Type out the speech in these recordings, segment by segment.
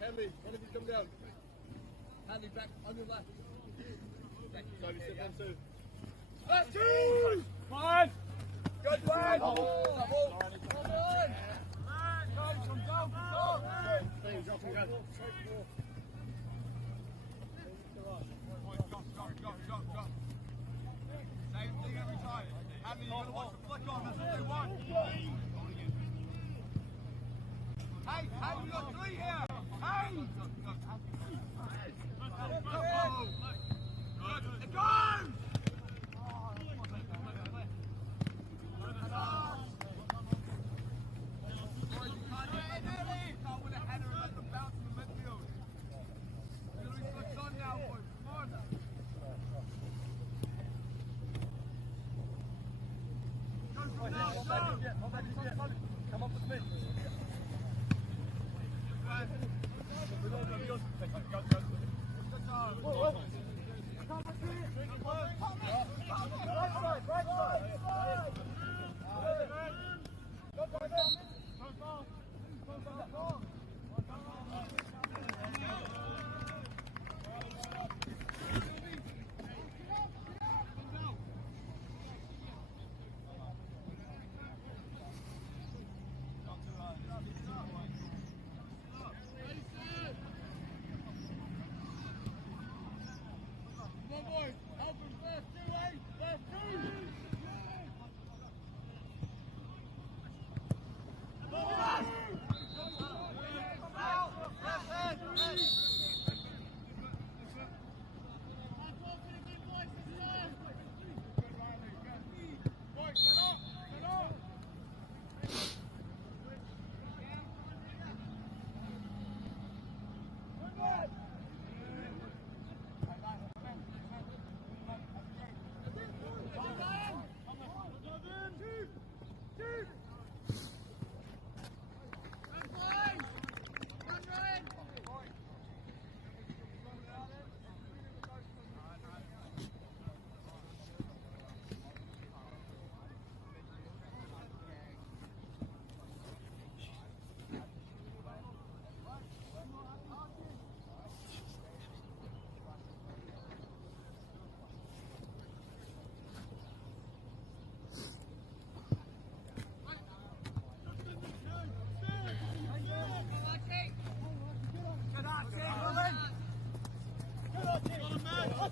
Hanley, one of you come down. Hanley back on your left. So you sit down too. That's two! Come on! Good play! Come on! Guys, come down, come down! Please, drop and go. Go. Same thing every time. Hanley, you've got to watch the flick on, that's what they want. Hey, we got three here! Hey! It goes! Can't win a header and let them bounce in the midfield. He's flicked on now, boys. Come on. Come up with me.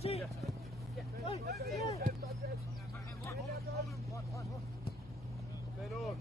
Then on.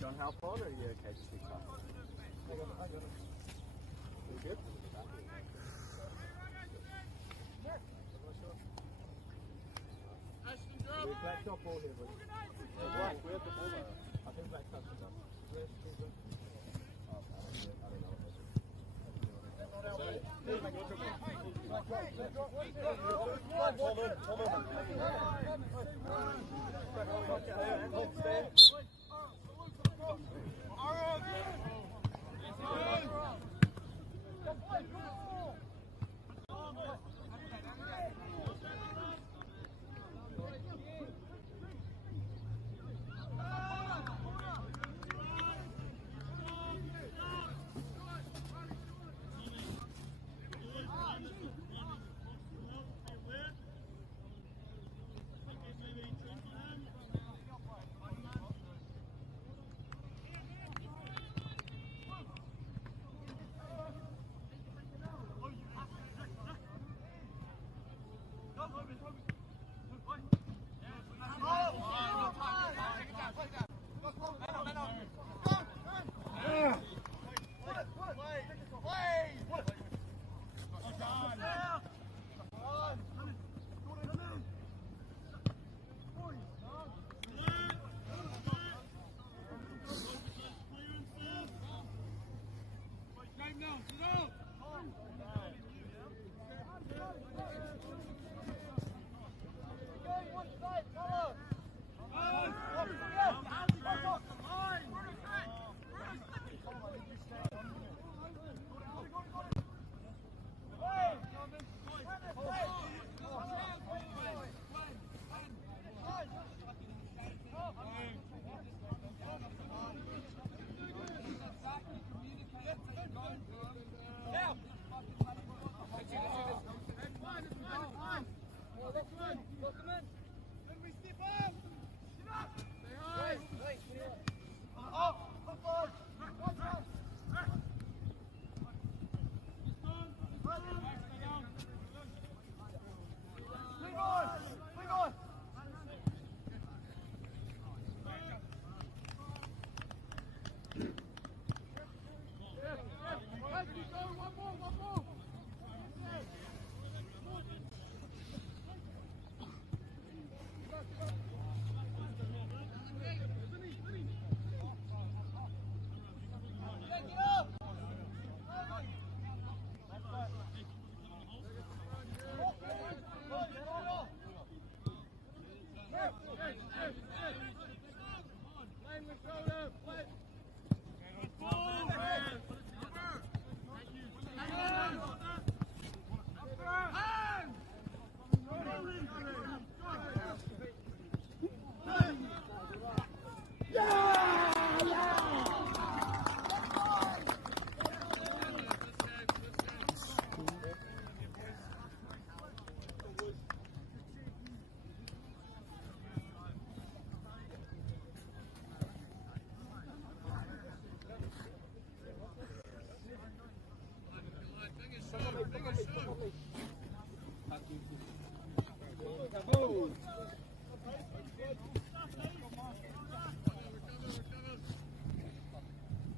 John, how far are you okay to speak up? You good? We're back top ball here, boys. Right, we're at the ball now. I think back top is up. Where's the...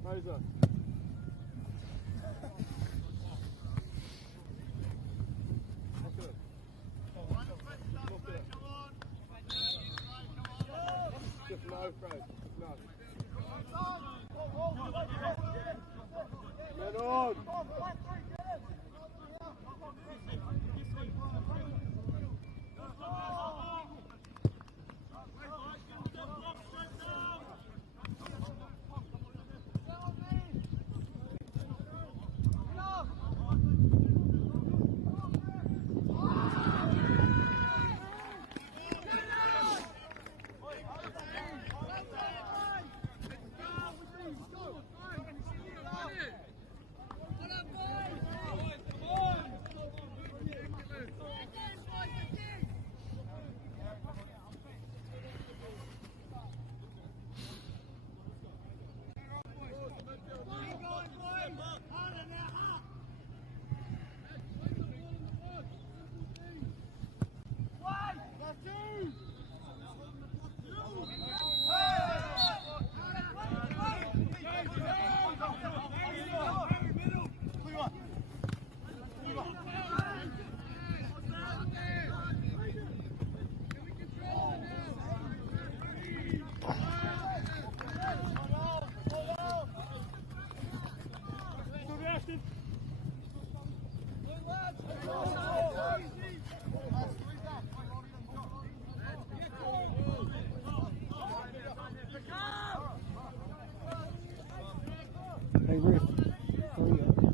Moser. Just no, Fred. No. Get on! Hey, Rick. Hurry up.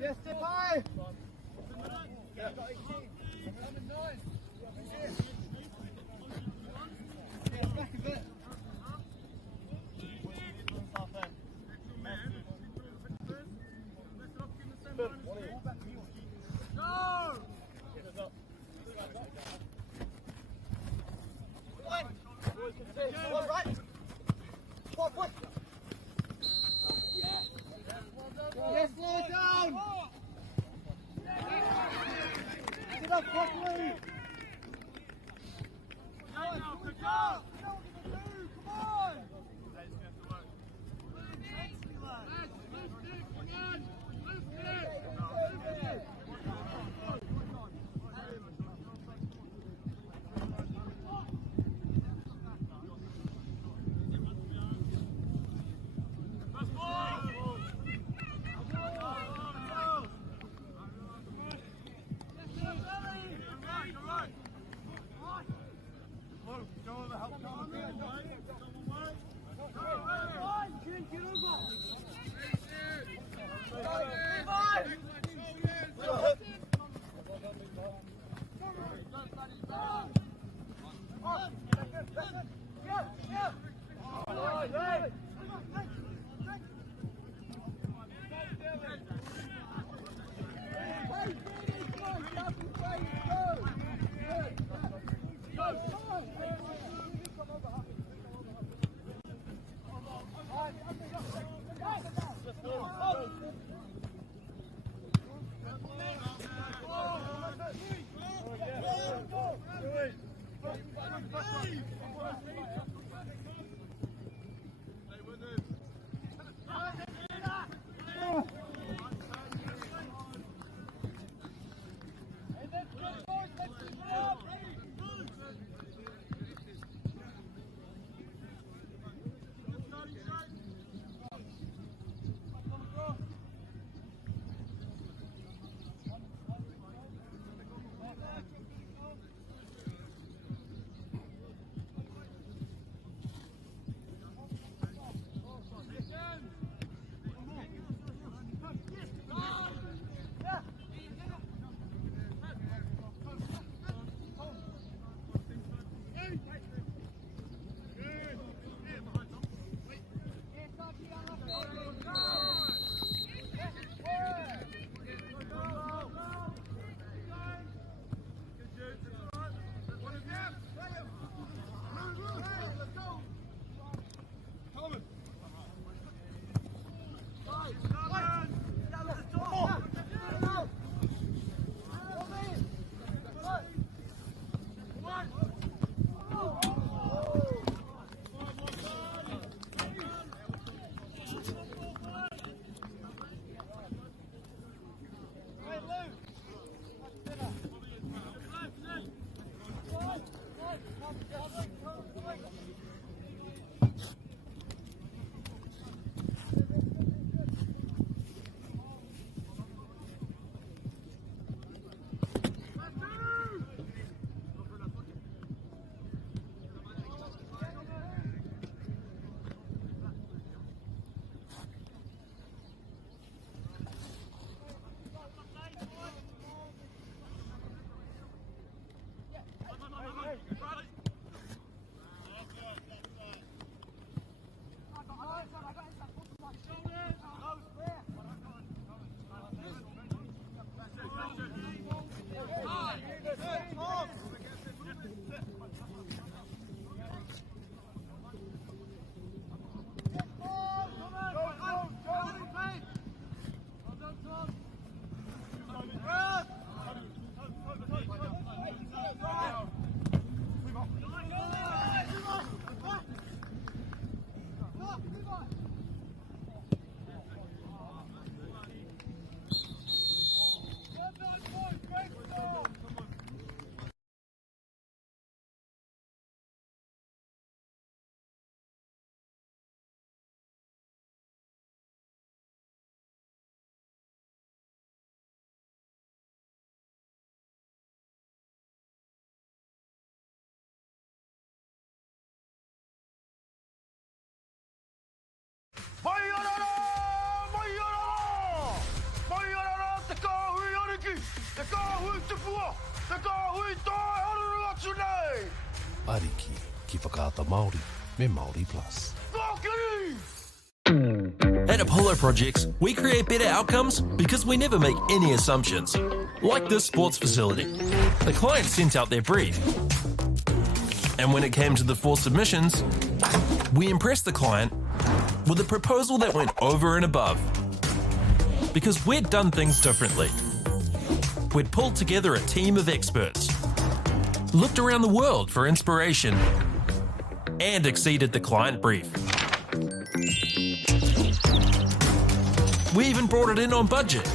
Yes, step high. Yes, slow it down. Get up quickly. Come on. Ariki, ki whakaata Māori, me Māori Plus. At Apollo Projects, we create better outcomes because we never make any assumptions. Like this sports facility. The client sent out their brief. And when it came to the 4 submissions, we impressed the client with a proposal that went over and above. Because we'd done things differently. We'd pulled together a team of experts, looked around the world for inspiration, and exceeded the client brief. We even brought it in on budget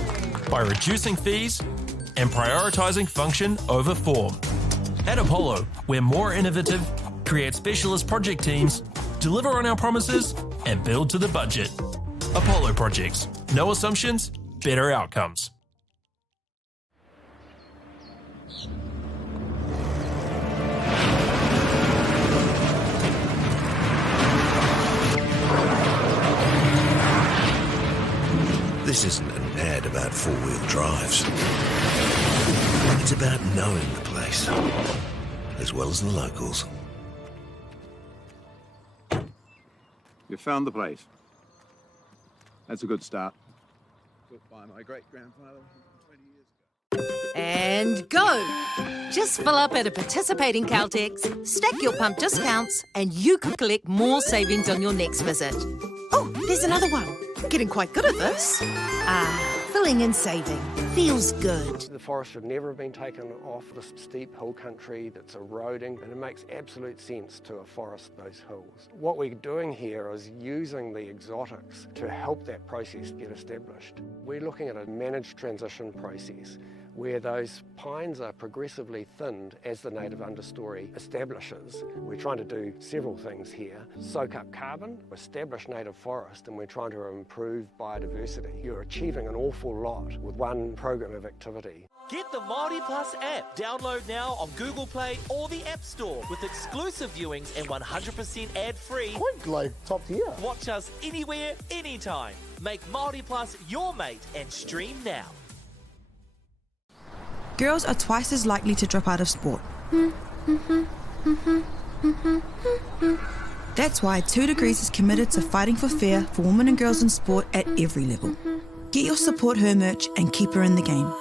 by reducing fees and prioritising function over form. At Apollo, we're more innovative, create specialist project teams, deliver on our promises, and build to the budget. Apollo Projects. No assumptions, better outcomes. This isn't an ad about four-wheel drives. It's about knowing the place, as well as the locals. You found the place. That's a good start. Built by my great-grandfather 20 years ago. And go! Just fill up at a participating Caltex, stack your pump discounts, and you could collect more savings on your next visit. Oh, there's another one. Getting quite good at this. Filling and saving. Feels good. The forest should never have been taken off this steep hill country that's eroding, and it makes absolute sense to afforest those hills. What we're doing here is using the exotics to help that process get established. We're looking at a managed transition process where those pines are progressively thinned as the native understory establishes. We're trying to do several things here. Soak up carbon, establish native forest, and we're trying to improve biodiversity. You're achieving an awful lot with one program of activity. Get the Māori Plus app. Download now on Google Play or the App Store with exclusive viewings and 100% ad-free. Quite like top tier. Watch us anywhere, anytime. Make Māori Plus your mate and stream now. Girls are twice as likely to drop out of sport. That's why 2 Degrees is committed to fighting for fair for women and girls in sport at every level. Get your Support Her merch and keep her in the game.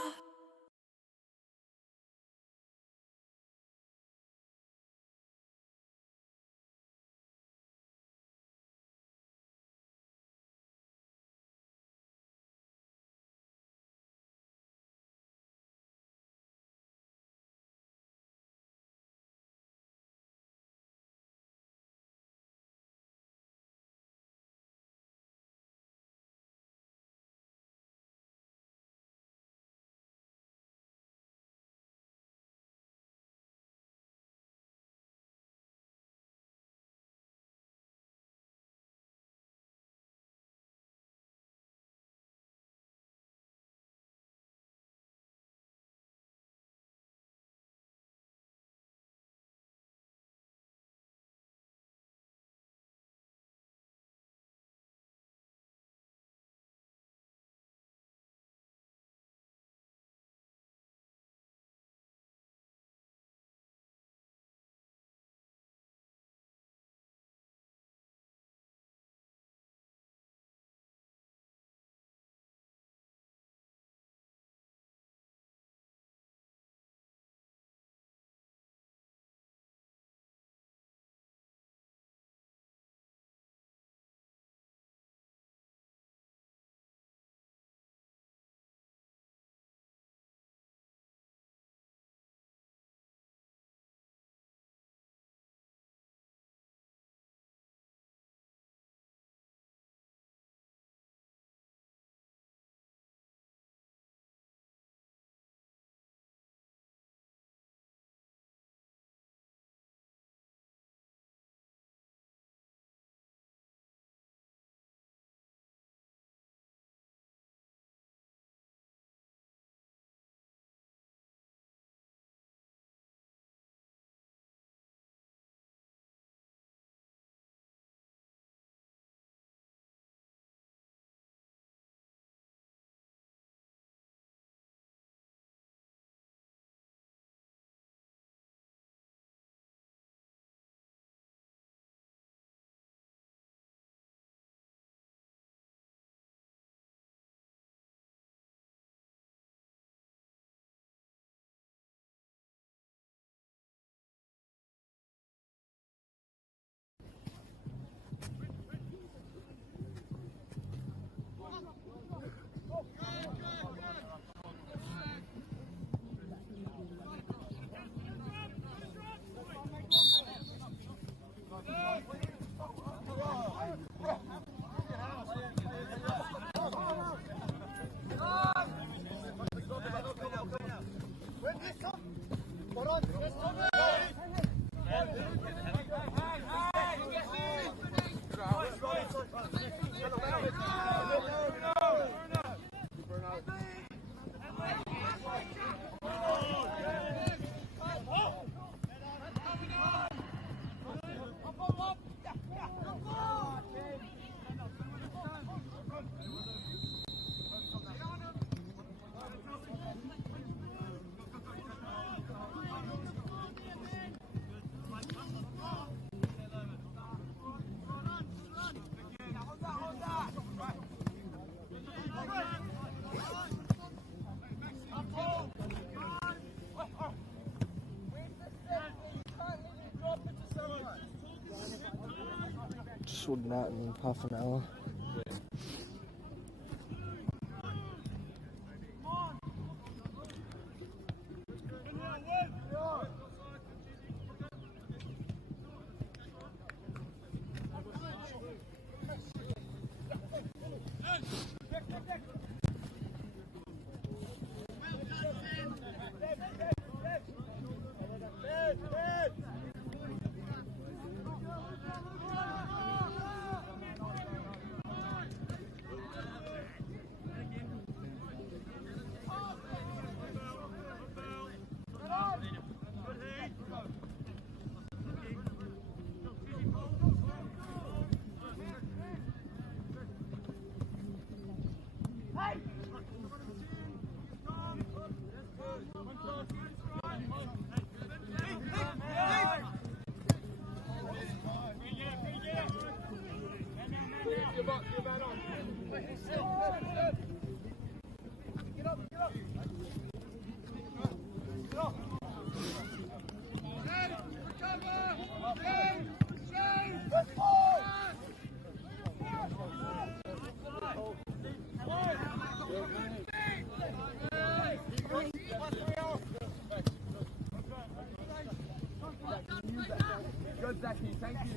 sorting out in half an hour. Good, Zachy, thank you.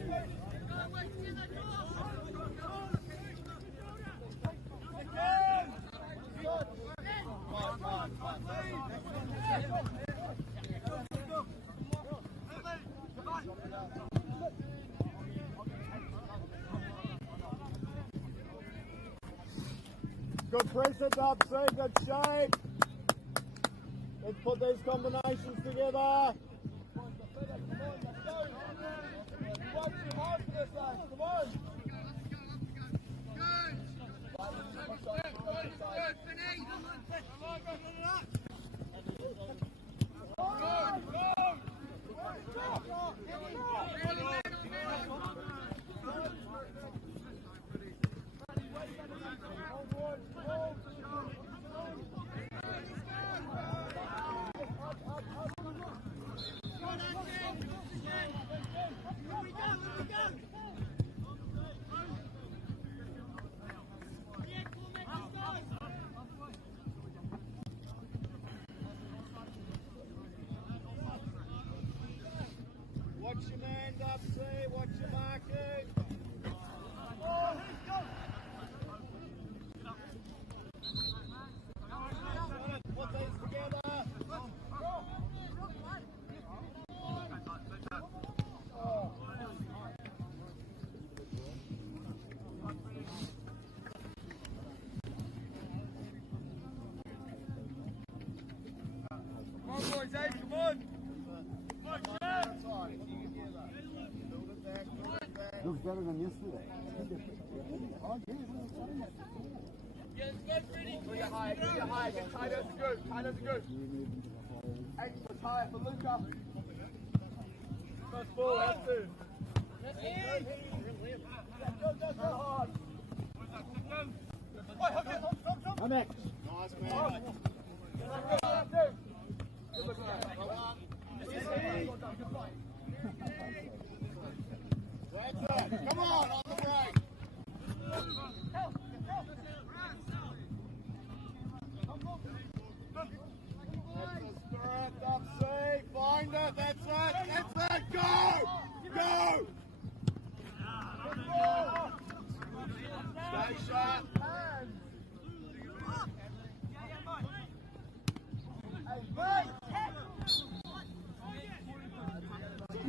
Good pressure, Dubsy, good shape. Let's put these combinations together. Come on. Watch your man, Dubsy, watch your marking. Put these together. Come on, boys, hey, come on. Looks better than yesterday. Get high, get tight as a group, tight as a group. Extra tight for Luca. First ball, have to. Go hard. I'm X. Nice, man. Good looking, man. That's it. Come on the break. That's the spirit, Dubsy. Find it. That's it. Go. Go. Stay sharp.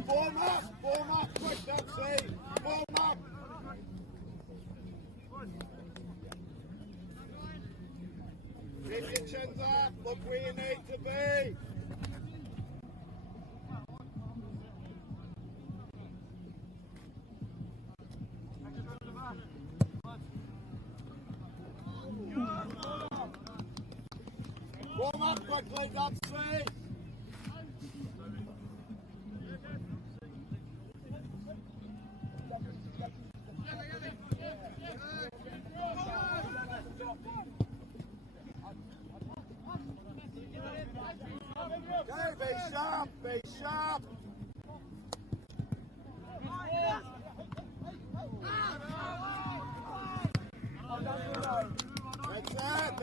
Form up, quick, Dubsy. Form up. Keep your chins up, look where you need to be. Warm up quickly, Dubsy. Okay, be sharp, be sharp.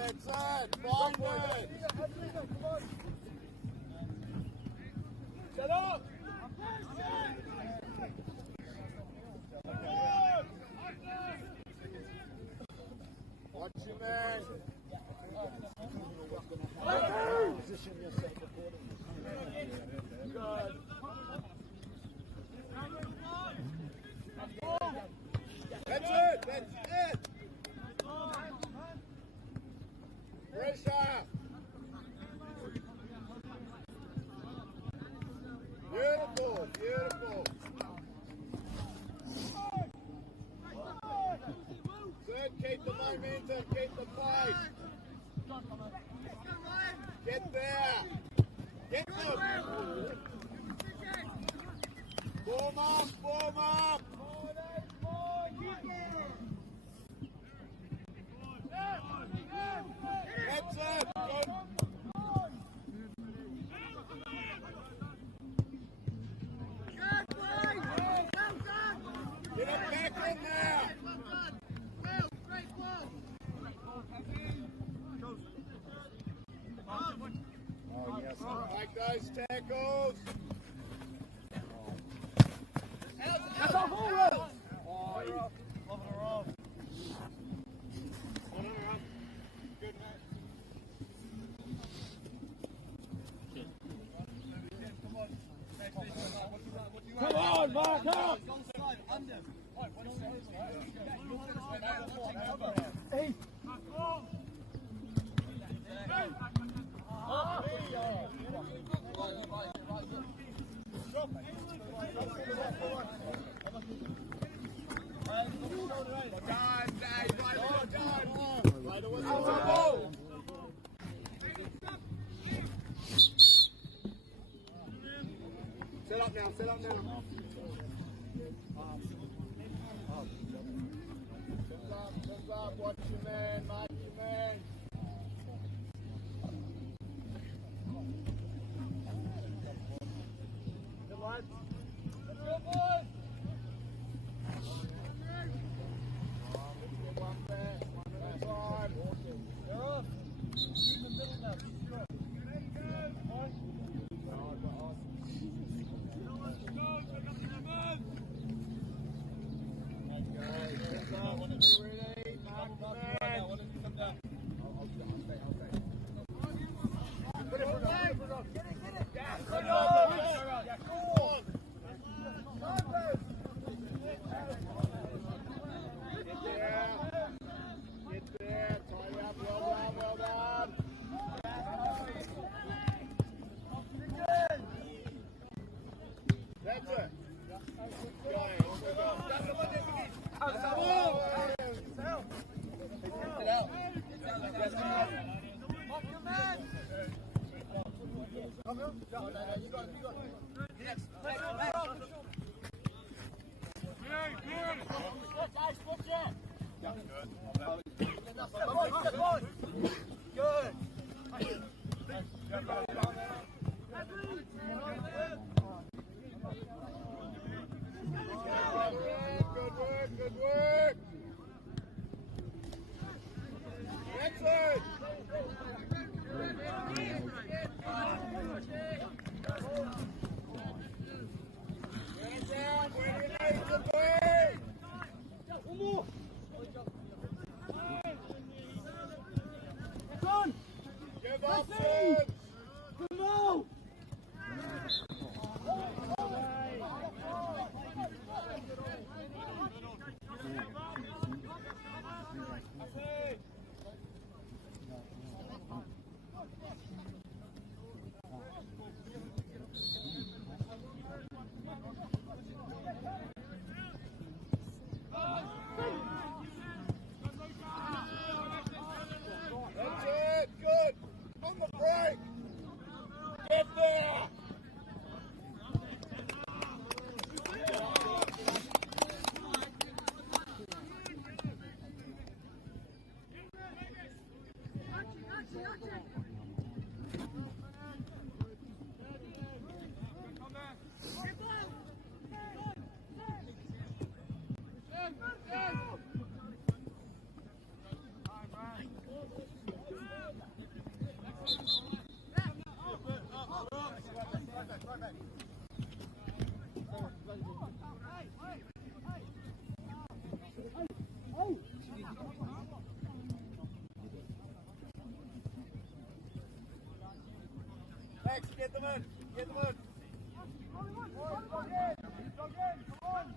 That's it. Find it. Set up. Watch your man. Position yourself accordingly. Good. That's it. That's it. Pressure. Beautiful. Beautiful. Good. Keep the momentum. Keep the pace. Get there. Get them. Form up. Form up. That's it. Good. Get it back in there. Oh, yes. Like those tackles. That's our forward. Oh, you're off. Love it or off. Good man. Come on, Mark up! Hey! Set up now, set up now. Comes up, watch your man, mark your man. Good lads. Let's go, boys! One back, one time. They're off. In the middle now. Good work. That's it. Get down where you need to be. Give options. No! That's it. Good. On the break. Get there. Max, get them in. Get them in. Log in. Come on.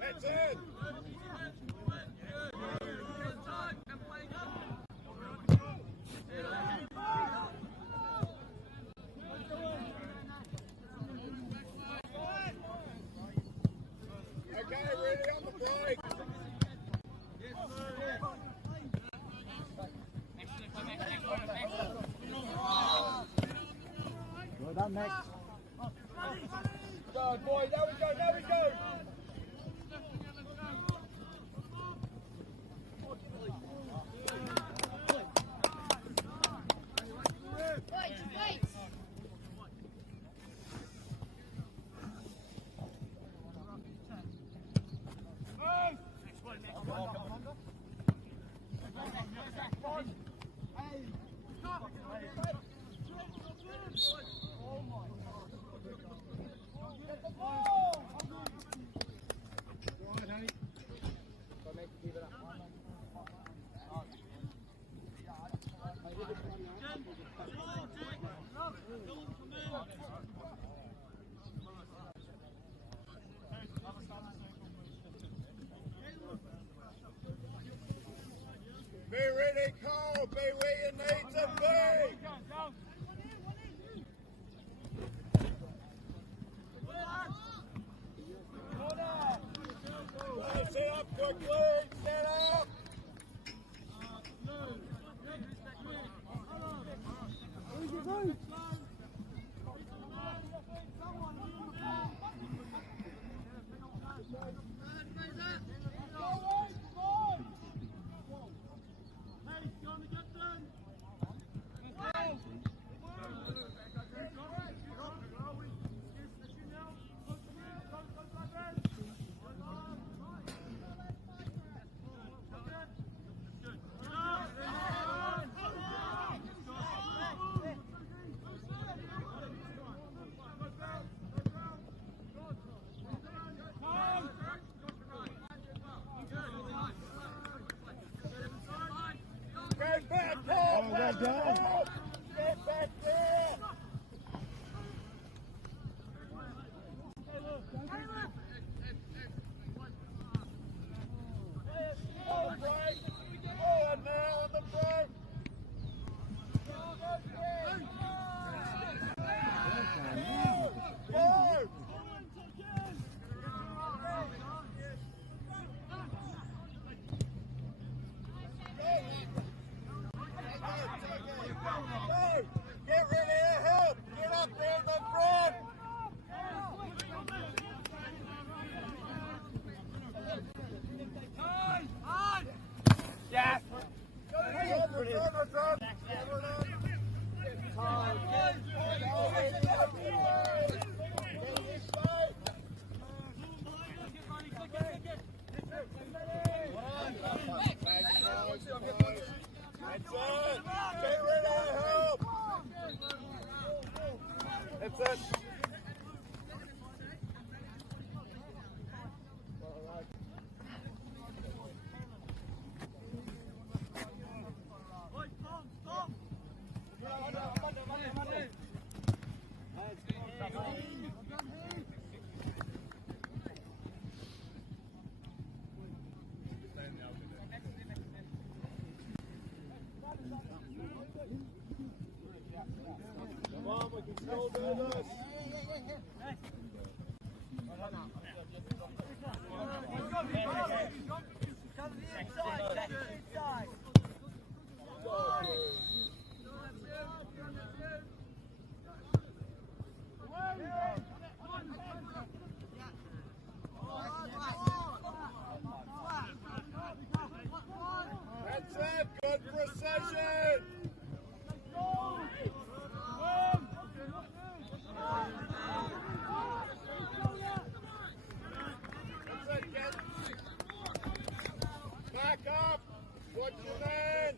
That's it. Okay, ready on the break. Well done, Max. Go, boy, there we go, there we go. Be ready, Cole. Be where you need to be. Set up quickly. Set up. Get back, Paul! Well done. Get back there! On the break! Forward now on the break! Go! That's it, good precision! That's it, get back up! Watch your man!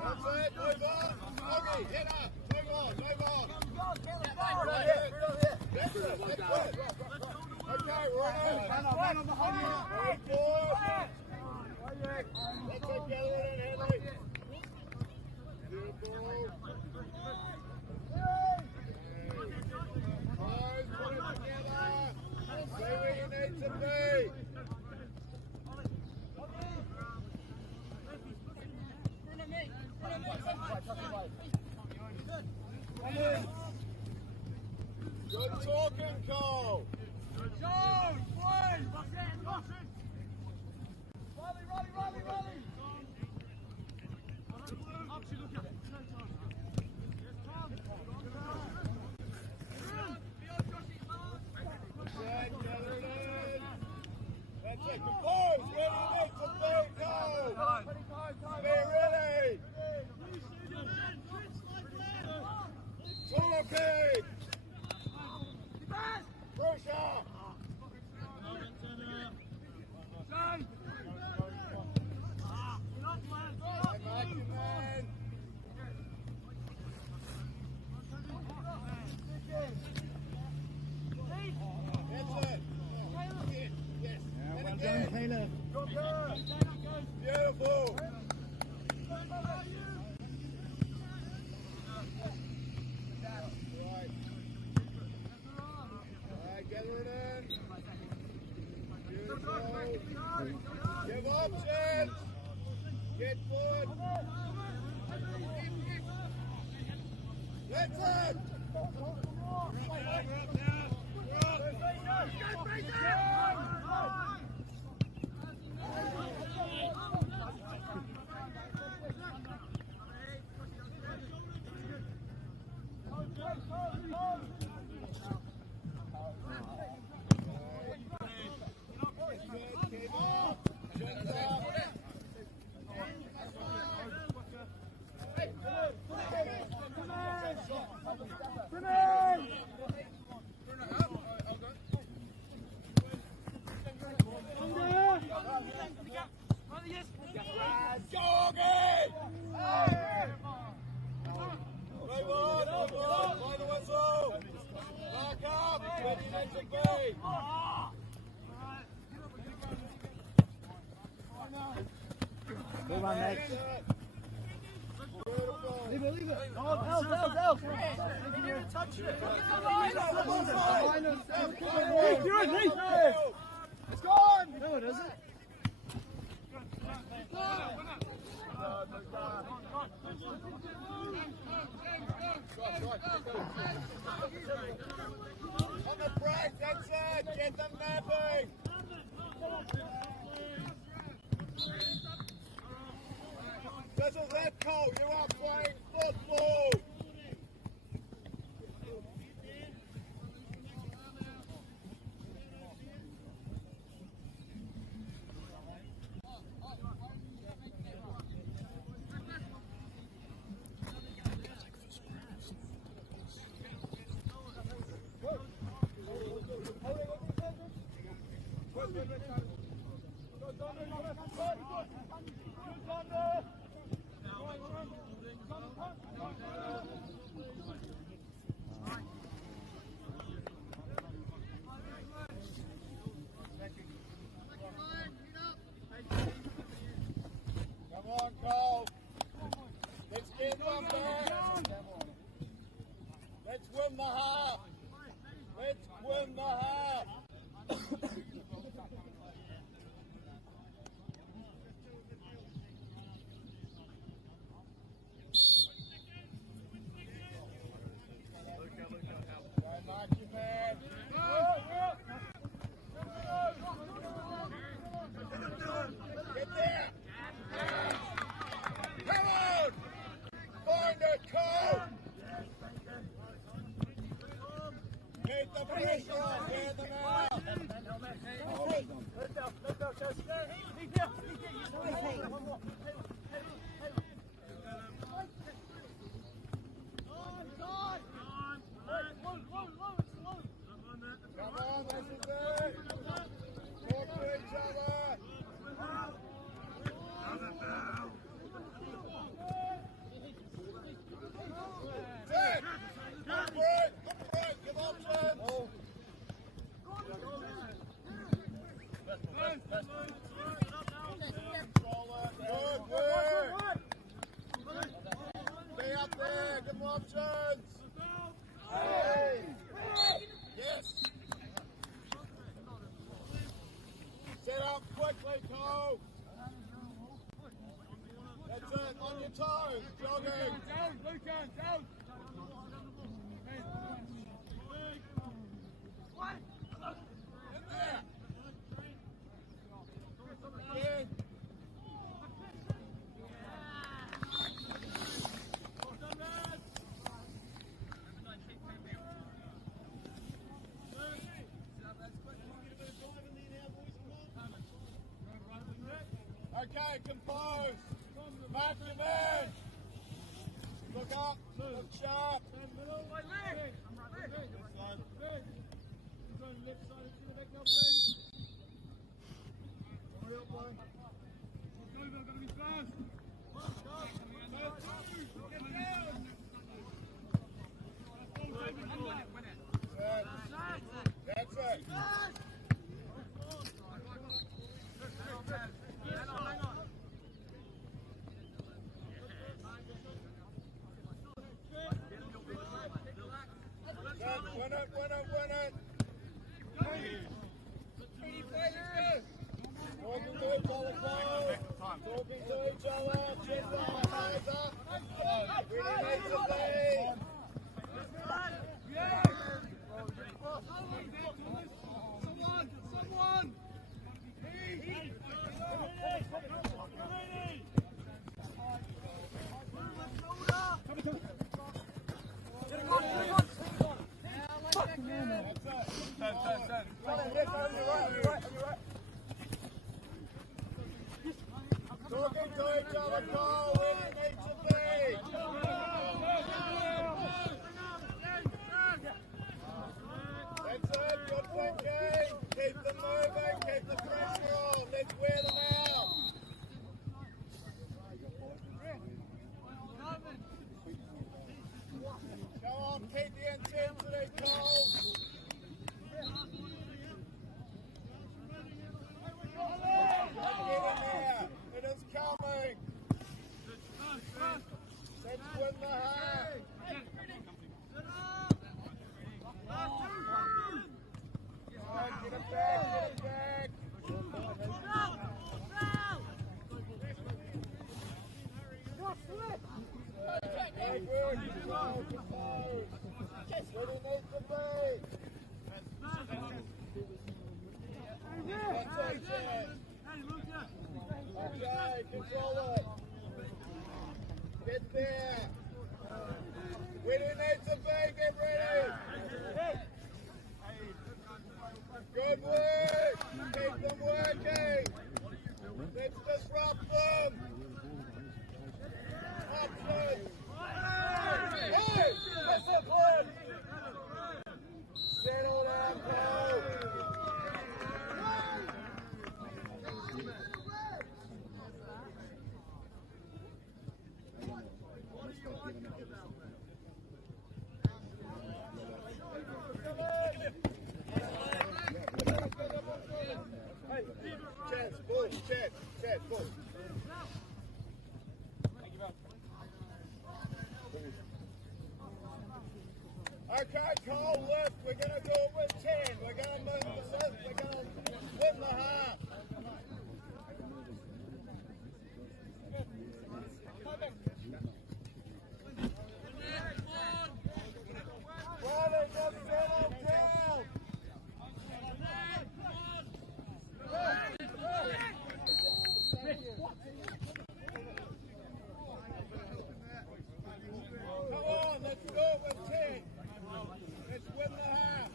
That's it, move on! Okay, hit up! Move on, move on! That's it, that's it! Okay, we're on! Move forward! That's it, gather it in, Henry! Beautiful! Guys, put it together! Stay where you need to be! Good talking, Cole. Jones, play. Rolly. That's it. Compose. Where do you need to be, Cole? Be ready. Talking. Pressure! Beautiful! Gather it in. Beautiful. Give options. Get forward. That's it. Move on next. Leave it. Elf. Touch it. It's gone. No, it isn't. On the break, that's it. Get them napping. This is it, Cole. You are playing football. Come on, Cole. Let's get one back. Let's win the half. Come on, this is it. Talk to each other. Set. Good break. Good break. Give options. Good work. Stay up there. Give them options. Hey. Yes. Set up quickly, Cole. That's it. On your toes. Jogging. Down, Lucan. Down. In there. Again. Okay, compose. Mark your man. Look up. Look sharp. That's it. Win it, win it, win it. Talking to each other, Cole. Talking to each other. Check the eyes up. Where do you need to be? Someone! Talking to each other, Cole, where do you need to be? That's it, good thinking. Keep them moving, keep the pressure on. Let's wear them out. Go on, keep the intensity, Cole. Get in there. It is coming. Let's win the half. Get it back, get it back. Very good. Control, control. Where do you need to be? That's it, Chad. Okay, control it. Get there. Where do you need to be? Get ready. Good work. Keep them working. Let's disrupt them. Options. Hey, discipline. Settle down, Cole. Chad, pull. Okay, Cole, lift. We're going to do it with 10. We're going to move the fifth. We're going to win the half. Riley, just settle down. Come on, let's do it with 10. Let's win the half.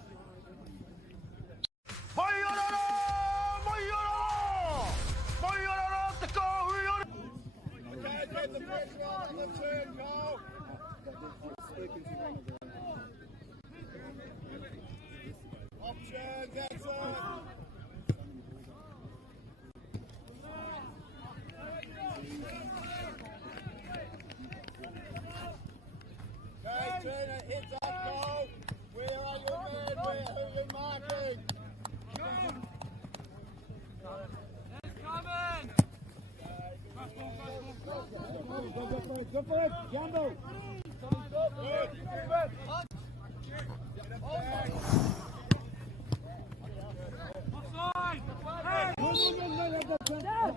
Heads up, Cole. Where are your men? Who are you marking? Go for it, Jumbo.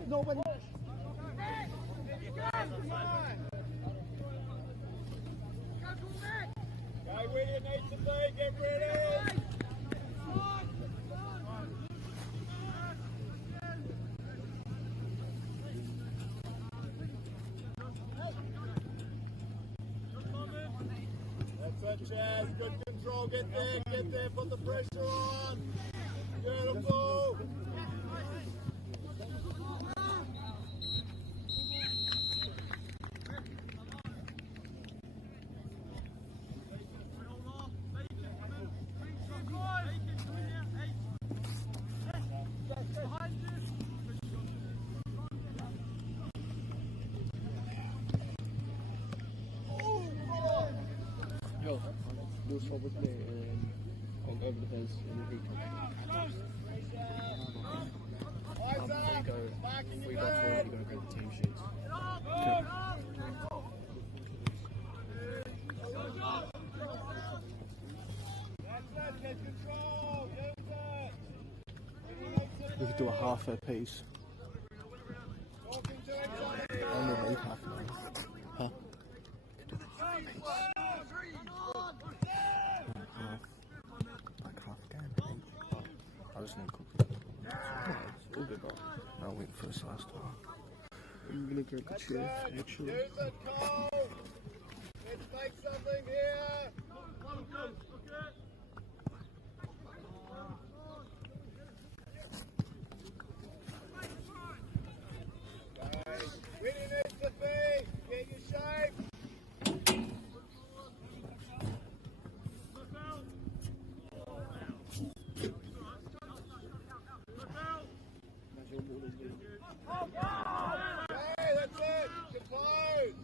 Nobody. Go where you need to be, get ready! That's it, Chaz, good control, get there, put the pressure on! Beautiful! We'll probably over the fence and he if we go forward, you're going to grab the team sheets. We could do a half a piece. I'm going to leave half now. Huh? I just need to cook it. It's all good, bro. I went first last time. I'm gonna grab the chair, actually. Use it, Cole! Let's make something here! Where do you need to be? Get your shape! Hey, that's it! Compose!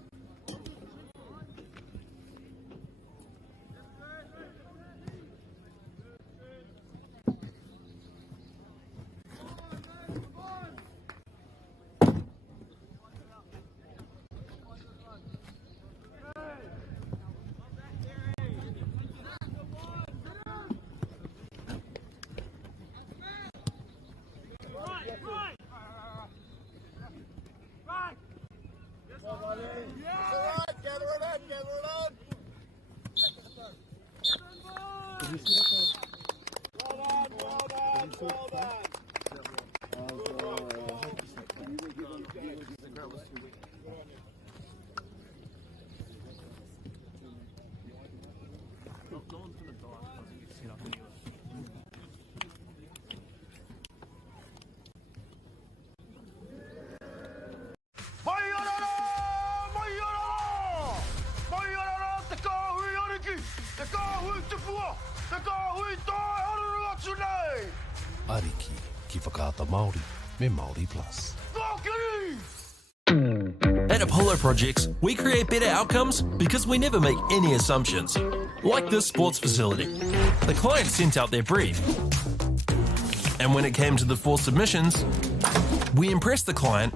Ariki, ki whakaata Māori, me Māori Plus. At Apollo Projects, we create better outcomes because we never make any assumptions. Like this sports facility. The client sent out their brief. And when it came to the 4 submissions, we impressed the client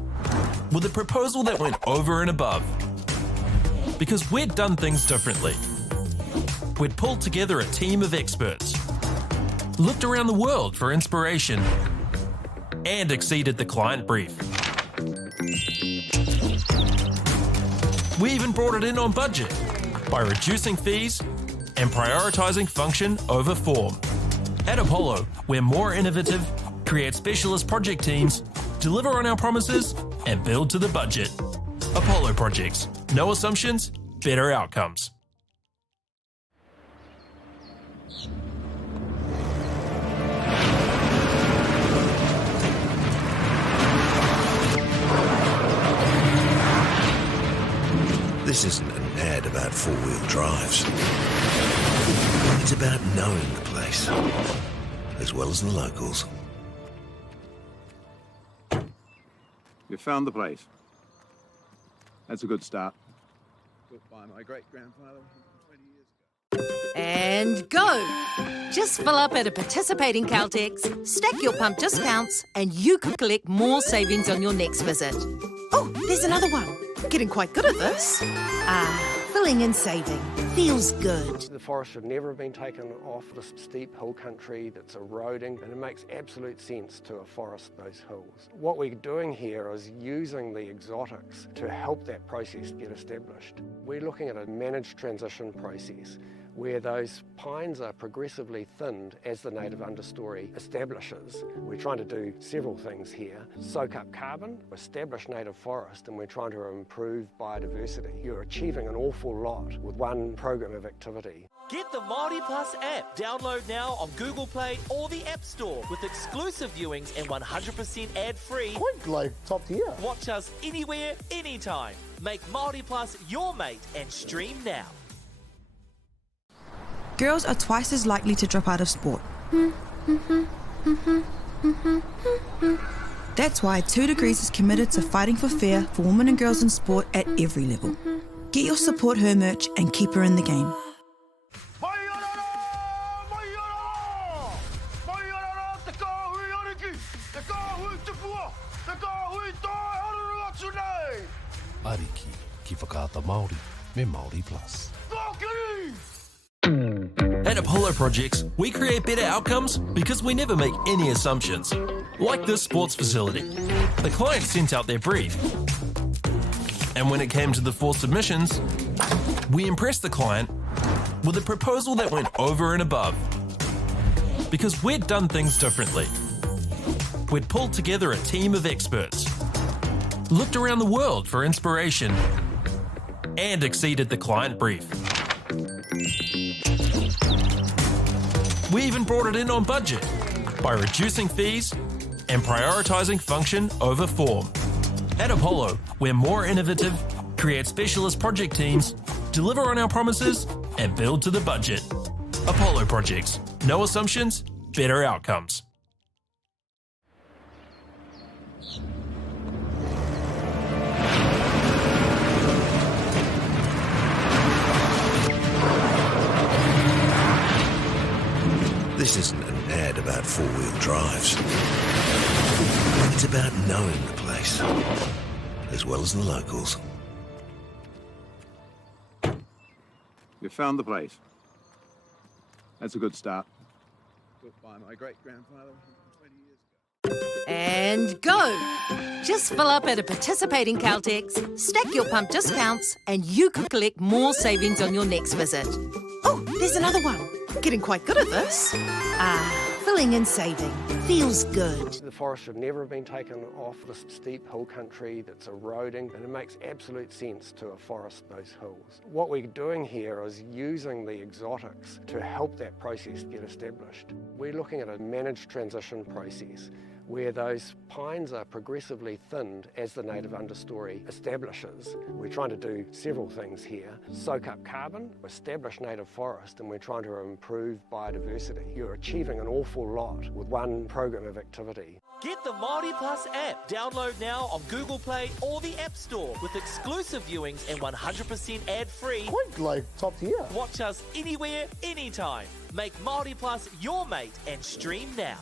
with a proposal that went over and above. Because we'd done things differently. We'd pulled together a team of experts, looked around the world for inspiration, and exceeded the client brief. We even brought it in on budget by reducing fees and prioritizing function over form. At Apollo, we're more innovative, create specialist project teams, deliver on our promises, and build to the budget. Apollo Projects. No assumptions, better outcomes. This isn't an ad about four-wheel drives. It's about knowing the place, as well as the locals. You found the place. That's a good start. Built by my great-grandfather 20 years ago. And go! Just fill up at a participating Caltex, stack your pump discounts, and you could collect more savings on your next visit. Oh, there's another one. Getting quite good at this. Filling and saving. Feels good. The forest should never have been taken off this steep hill country that's eroding, and it makes absolute sense to afforest those hills. What we're doing here is using the exotics to help that process get established. We're looking at a managed transition process where those pines are progressively thinned as the native understory establishes. We're trying to do several things here. Soak up carbon, establish native forest, and we're trying to improve biodiversity. You're achieving an awful lot with one program of activity. Get the Māori Plus app. Download now on Google Play or the App Store with exclusive viewings and 100% ad-free. Quite like top tier. Watch us anywhere, anytime. Make Māori Plus your mate and stream now. Girls are twice as likely to drop out of sport. That's why 2 Degrees is committed to fighting for fair for women and girls in sport at every level. Get your Support Her merch and keep her in the game. Ariki ki whakaata Māori me Māori Plus. At Apollo Projects, we create better outcomes because we never make any assumptions. Like this sports facility. The client sent out their brief. And when it came to the 4 submissions, we impressed the client with a proposal that went over and above. Because we'd done things differently. We'd pulled together a team of experts, looked around the world for inspiration, and exceeded the client brief. We even brought it in on budget by reducing fees and prioritising function over form. At Apollo, we're more innovative, create specialist project teams, deliver on our promises, and build to the budget. Apollo Projects. No assumptions, better outcomes. This isn't an ad about four-wheel drives. It's about knowing the place, as well as the locals. You found the place. That's a good start. Built by my great-grandfather 20 years ago. And go! Just fill up at a participating Caltex, stack your pump discounts, and you could collect more savings on your next visit. Oh, there's another one. Getting quite good at this. Filling and saving. Feels good. The forest should never have been taken off this steep hill country that's eroding, and it makes absolute sense to afforest those hills. What we're doing here is using the exotics to help that process get established. We're looking at a managed transition process where those pines are progressively thinned as the native understory establishes. We're trying to do several things here. Soak up carbon, establish native forest, and we're trying to improve biodiversity. You're achieving an awful lot with one program of activity. Get the Māori Plus app. Download now on Google Play or the App Store with exclusive viewings and 100% ad-free. Quite like top tier. Watch us anywhere, anytime. Make Māori Plus your mate and stream now.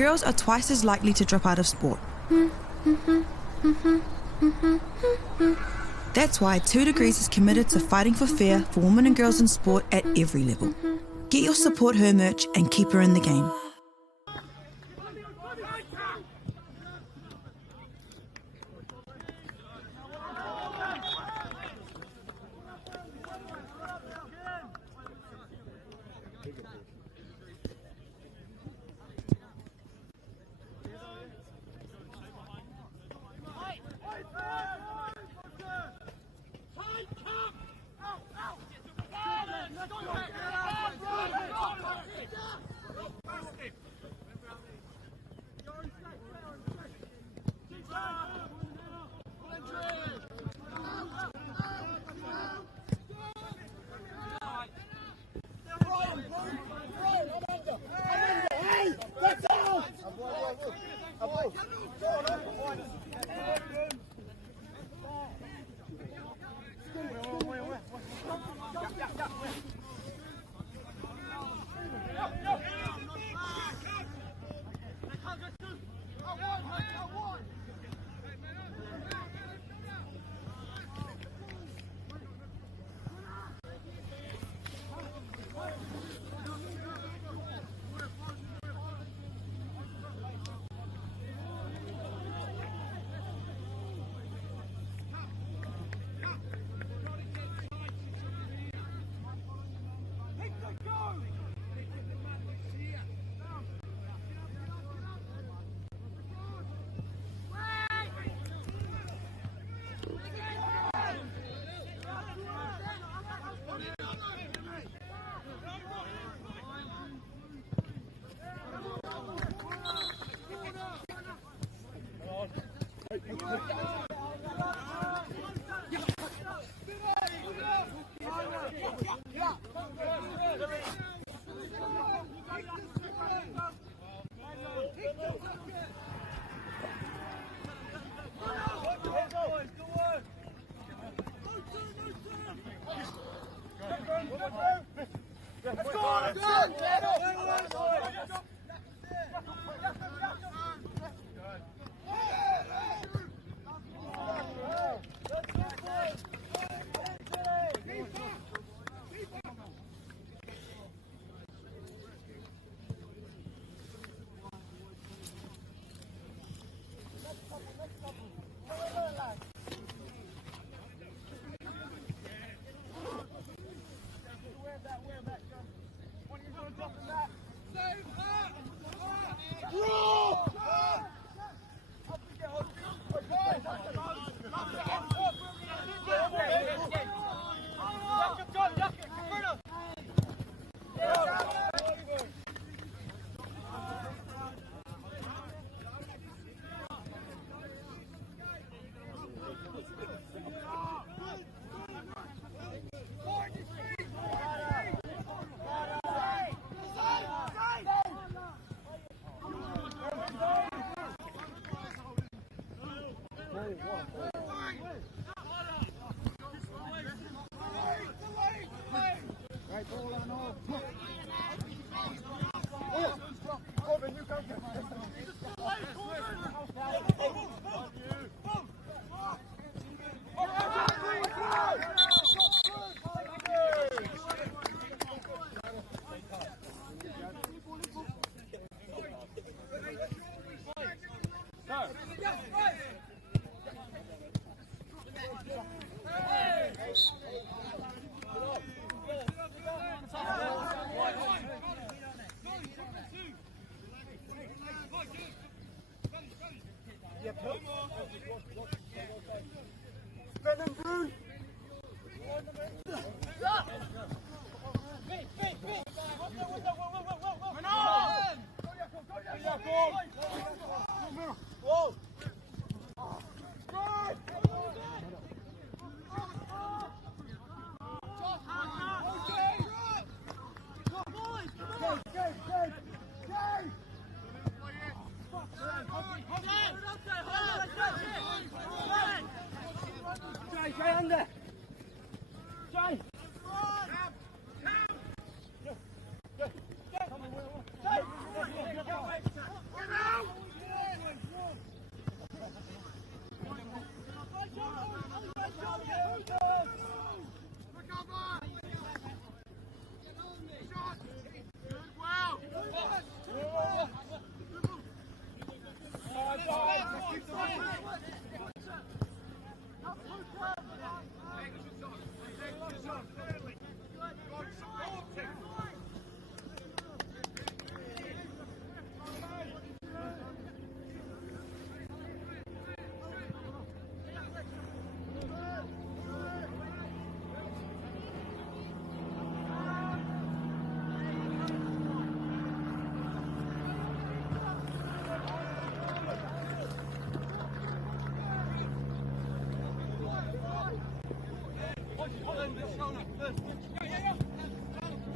girls are twice as likely to drop out of sport. That's why 2 Degrees is committed to fighting for fair for women and girls in sport at every level. Get your Support Her merch and keep her in the game.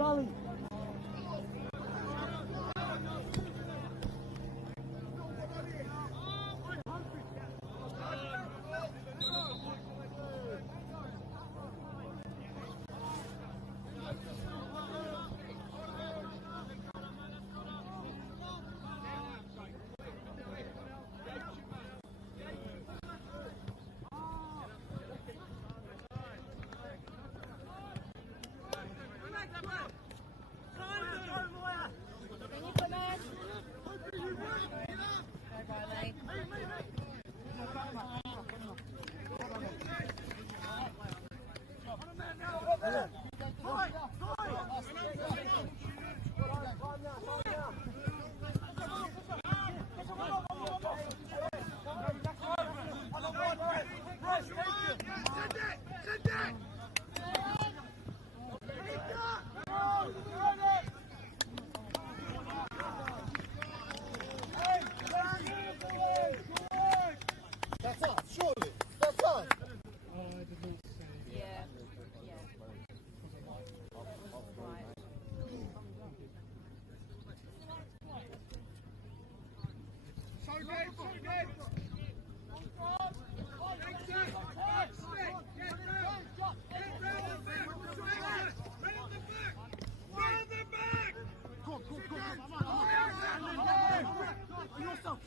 Charlie. That's us, surely. That's us.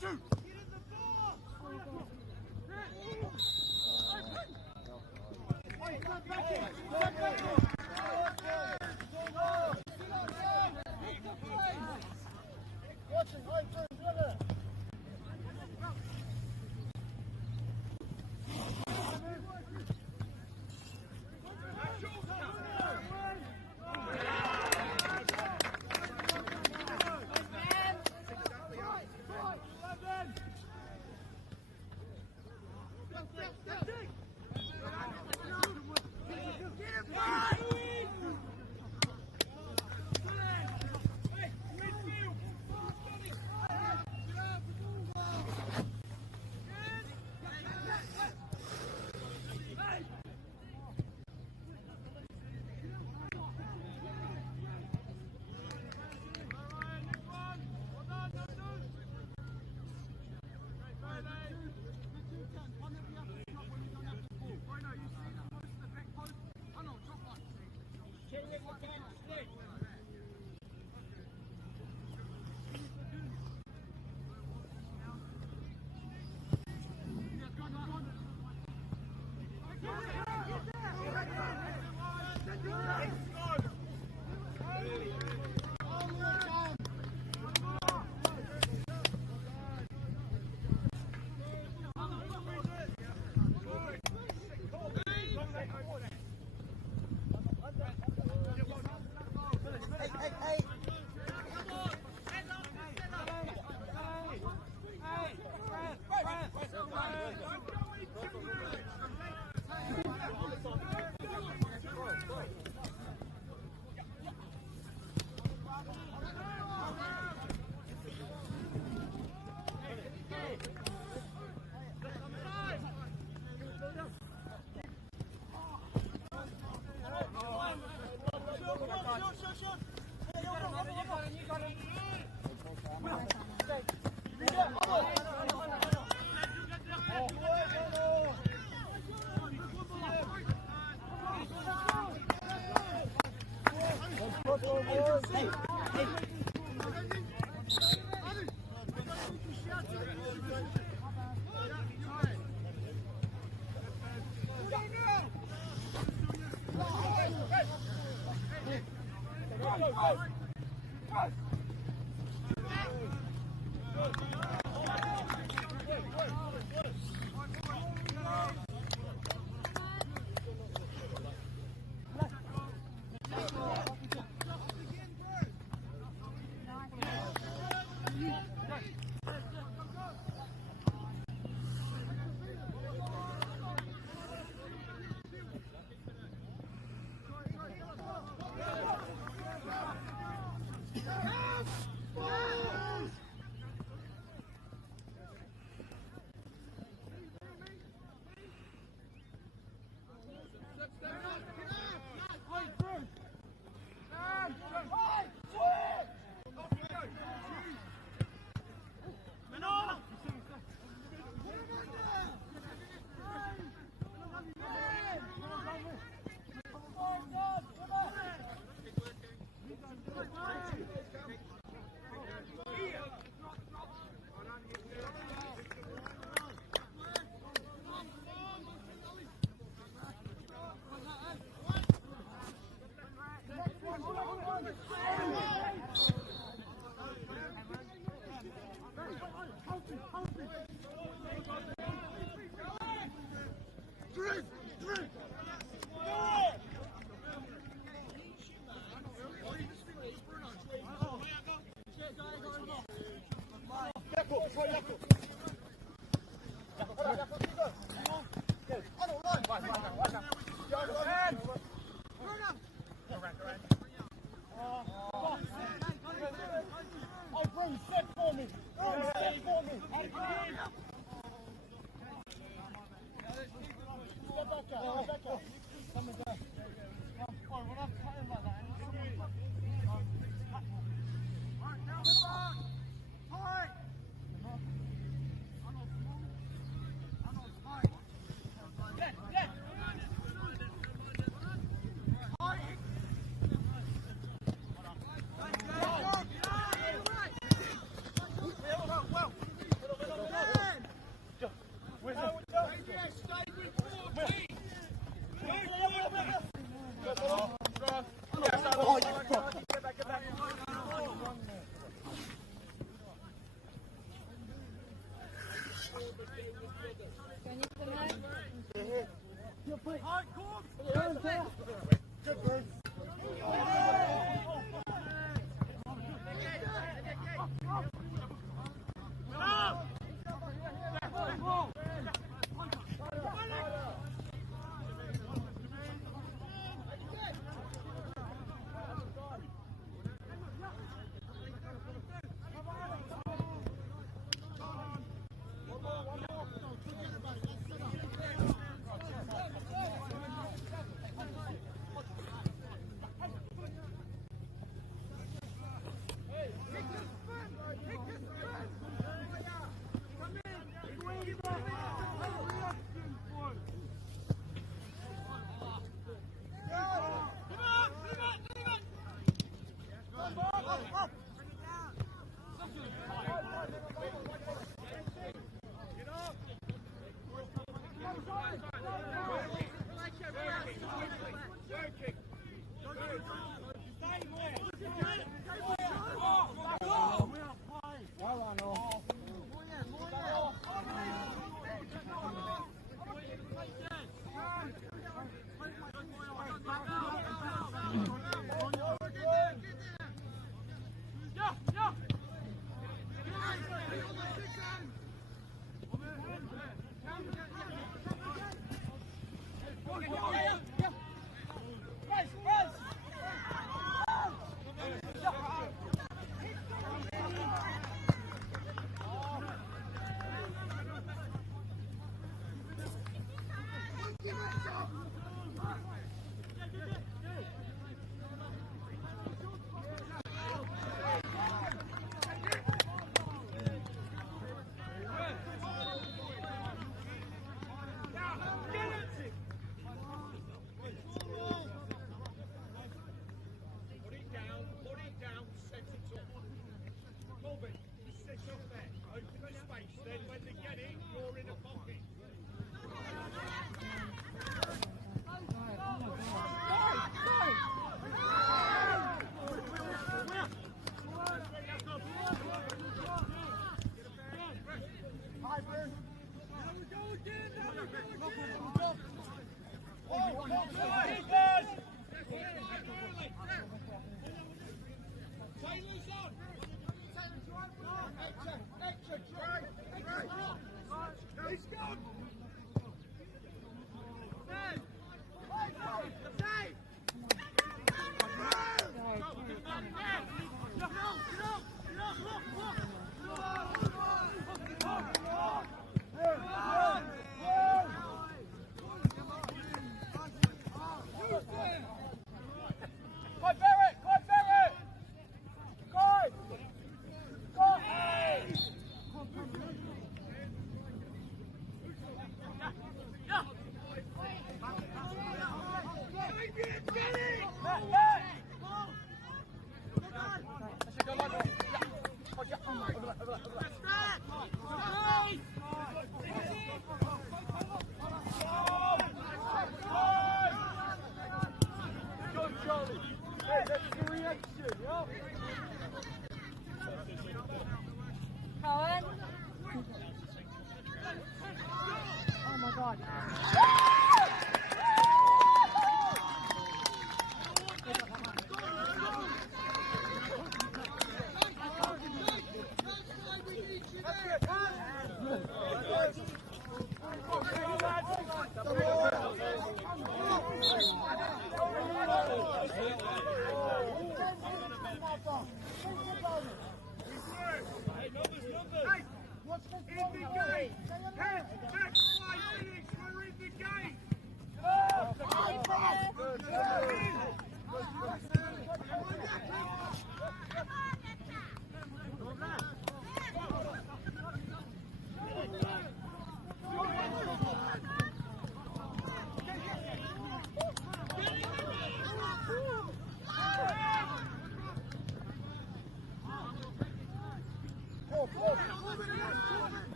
Shoot! Stay with 14.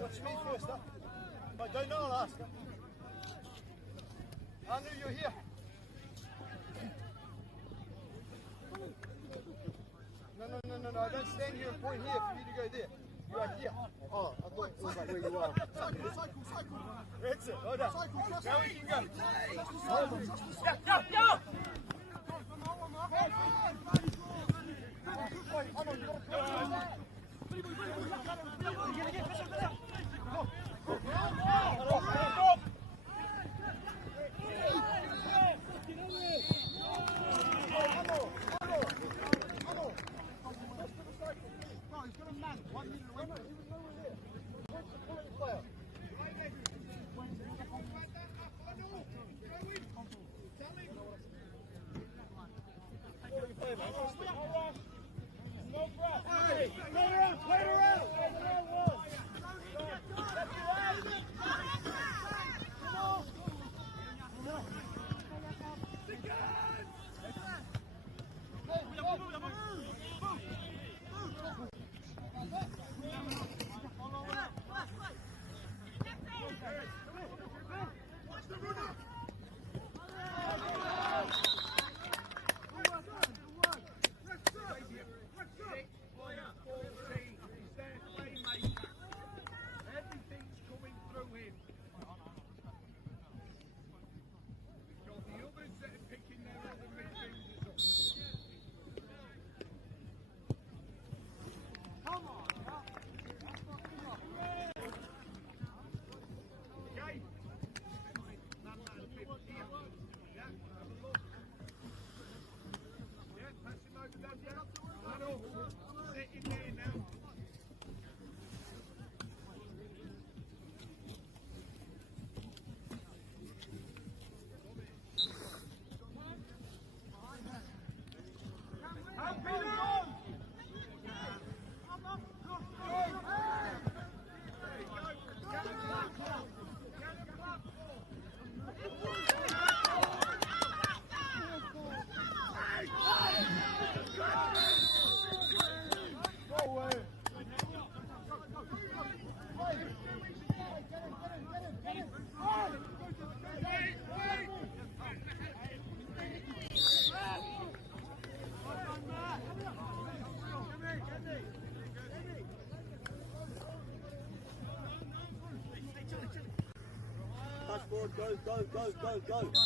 Watch me first, huh? If I don't know, I'll ask. I knew you were here. No, I don't stand here and point here for you to go there. You are here. Oh, I thought it was like where you are. Cycle. That's it, hold on. Now we can go. Go! Go.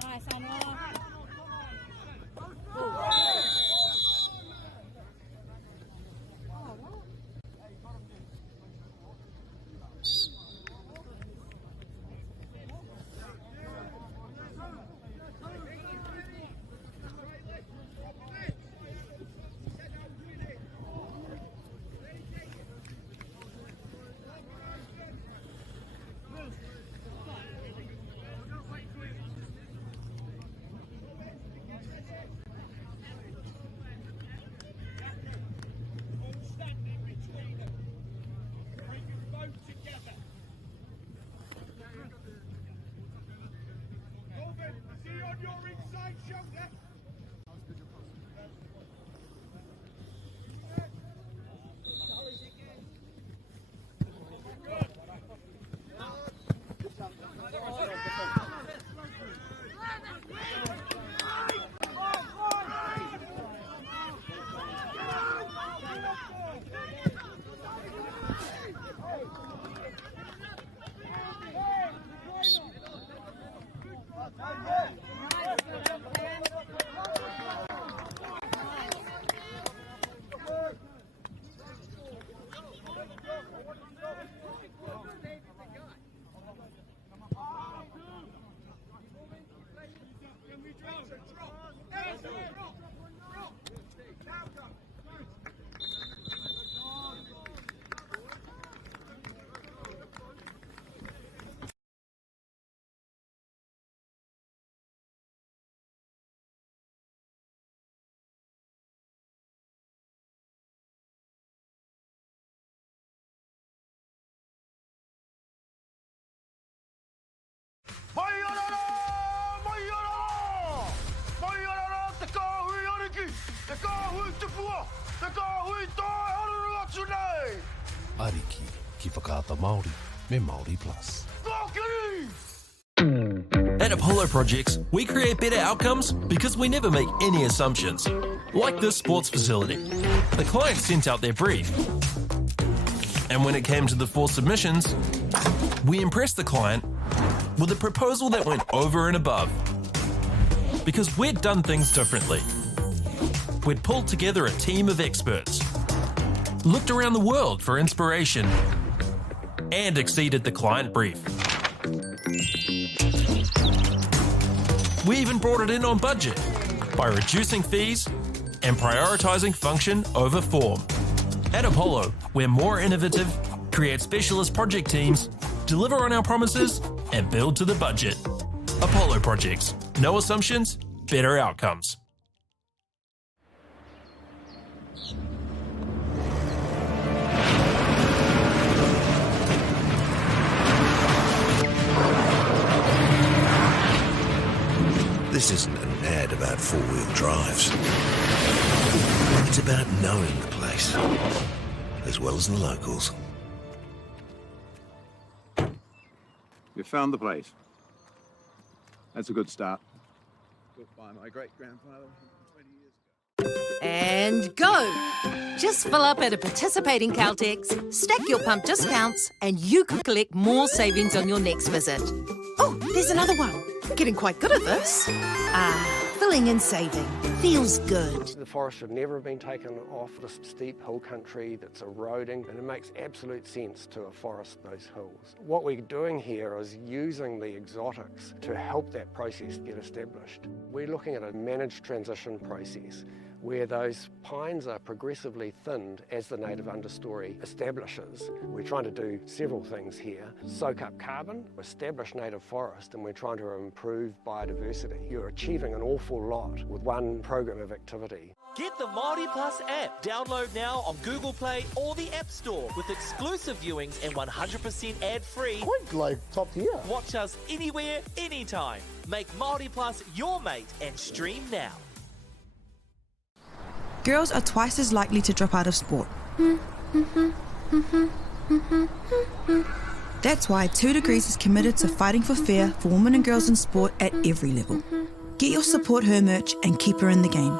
Nice, Anwar. Ariki, ki whakaata Māori, me Māori Plus. At Apollo Projects, we create better outcomes because we never make any assumptions. Like this sports facility. The client sent out their brief. And when it came to the 4 submissions, we impressed the client with a proposal that went over and above. Because we'd done things differently. We'd pulled together a team of experts, looked around the world for inspiration, and exceeded the client brief. We even brought it in on budget by reducing fees and prioritising function over form. At Apollo, we're more innovative, create specialist project teams, deliver on our promises, and build to the budget. Apollo Projects. No assumptions, better outcomes. This isn't an ad about four-wheel drives. It's about knowing the place, as well as the locals. We found the place. That's a good start. Built by my great-grandfather 20 years ago. And go! Just fill up at a participating Caltex, stack your pump discounts, and you could collect more savings on your next visit. Oh, there's another one. Getting quite good at this. Filling and saving. Feels good. The forest should never have been taken off this steep hill country that's eroding, and it makes absolute sense to afforest those hills. What we're doing here is using the exotics to help that process get established. We're looking at a managed transition process where those pines are progressively thinned as the native understory establishes. We're trying to do several things here. Soak up carbon, establish native forest, and we're trying to improve biodiversity. You're achieving an awful lot with one program of activity. Get the Māori Plus app. Download now on Google Play or the App Store with exclusive viewings and 100% ad-free. Quite like top tier. Watch us anywhere, anytime. Make Māori Plus your mate and stream now. Girls are twice as likely to drop out of sport. That's why 2 Degrees is committed to fighting for fair for women and girls in sport at every level. Get your Support Her merch and keep her in the game.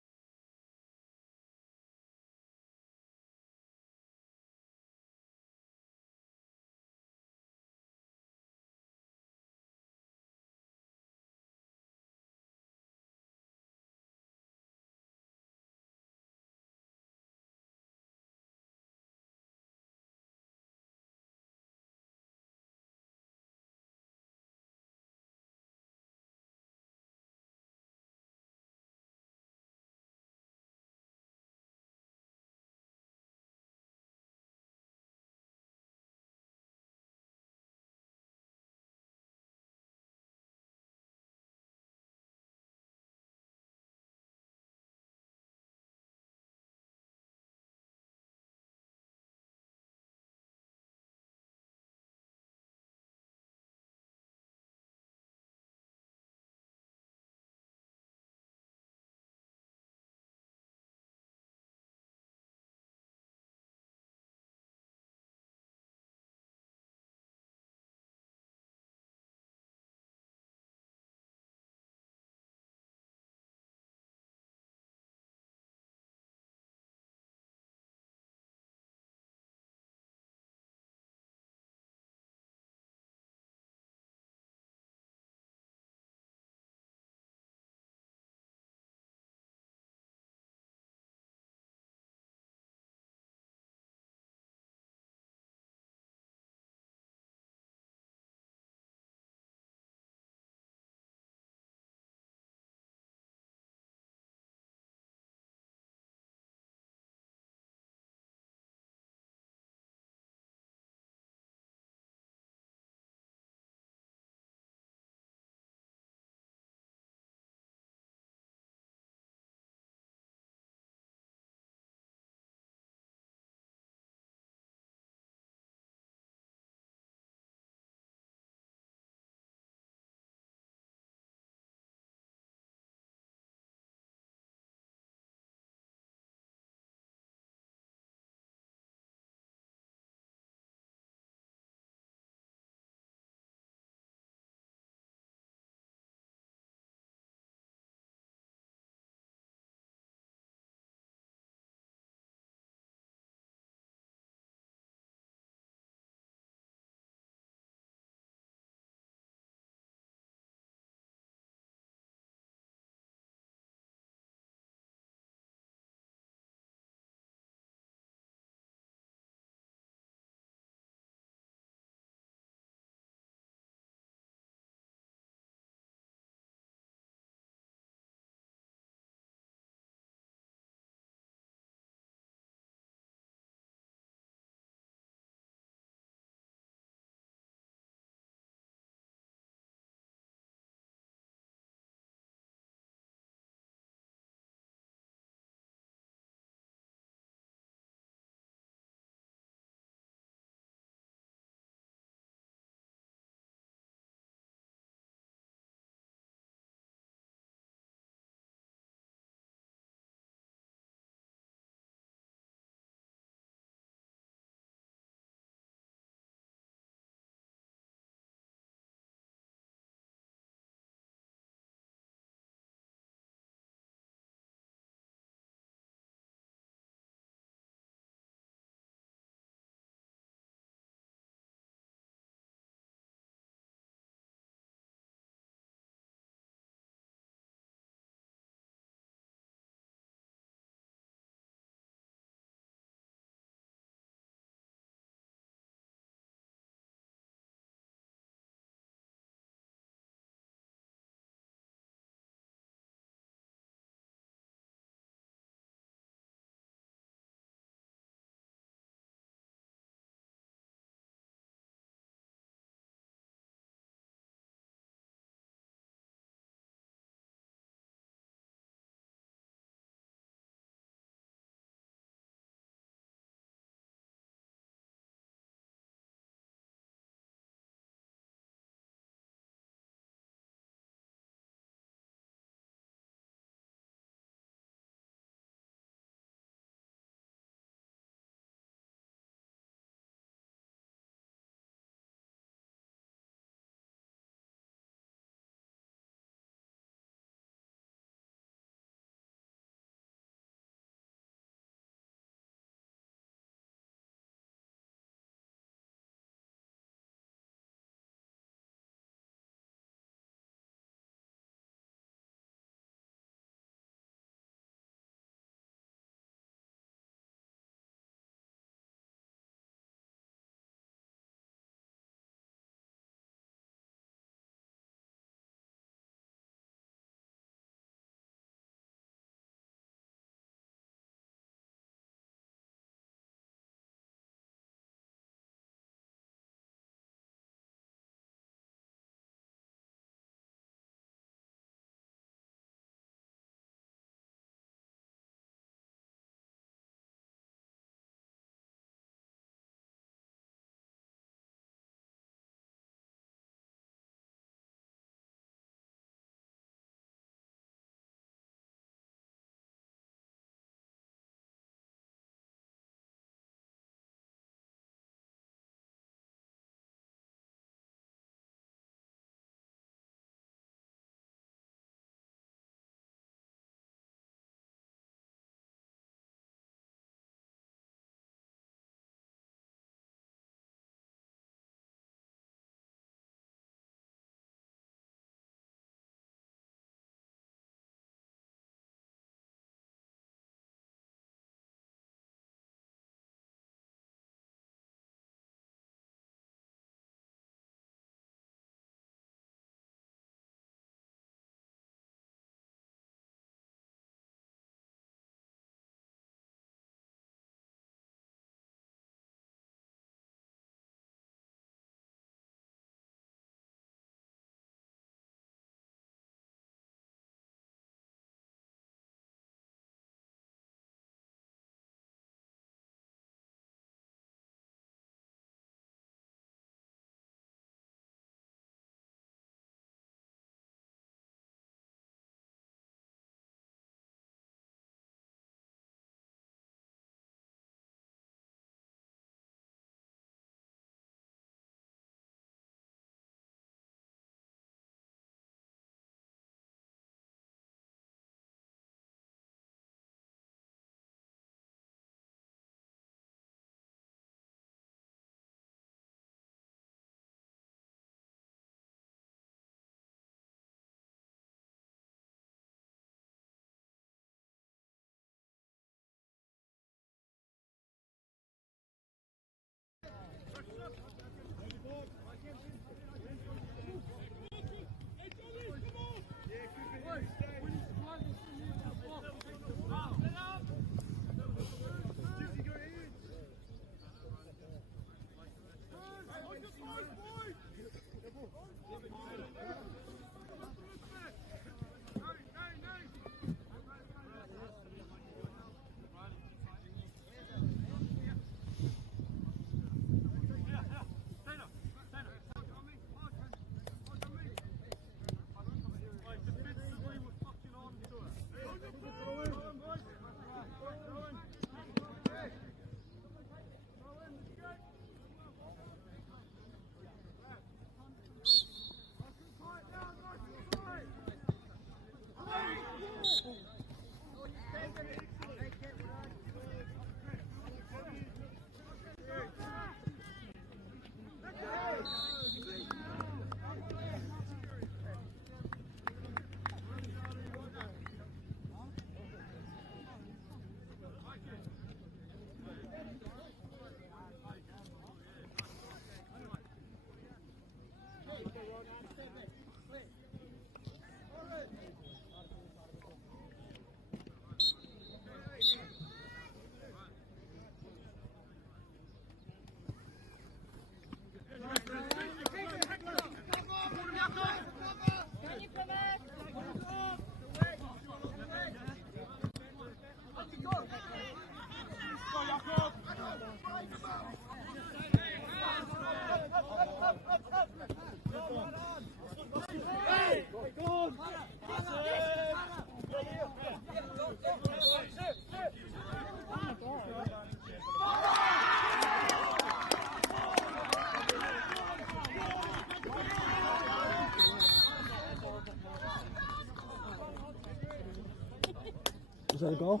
that a goal?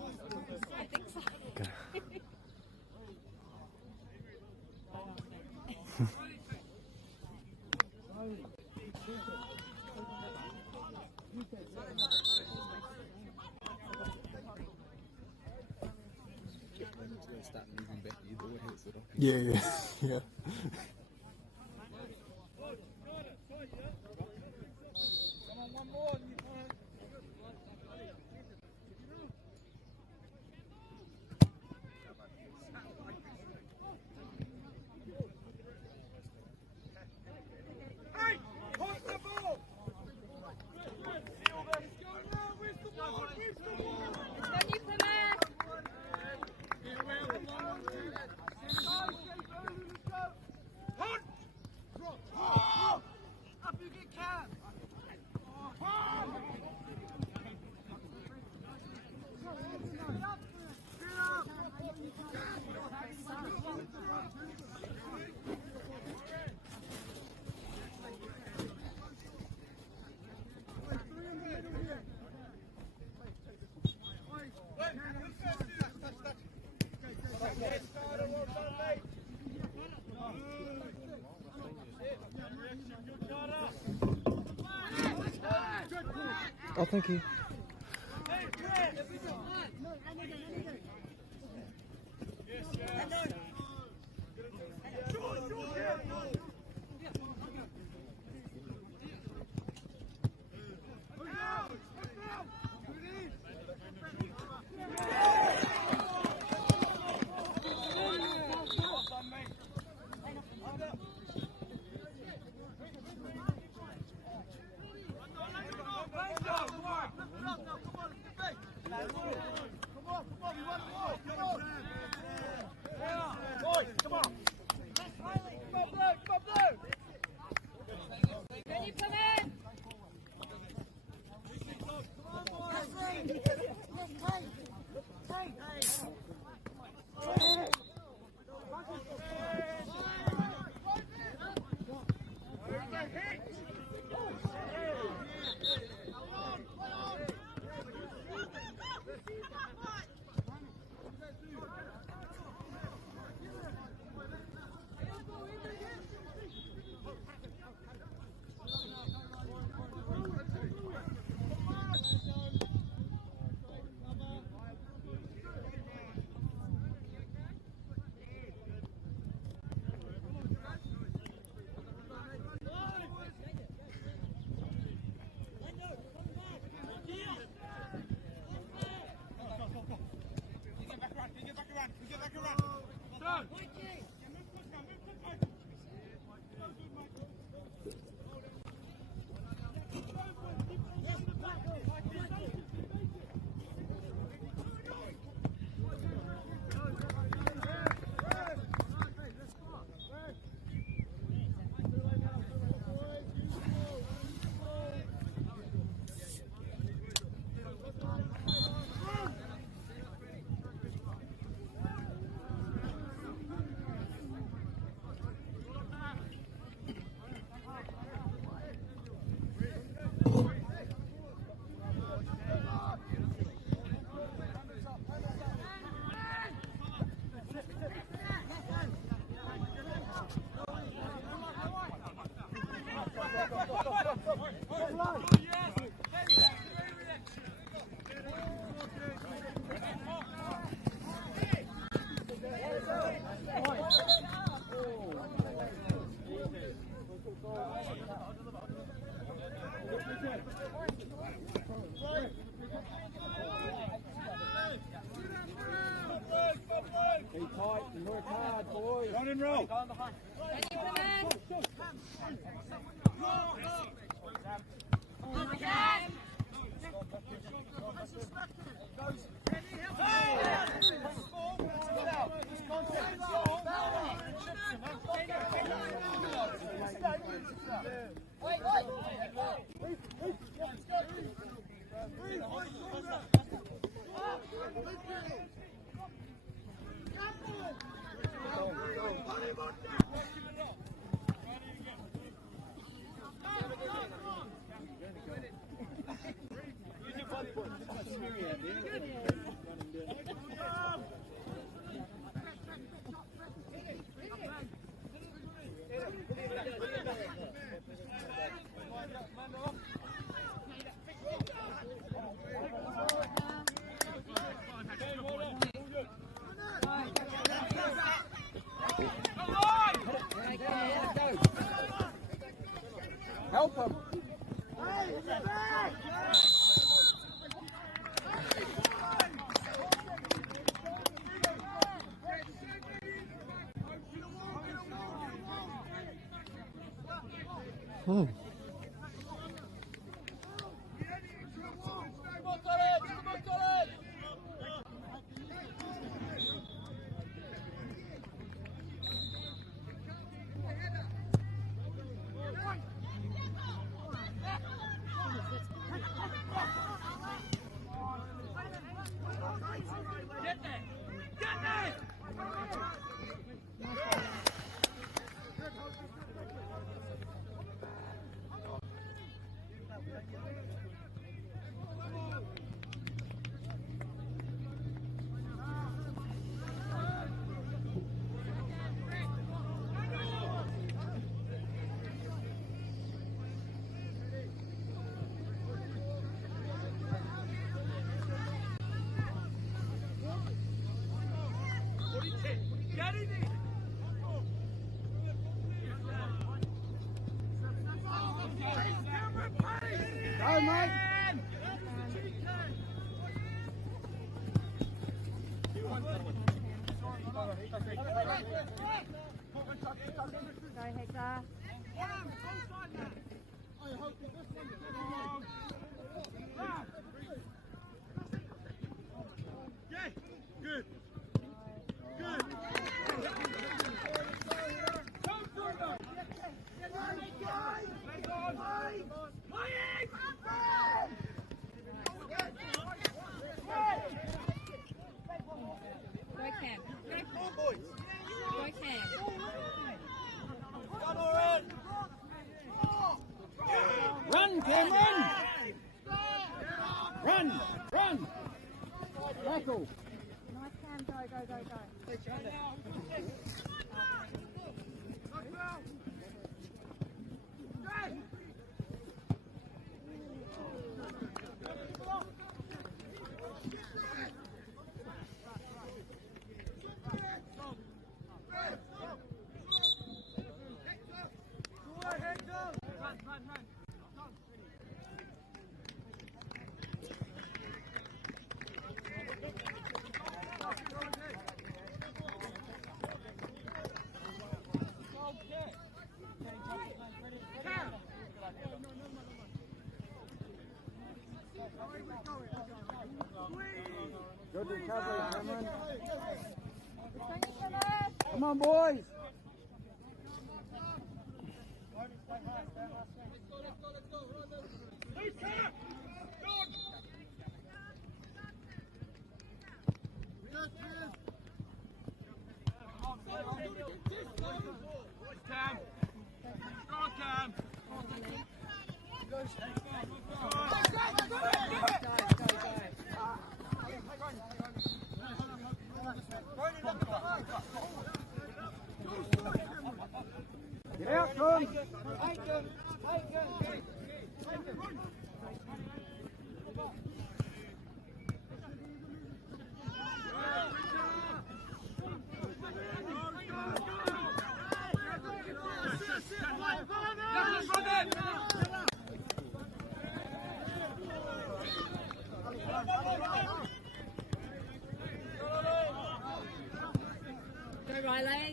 I think so. Okay. Yeah. Oh, thank you. Be tight and work hard, boys. Run and roll. Help him. Go, mate. Go, Hector. Yeah, good. Good. Go, Cam. Go, Cam. Run, Cam, run! Run! Run! Tackle! Nice, Cam. Go. Good recovery, Cameron. Come on, boys. Cam. Go on, Cam. Get out, Tom. Go, Riley.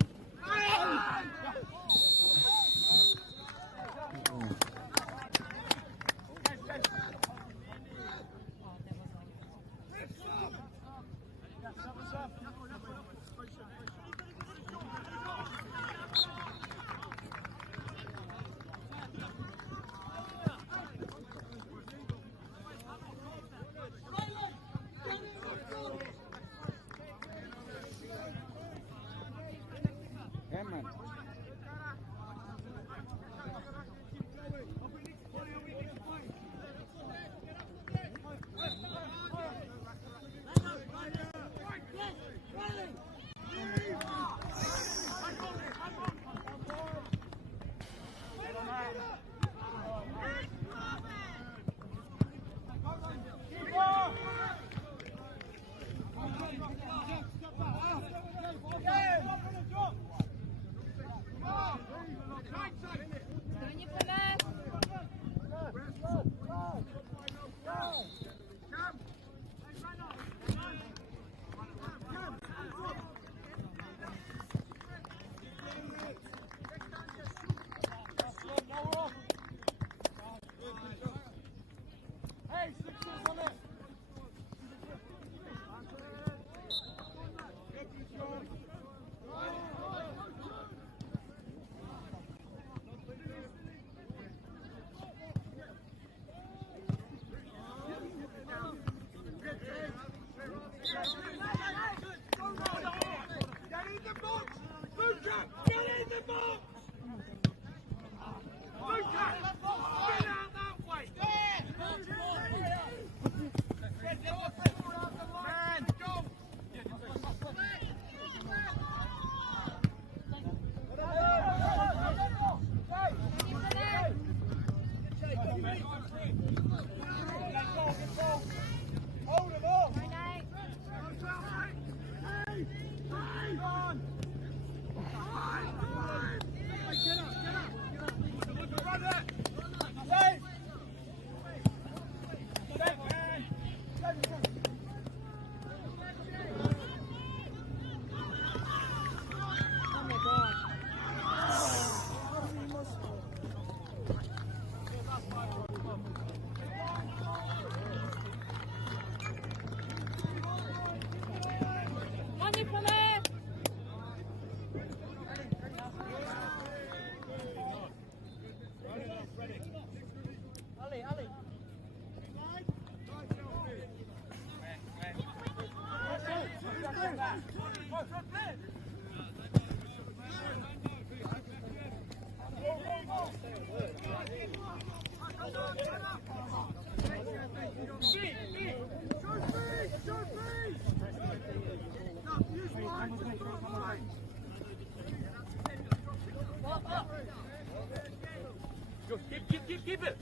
Keep it.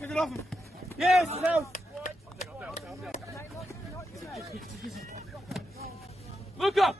Pick it off him. Yes, no. Look up.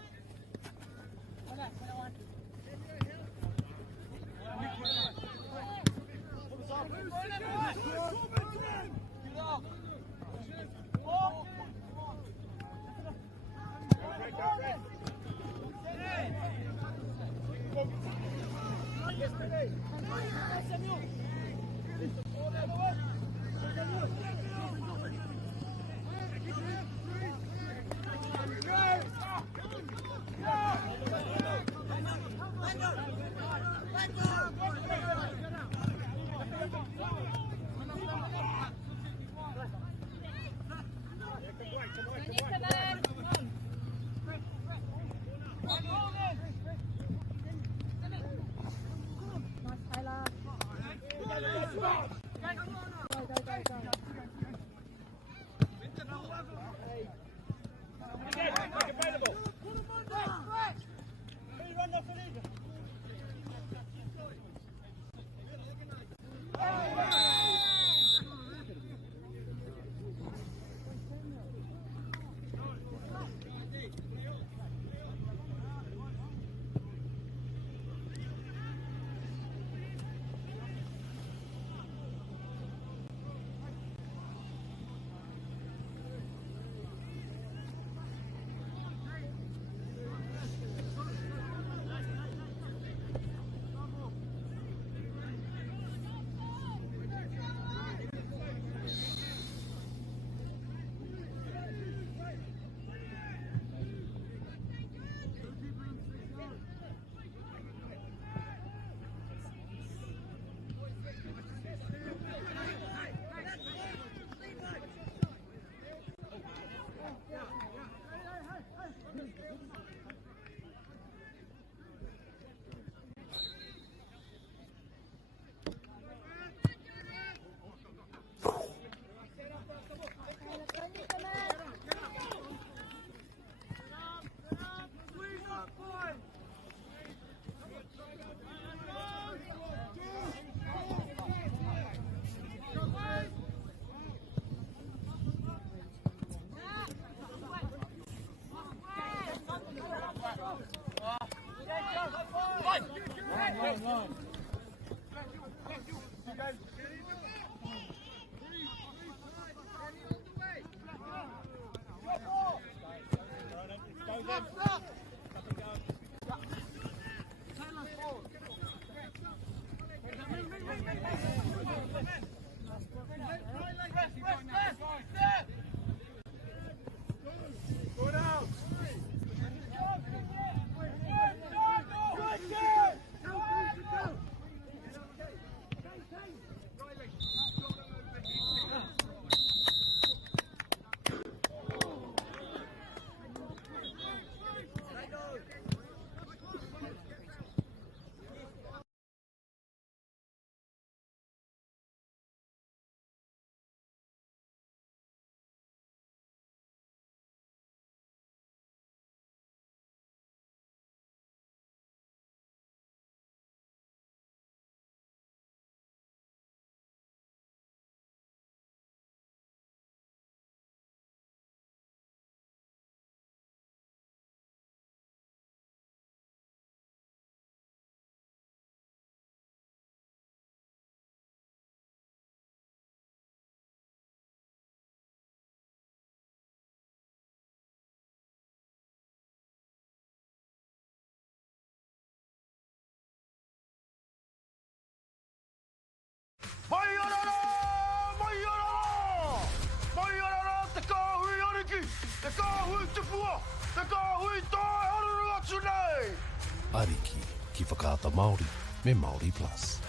Ariki, ki whakaata Māori, me Māori Plus.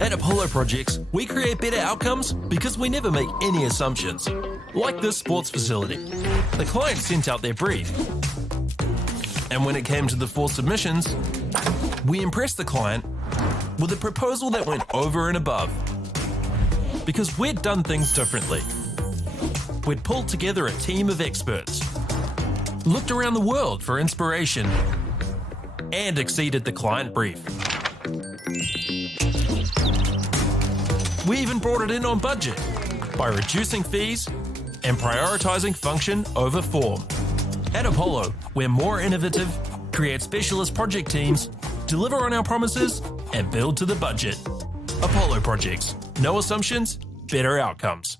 At Apollo Projects, we create better outcomes because we never make any assumptions. Like this sports facility. The client sent out their brief. And when it came to the 4 submissions, we impressed the client with a proposal that went over and above. Because we'd done things differently. We'd pulled together a team of experts, looked around the world for inspiration, and exceeded the client brief. We even brought it in on budget by reducing fees and prioritising function over form. At Apollo, we're more innovative, create specialist project teams, deliver on our promises, and build to the budget. Apollo Projects. No assumptions, better outcomes.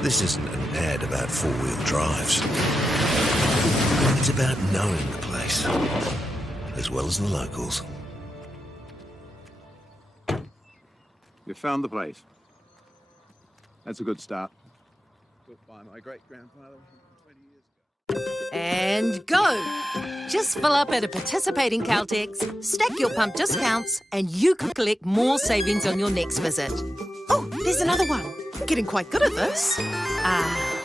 This isn't an ad about four-wheel drives. It's about knowing the place, as well as the locals. You found the place. That's a good start. Built by my great-grandfather 20 years ago. And go! Just fill up at a participating Caltex, stack your pump discounts, and you could collect more savings on your next visit. Oh, there's another one. Getting quite good at this.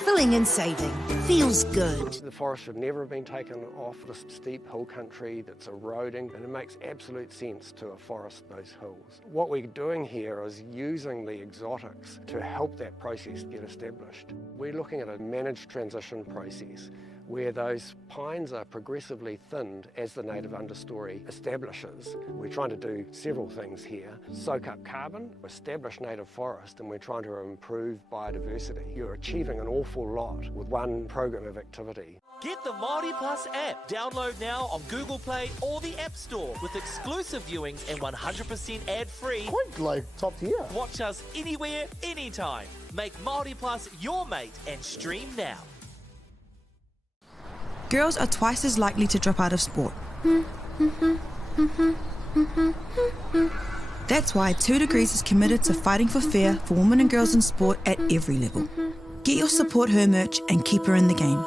Filling and saving. Feels good. The forest should never have been taken off this steep hill country that's eroding, and it makes absolute sense to afforest those hills. What we're doing here is using the exotics to help that process get established. We're looking at a managed transition process where those pines are progressively thinned as the native understory establishes. We're trying to do several things here. Soak up carbon, establish native forest, and we're trying to improve biodiversity. You're achieving an awful lot with one program of activity. Get the Māori Plus app. Download now on Google Play or the App Store with exclusive viewings and 100% ad-free. Quite like top tier. Watch us anywhere, anytime. Make Māori Plus your mate and stream now. Girls are twice as likely to drop out of sport. That's why 2 Degrees is committed to fighting for fair for women and girls in sport at every level. Get your Support Her merch and keep her in the game.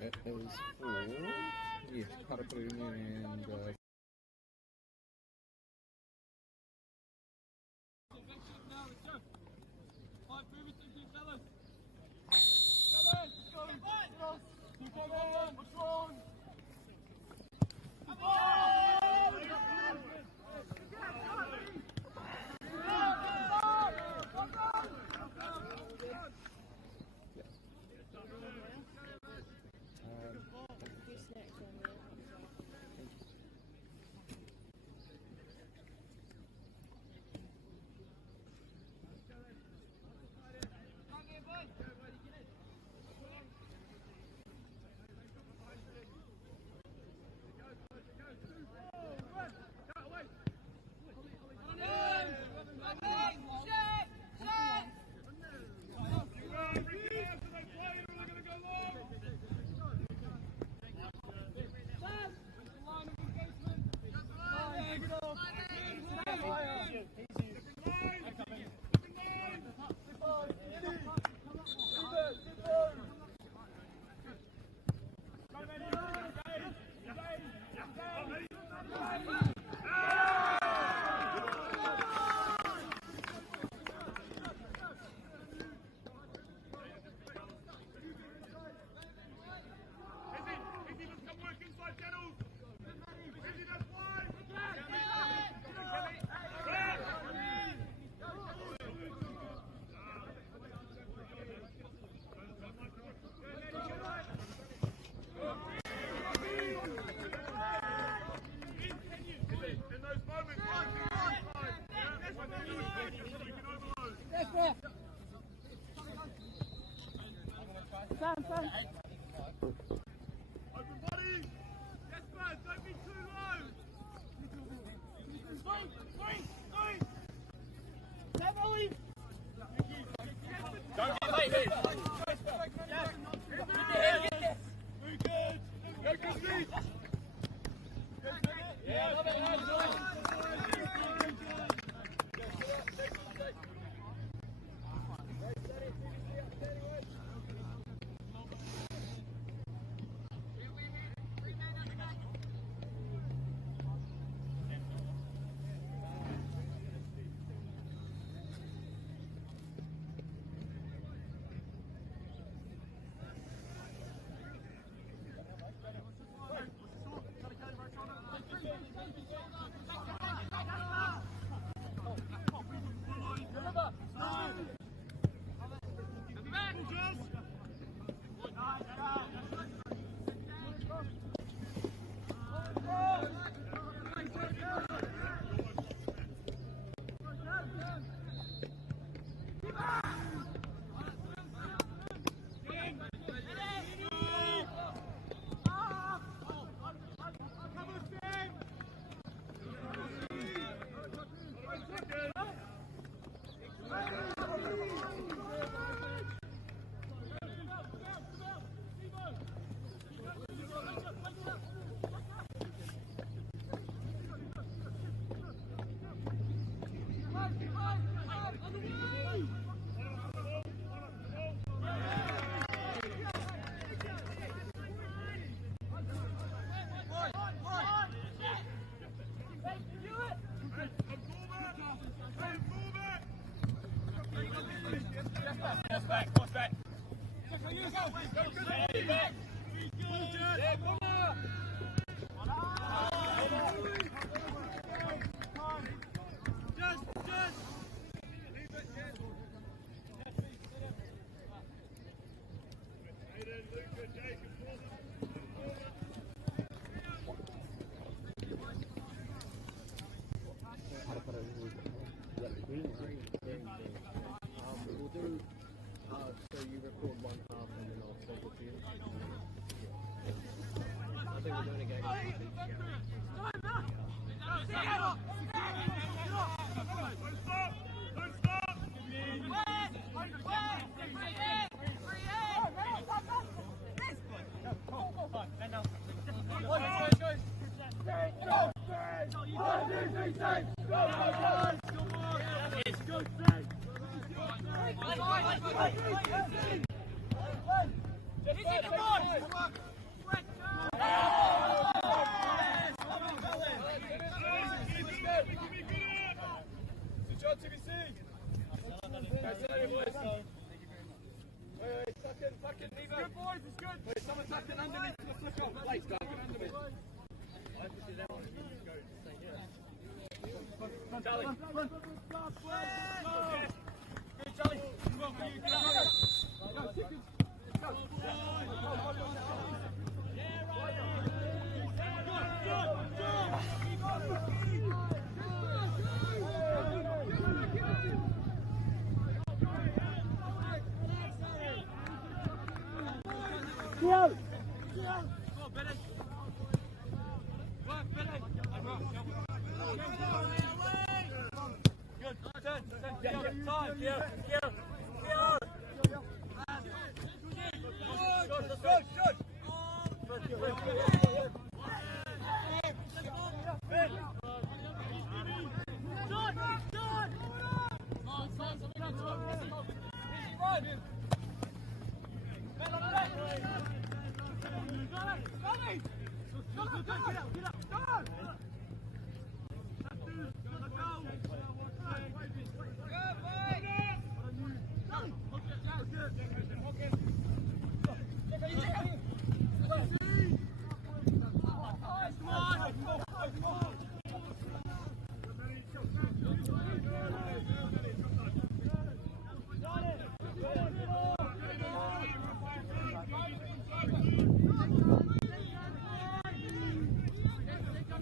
That is for, yes, Paraparuni and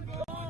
Go!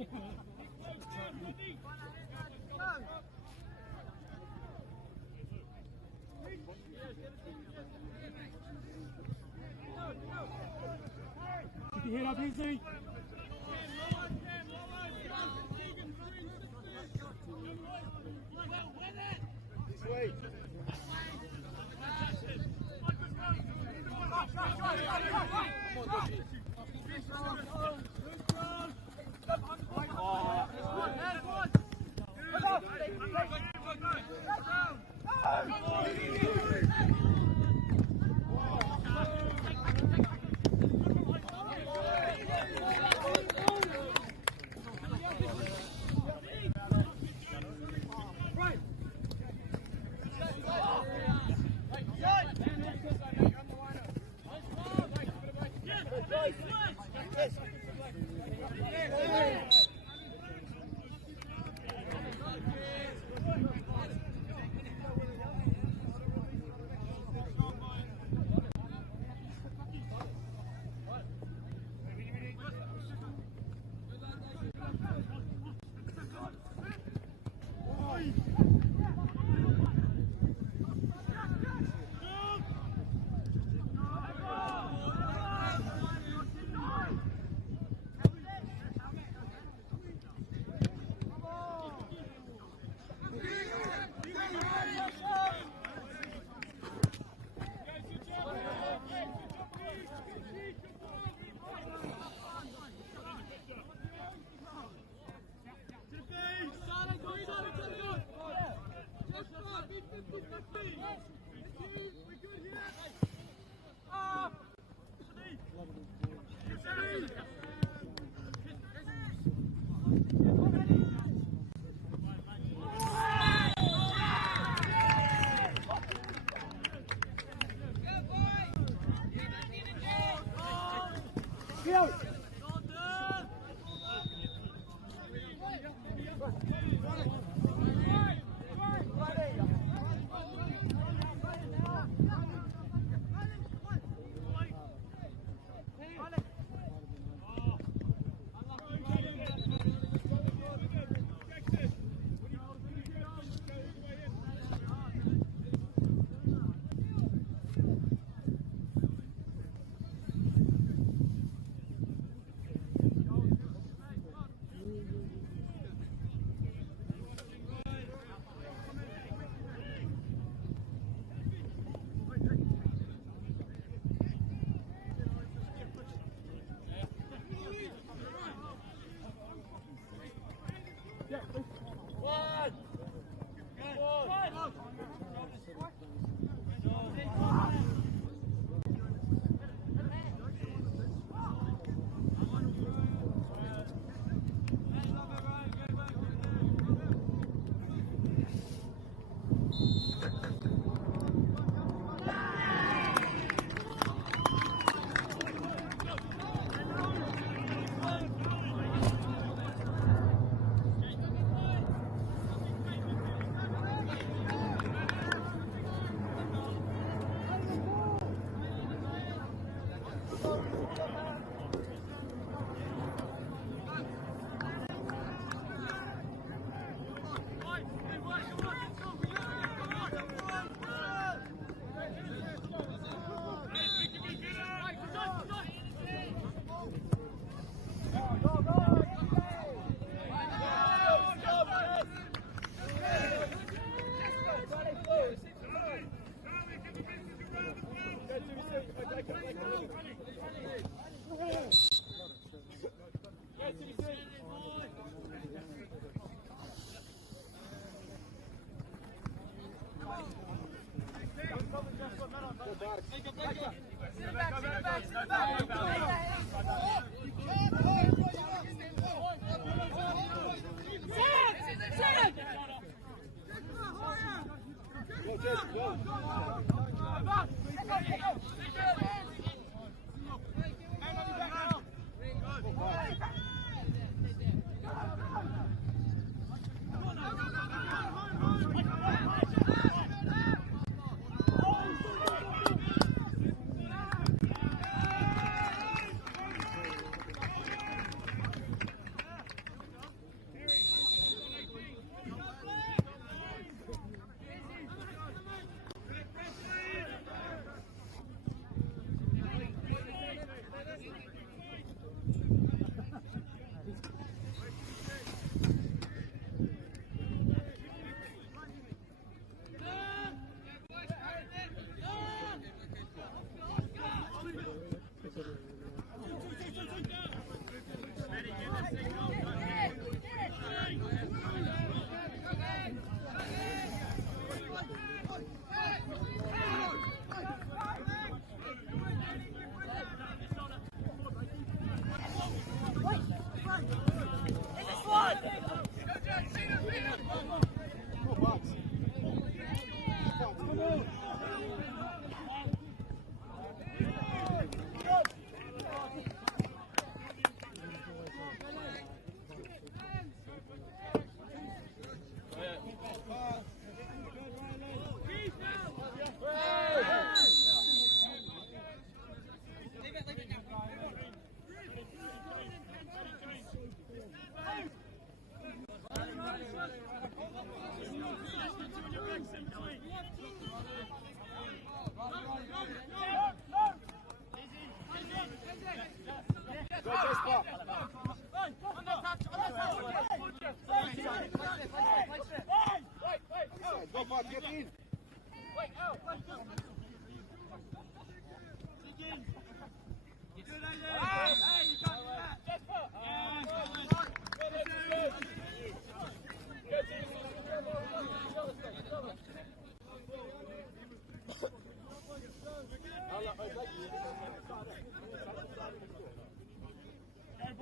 Keep your head up easy. This way.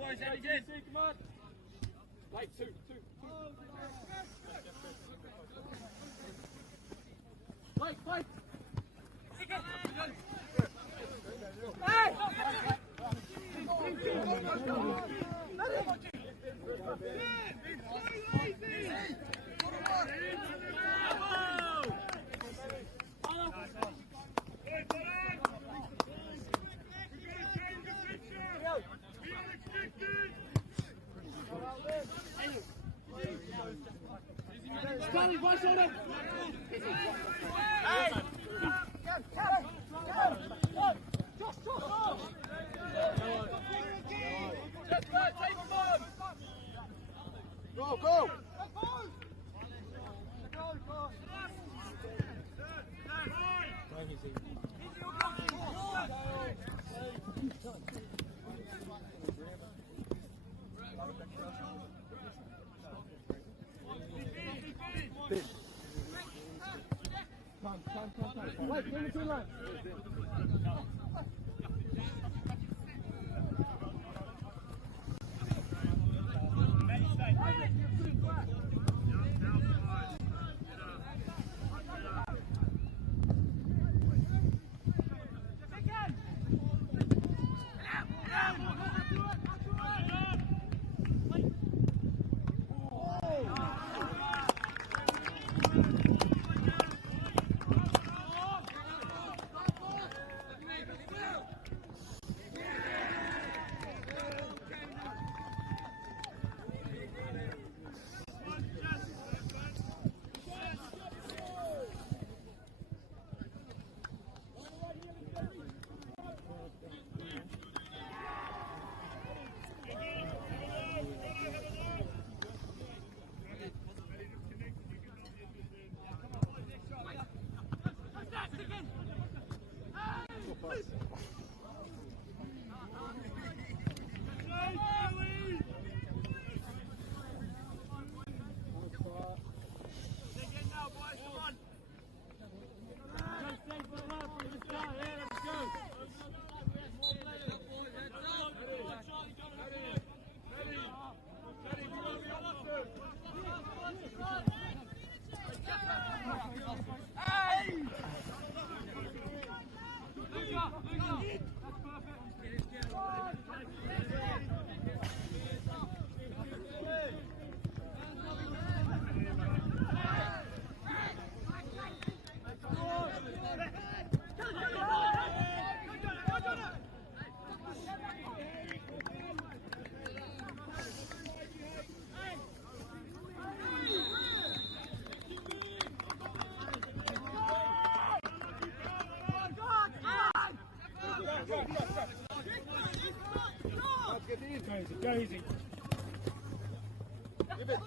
boys, Andy, again. Come on. Wait, two. Wait. Hey! Stanley, one shoulder. Hey! Go! Come. Wait, give me 2 lines. Go easy. Give it.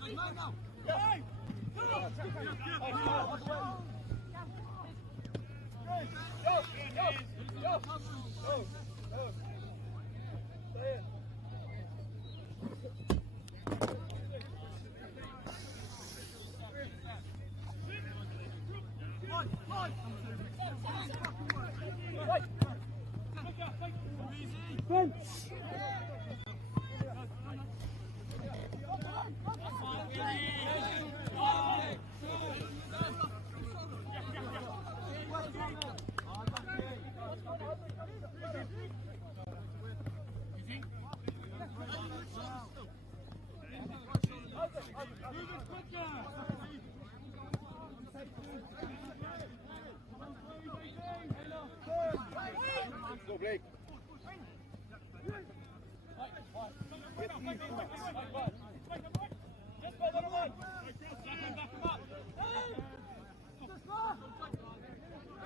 Go, Blake.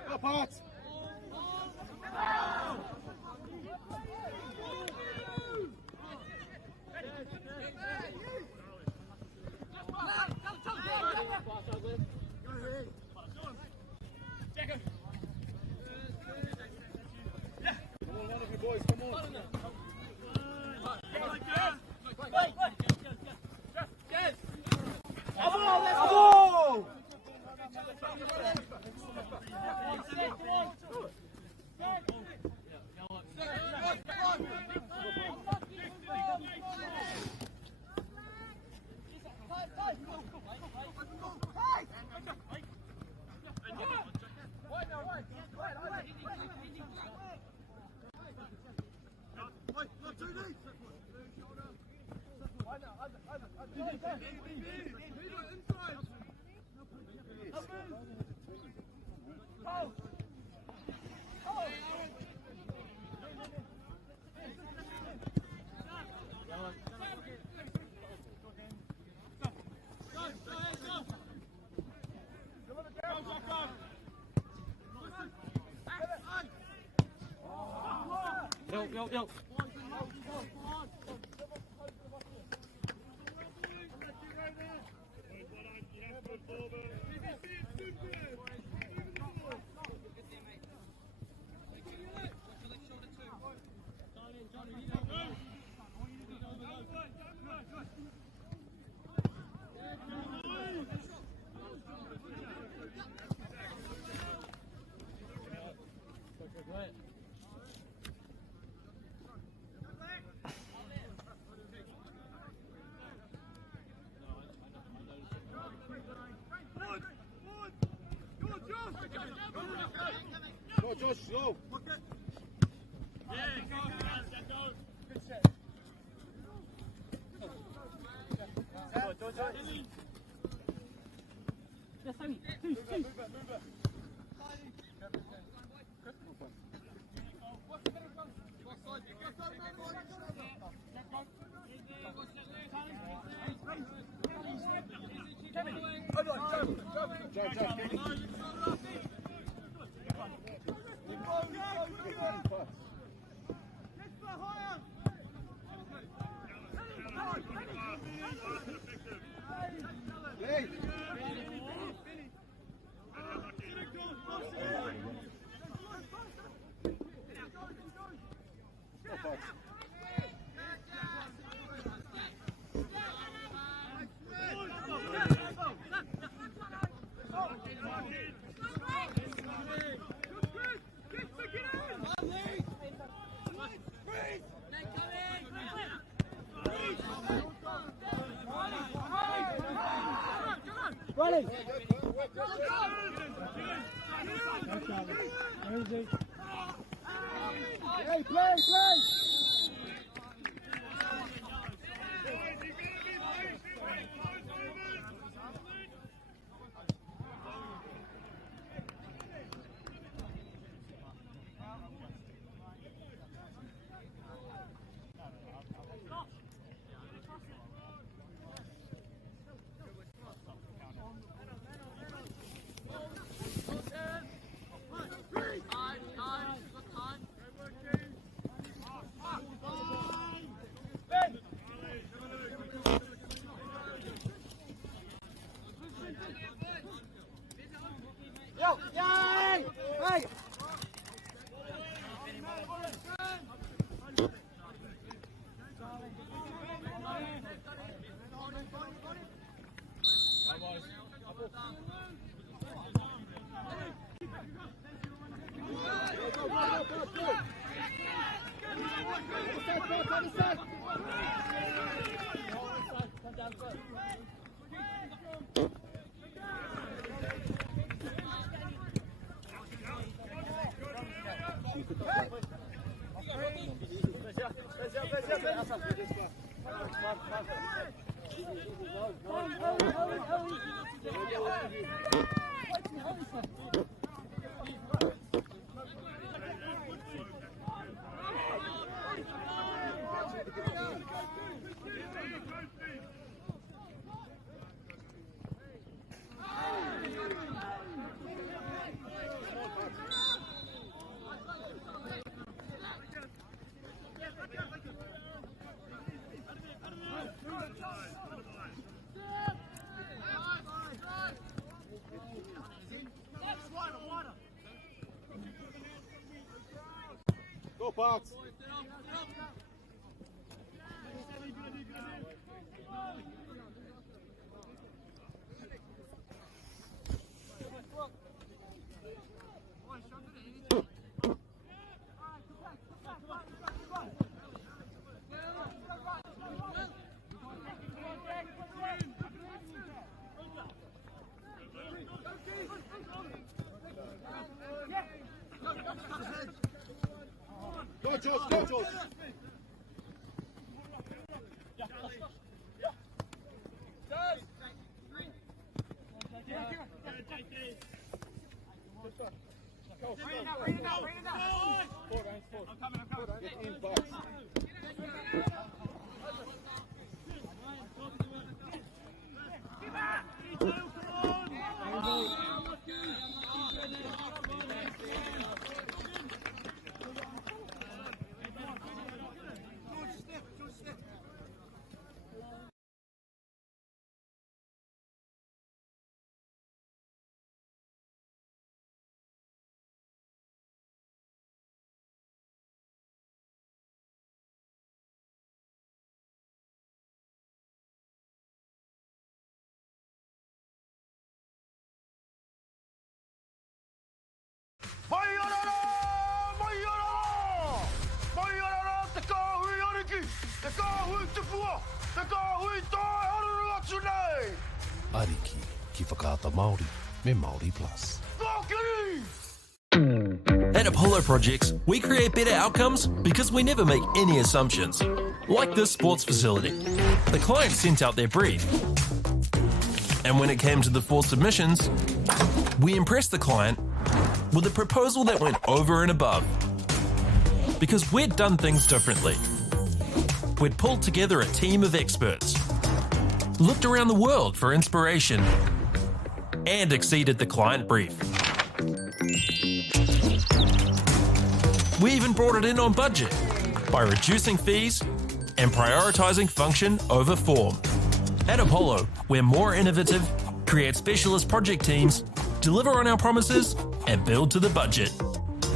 Go, Potts. Boys, come on. Bravo! Yo. Go, Josh, go. Yeah, go. Good set. Go. Yes, Sammy. Move it. Ready. Hey, play. Go, Parks. Go, George. Ariki, ki whakaata Māori, me Māori Plus. At Apollo Projects, we create better outcomes because we never make any assumptions. Like this sports facility. The client sent out their brief. And when it came to the 4 submissions, we impressed the client with a proposal that went over and above. Because we'd done things differently. We'd pulled together a team of experts, looked around the world for inspiration, and exceeded the client brief. We even brought it in on budget by reducing fees and prioritising function over form. At Apollo, we're more innovative, create specialist project teams, deliver on our promises, and build to the budget.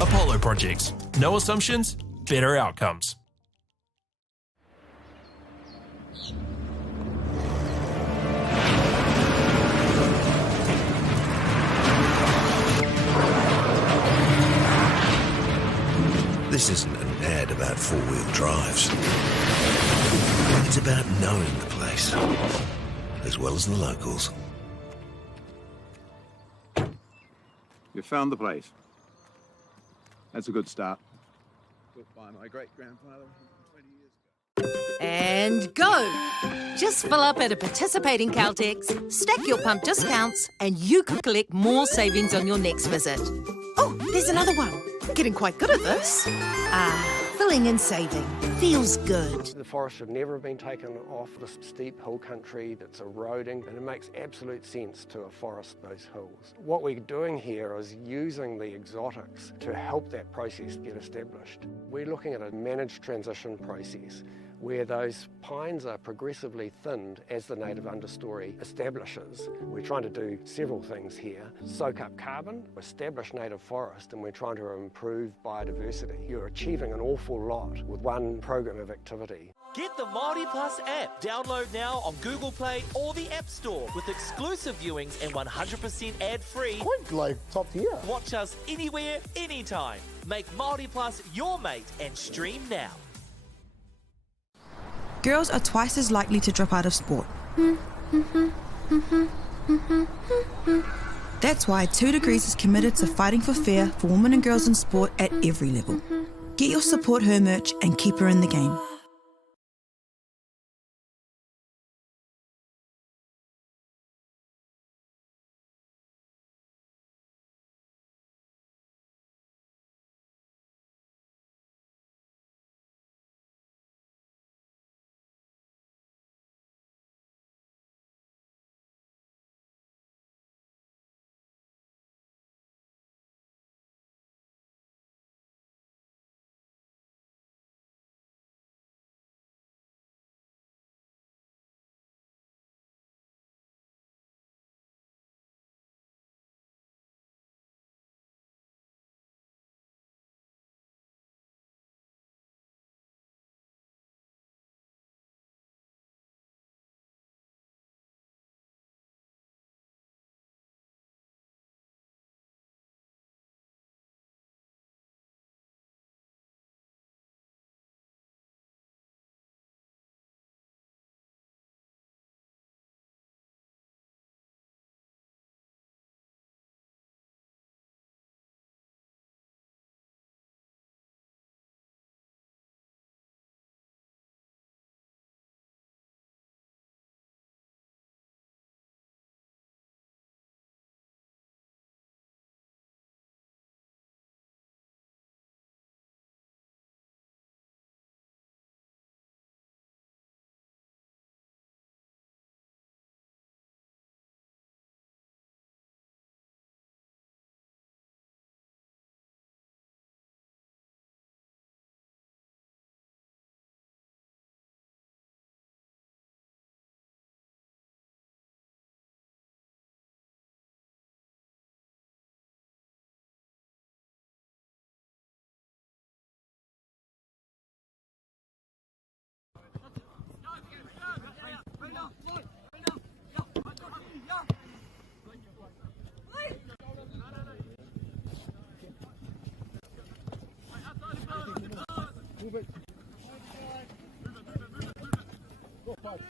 Apollo Projects. No assumptions, better outcomes. This isn't an ad about four-wheel drives. It's about knowing the place, as well as the locals. You found the place. That's a good start. Built by my great-grandfather 20 years ago. And go! Just fill up at a participating Caltex, stack your pump discounts, and you could collect more savings on your next visit. Oh, there's another one. Getting quite good at this. Filling and saving. Feels good. The forest should never have been taken off this steep hill country that's eroding, and it makes absolute sense to afforest those hills. What we're doing here is using the exotics to help that process get established. We're looking at a managed transition process where those pines are progressively thinned as the native understory establishes. We're trying to do several things here. Soak up carbon, establish native forest, and we're trying to improve biodiversity. You're achieving an awful lot with one program of activity. Get the Māori Plus app. Download now on Google Play or the App Store with exclusive viewings and 100% ad-free. Quite like top tier. Watch us anywhere, anytime. Make Māori Plus your mate and stream now. Girls are twice as likely to drop out of sport. That's why 2 Degrees is committed to fighting for fair for women and girls in sport at every level. Get your Support Her merch and keep her in the game. Go, 5.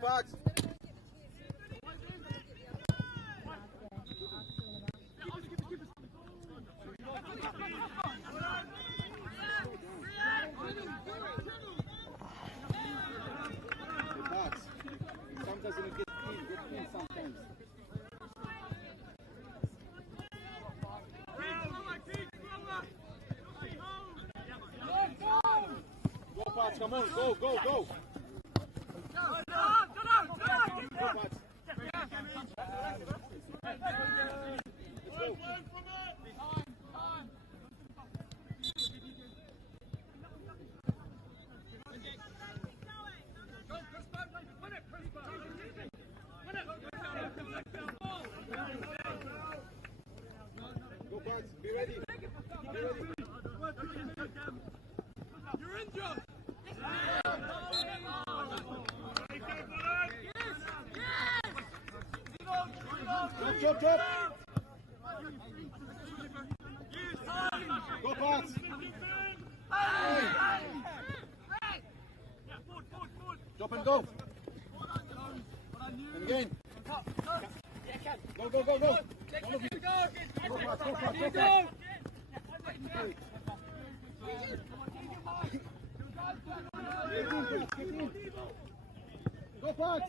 Box. Sometimes it gets clean sometimes. Go, Pats, come on, go, go, go. Be ready. You're in, John. Jump. Go, Pats. Jump and go. And again. Go. Go, Pats. Go, Pats.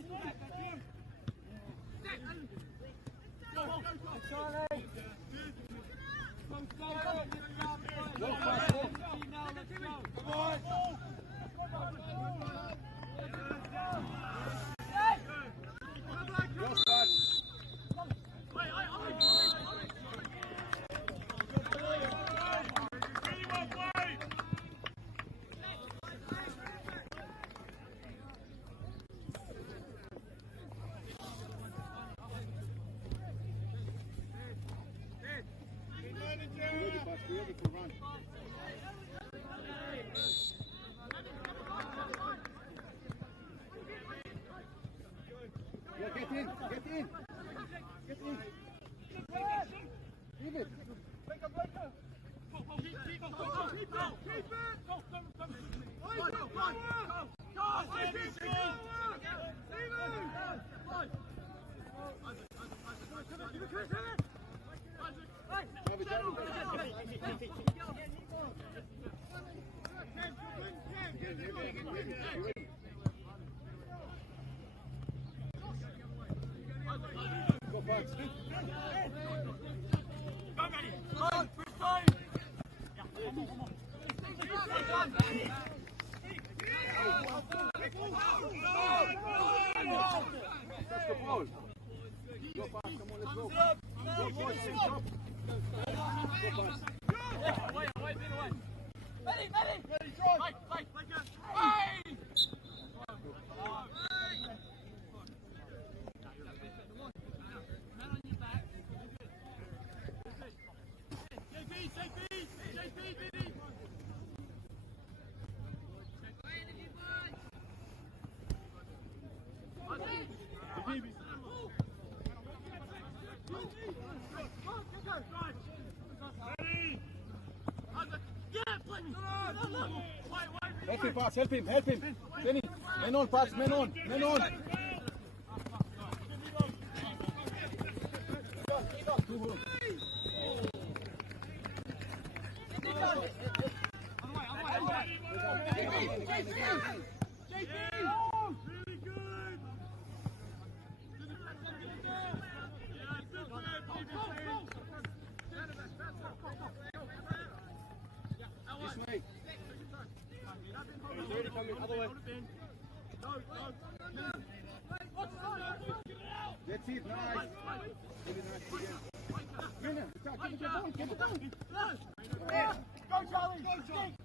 Get in. Leave it. Go, Help him, Parks, help him, help him. Benny, men on, Parks, men on, men on. That's it, nice. Really nice again. Winner, give it your ball, give it down. Go, Charlie, go, Jake.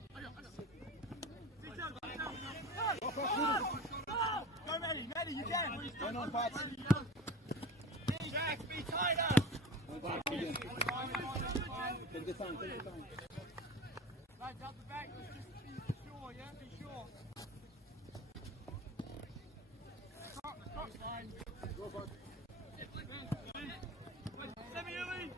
Go, Maddie, Maddie, you can. Turn on, Pats. Jack, be tighter. Take the time, take the time. Lads, up the back, just be sure, yeah, be sure. Stop, line. Go, Pats. Let me in.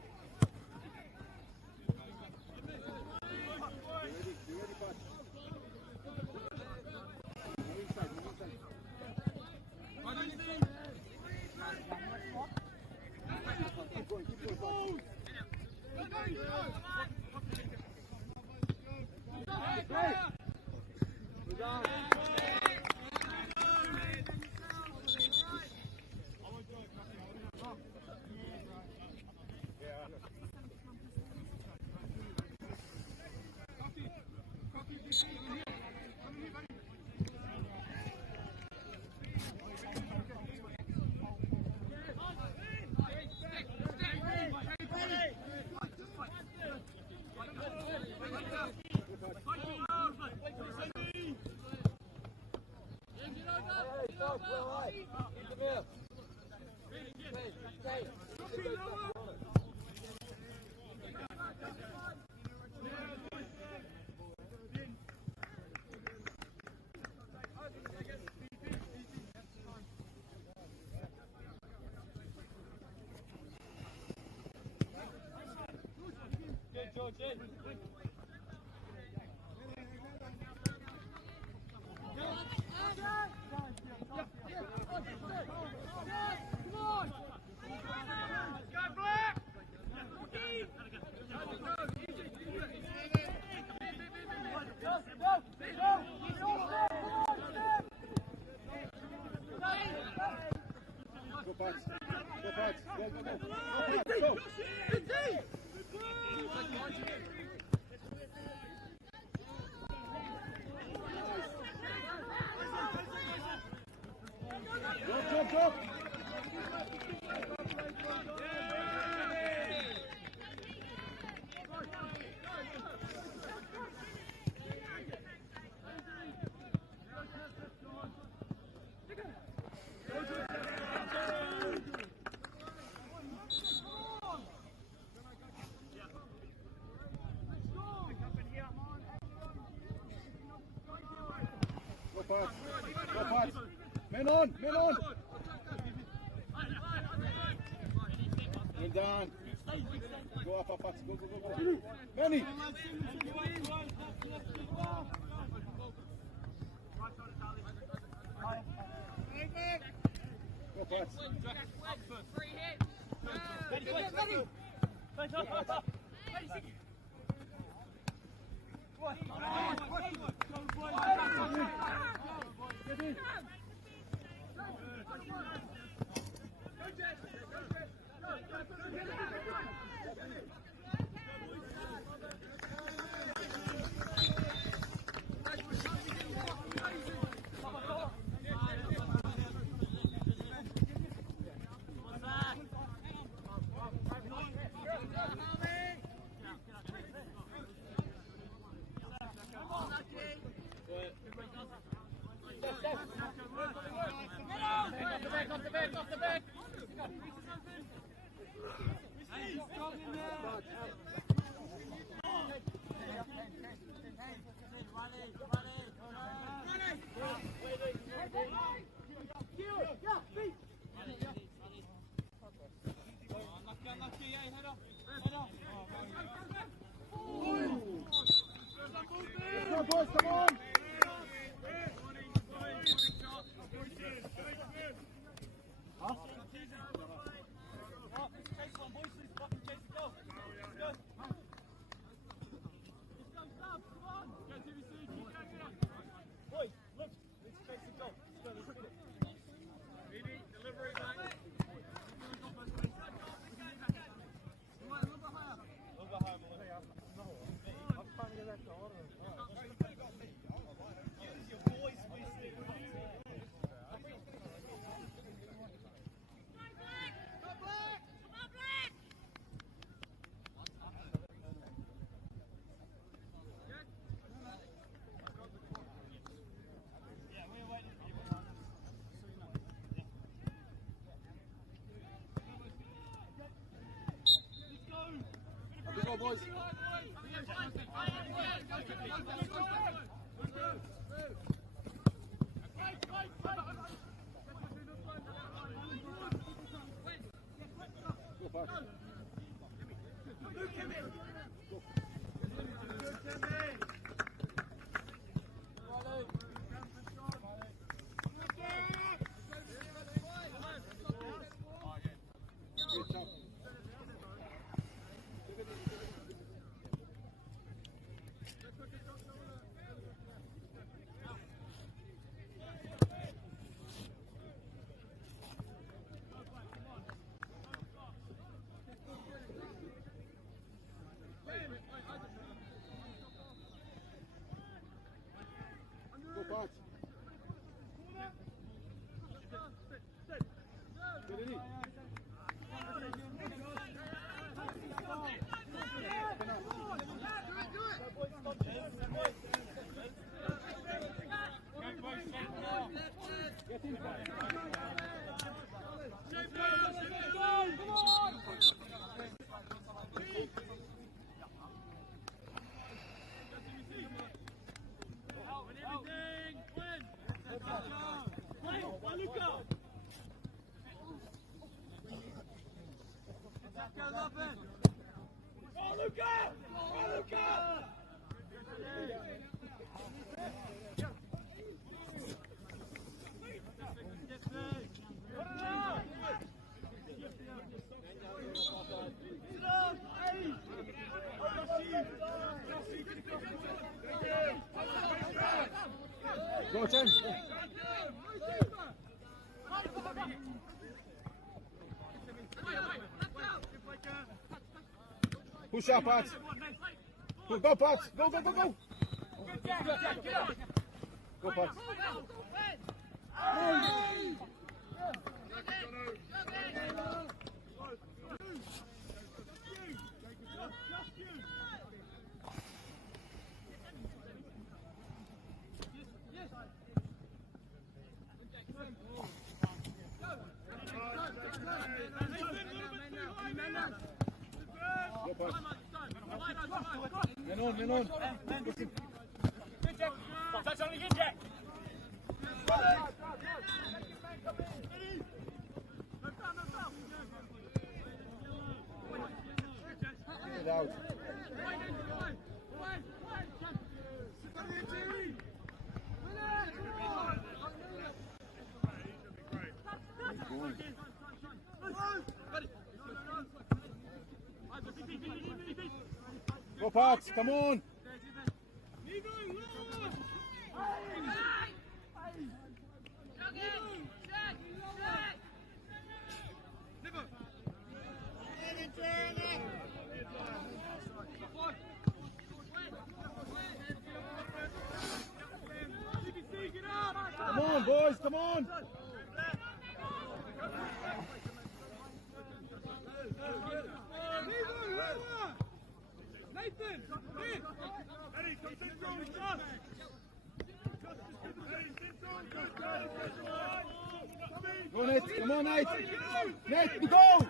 Men on, men on. Well done. Go up, Pats. Go, go, go, go. Benny. Go, Pats. Free hit. Benny. Off the back. Boys, come on! Go, boys. Go, Park. Parks. Get in. Go, Chen. Push up, Pat. Go, Pat. Go, go, go, go. Go, Pat. Men on, men on. Touch on again, Jack. Get out. Go, Parks, come on! Come on, boys, come on! Nathan! Eddie, come central! Go, Nate, come on! go, Nate. Nate, go.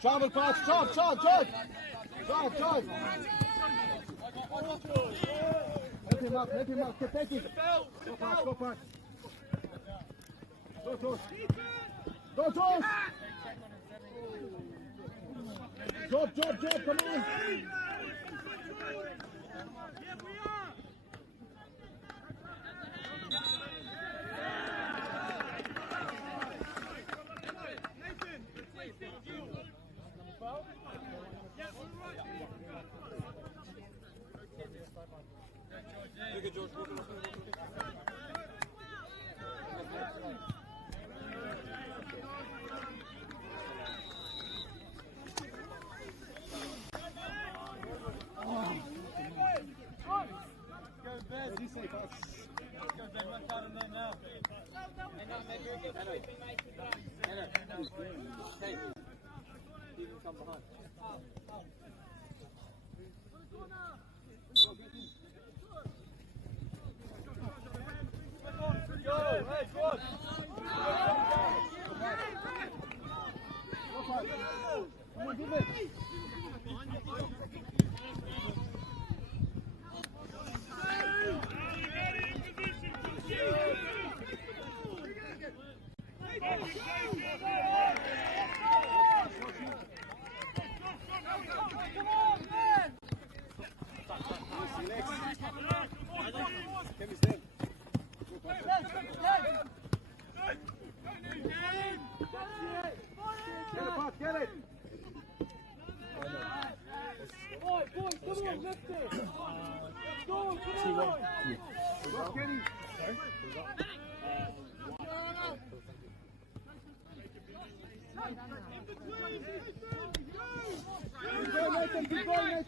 Travel fast, drive. Let him up, take it. Go fast. Go, Josh. Job, come on. Get it! Keep going.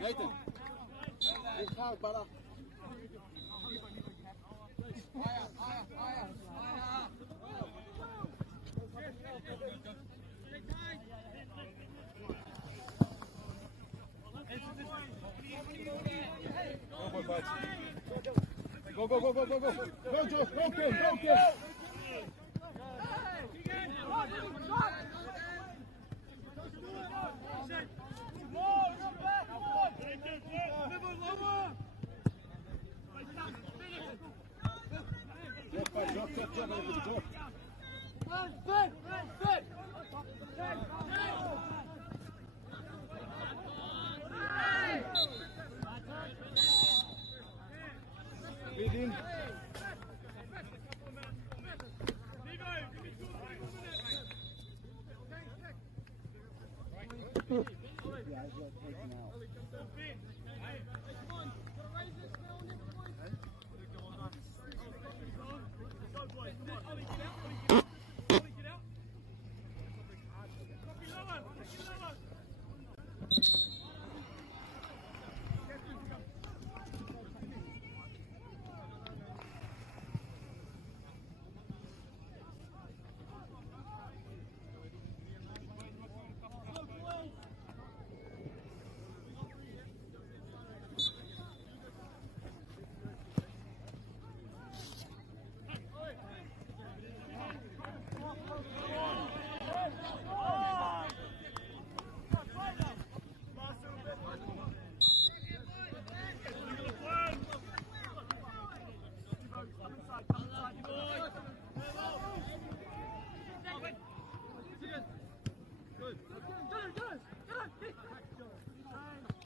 Nathan. It's hard, brother. Go. Go, Josh. Go, Kim. Leading.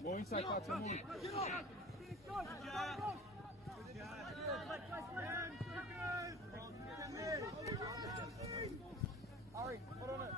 More inside, Pat, come on. Hurry, put on it.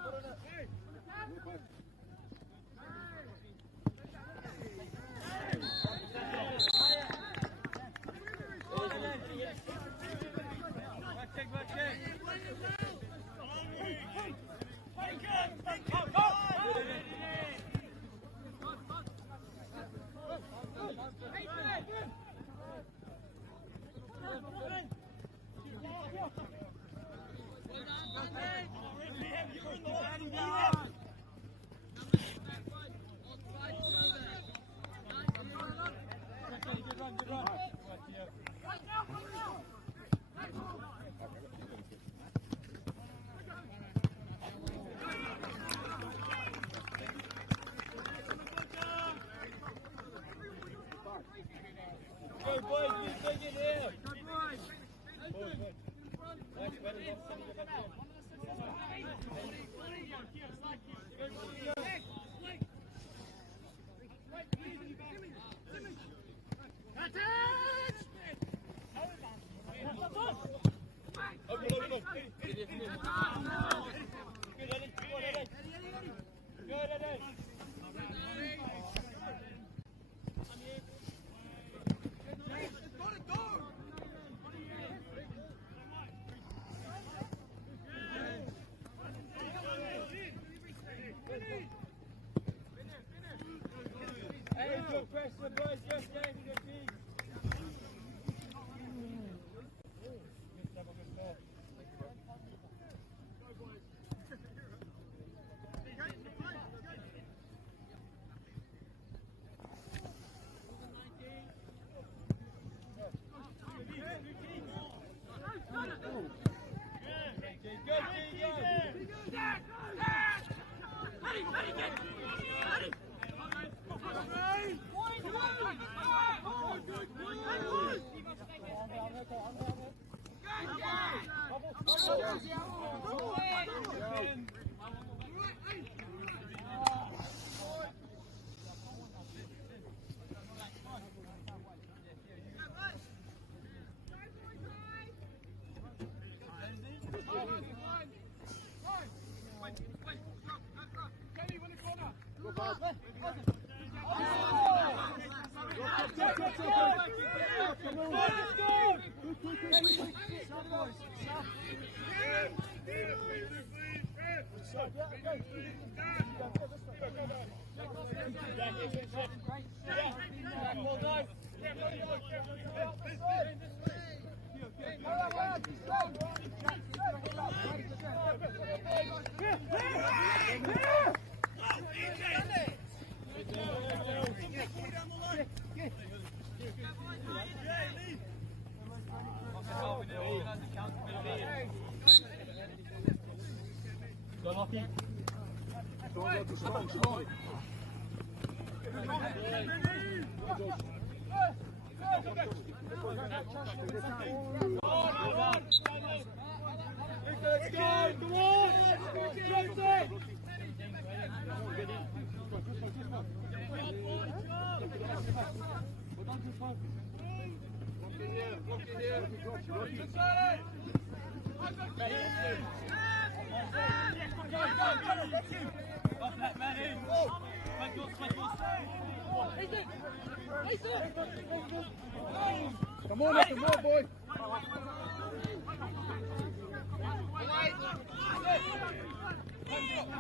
Come on, Mr. More, boy.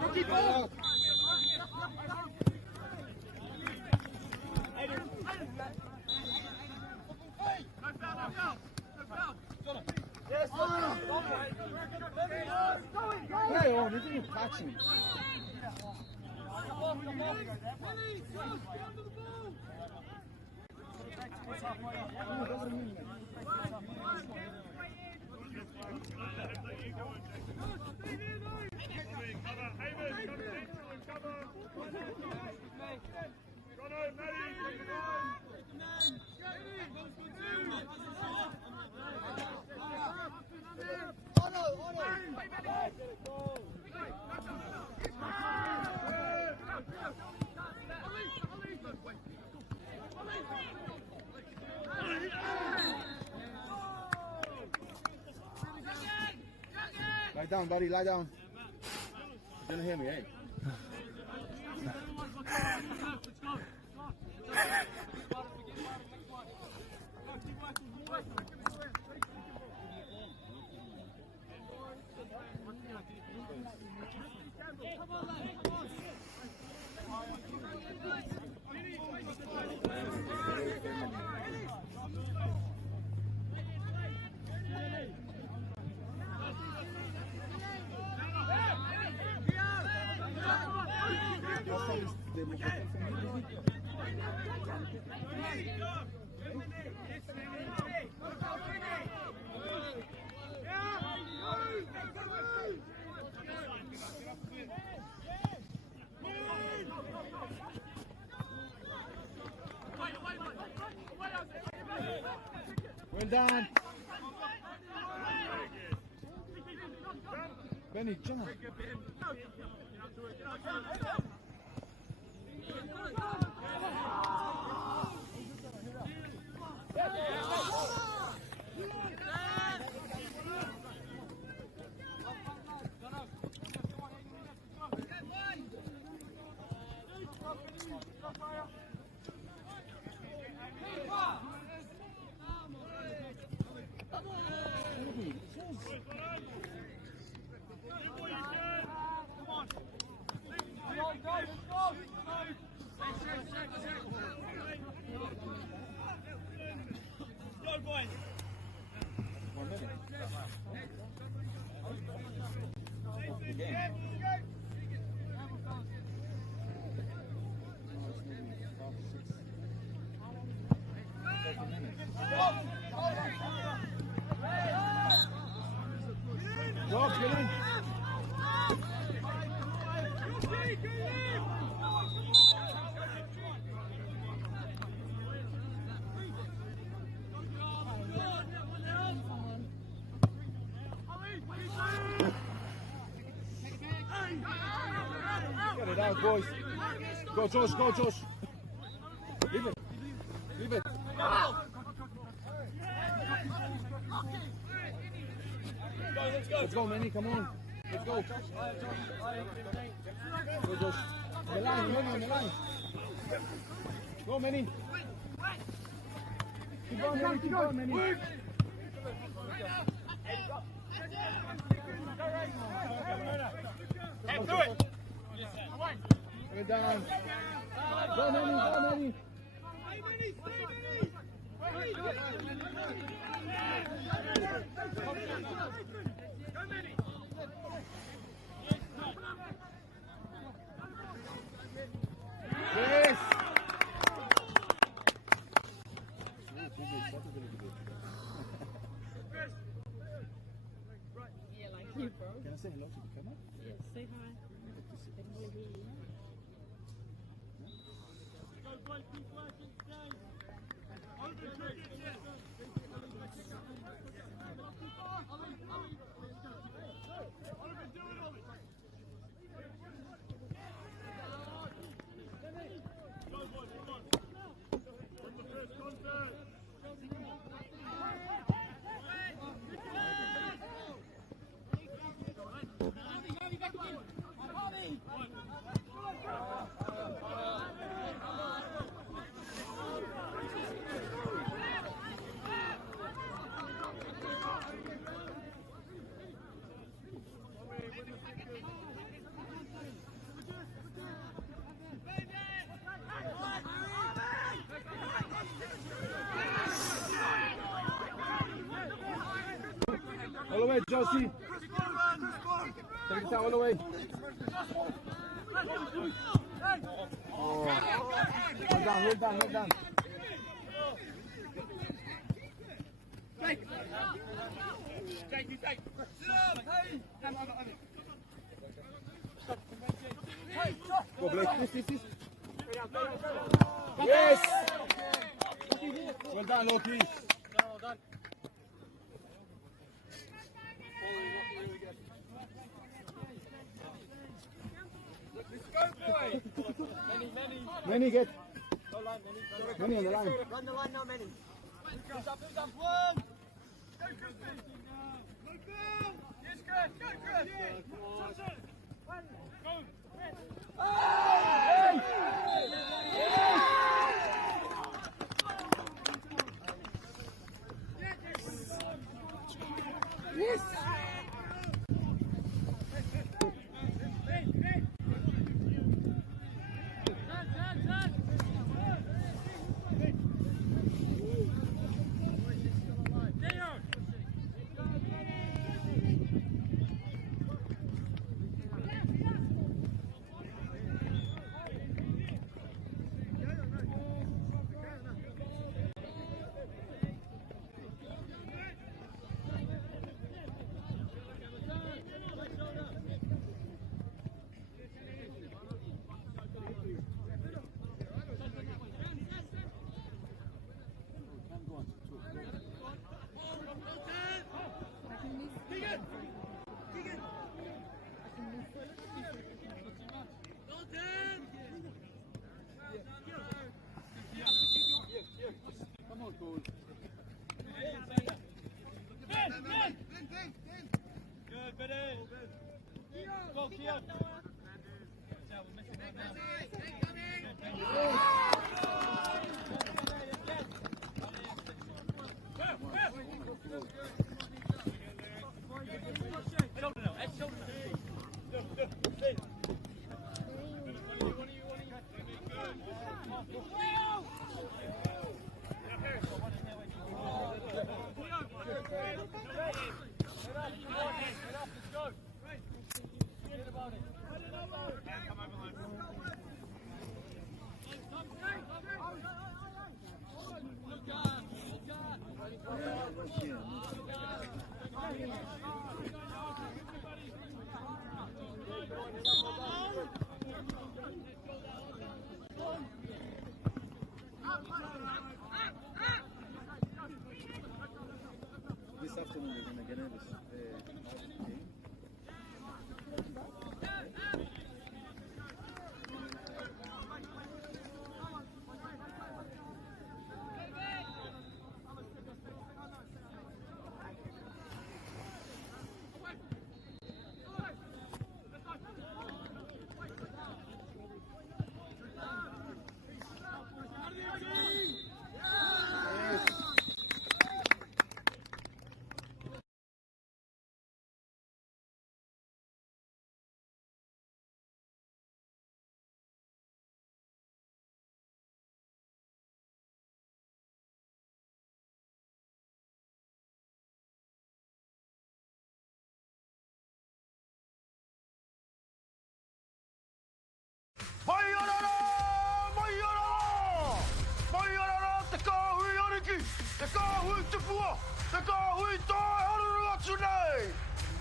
Rookie ball. Yes, play on, isn't it catching? Lie down, buddy, lie down. You're gonna hear me, eh? Well done. Benny, jump. out, boys. Go, Josh, go, Josh. Leave it. Leave it. Let's go, Manny, come on. Let's go. Go, Josh. On the line, Manny, on the line. Go, Manny. Keep going, Manny, keep going, Manny. Hey, do it! We're down. Go, Manny, go, Manny. Yes! Yeah, like you, bro. Can I say hello to the camera? Yes, say hi. All the way, Josie. Take it out all the way. Oh. Hold down, hold down, hold down. Go, Blake. This. Yes! Well done, Loki. Well done. Manny, get. Manny on the line. Run the line now, Manny. Push up, one. Go, Chris. Yes, Chris. Go, Chris. Go. Hey! Yes!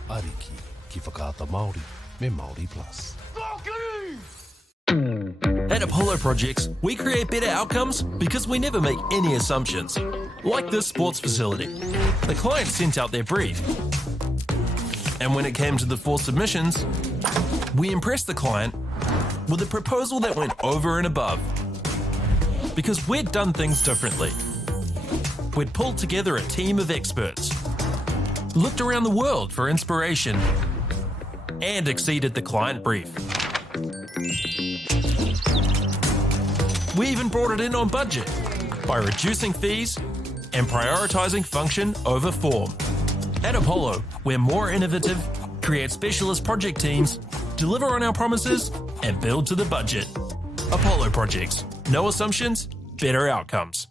Ariki, ki whakaata Māori, me Māori Plus. At Apollo Projects, we create better outcomes because we never make any assumptions. Like this sports facility. The client sent out their brief. And when it came to the 4 submissions, we impressed the client with a proposal that went over and above. Because we'd done things differently. We'd pulled together a team of experts, looked around the world for inspiration, and exceeded the client brief. We even brought it in on budget by reducing fees and prioritising function over form. At Apollo, we're more innovative, create specialist project teams, deliver on our promises, and build to the budget. Apollo Projects. No assumptions, better outcomes.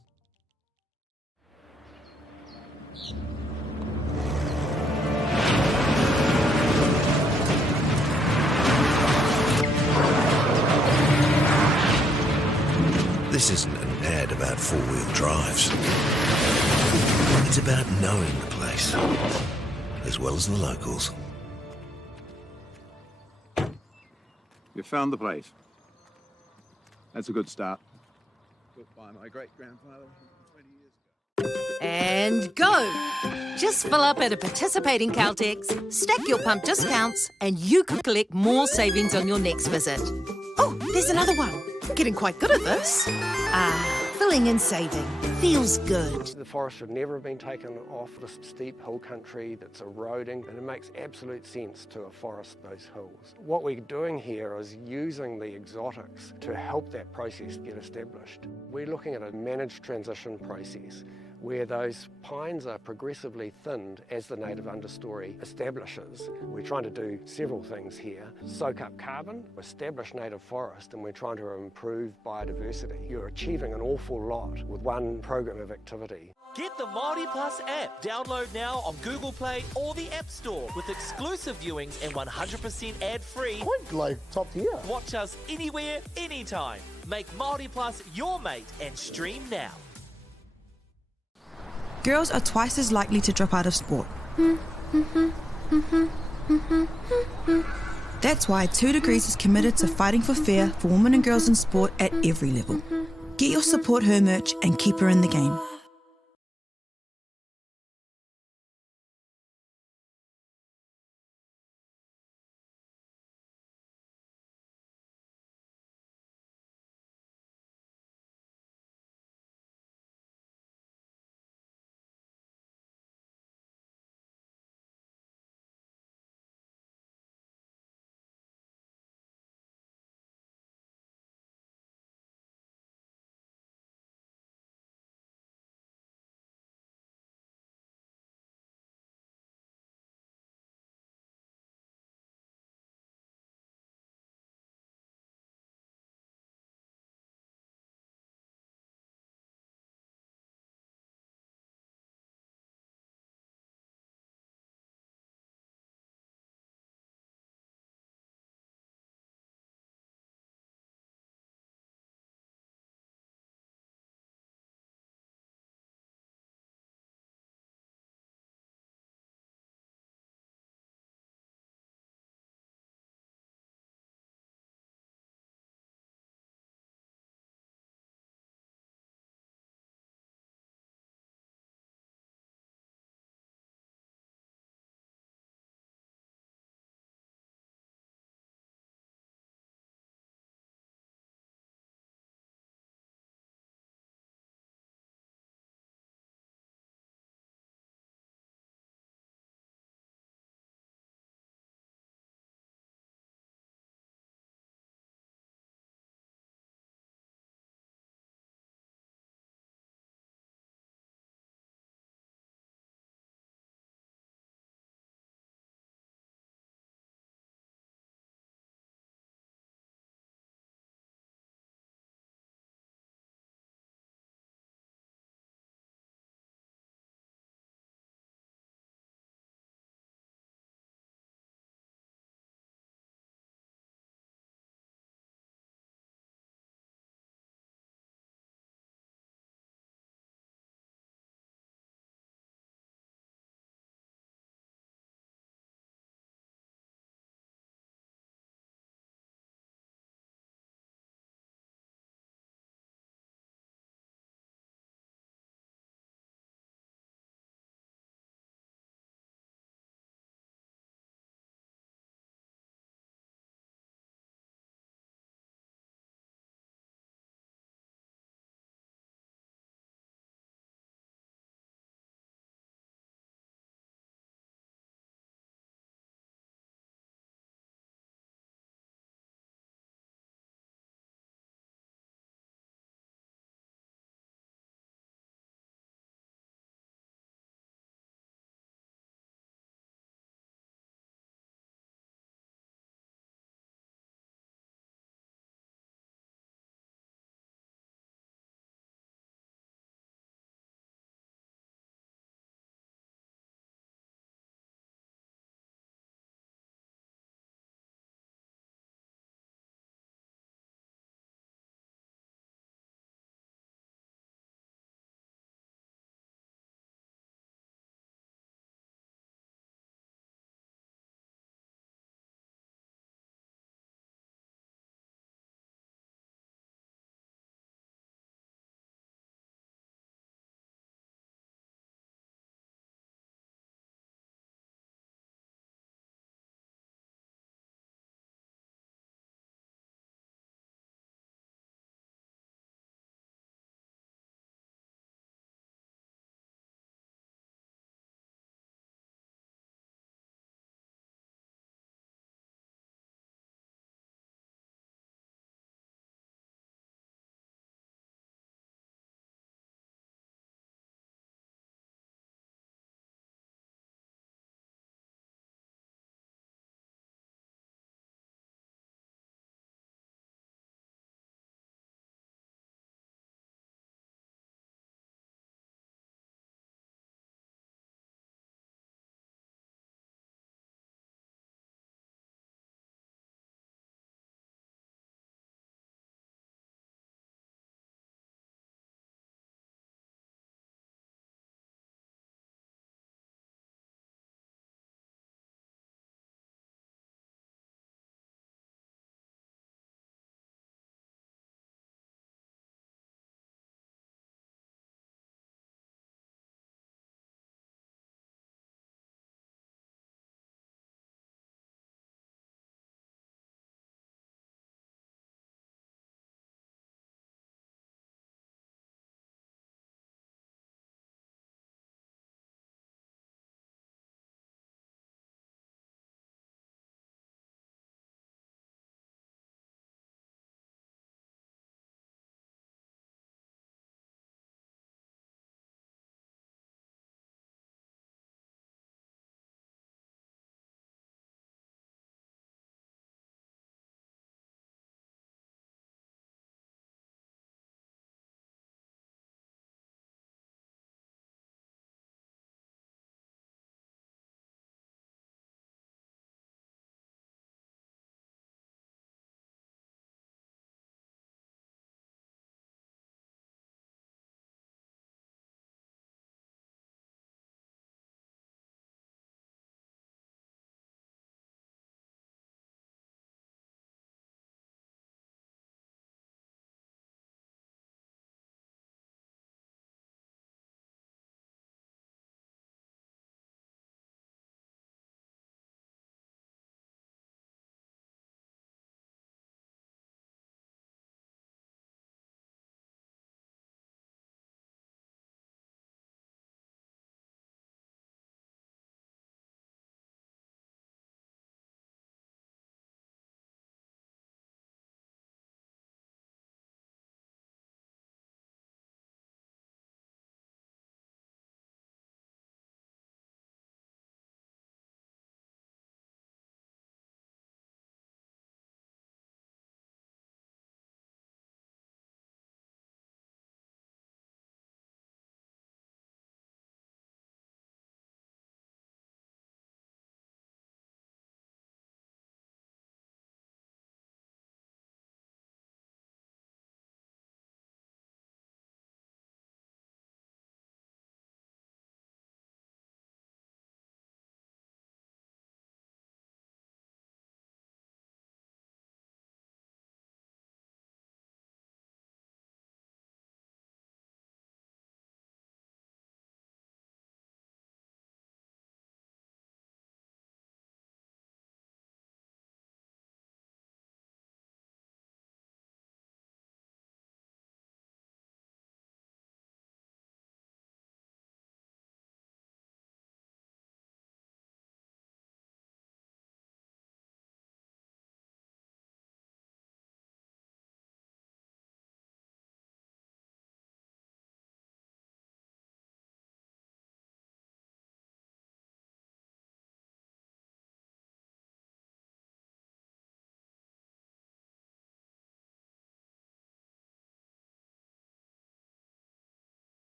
This isn't an ad about four-wheel drives. It's about knowing the place, as well as the locals. You found the place. That's a good start. Built by my great-grandfather 20 years ago. And go! Just fill up at a participating Caltex, stack your pump discounts, and you could collect more savings on your next visit. Oh, there's another one. Getting quite good at this. Filling and saving. Feels good. The forest should never have been taken off this steep hill country that's eroding, and it makes absolute sense to afforest those hills. What we're doing here is using the exotics to help that process get established. We're looking at a managed transition process where those pines are progressively thinned as the native understory establishes. We're trying to do several things here. Soak up carbon, establish native forest, and we're trying to improve biodiversity. You're achieving an awful lot with one program of activity. Get the Māori Plus app. Download now on Google Play or the App Store with exclusive viewings and 100% ad-free. Quite like top tier. Watch us anywhere, anytime. Make Māori Plus your mate and stream now. Girls are twice as likely to drop out of sport. That's why 2 Degrees is committed to fighting for fair for women and girls in sport at every level. Get your Support Her merch and keep her in the game.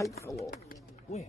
tape fell off. Where?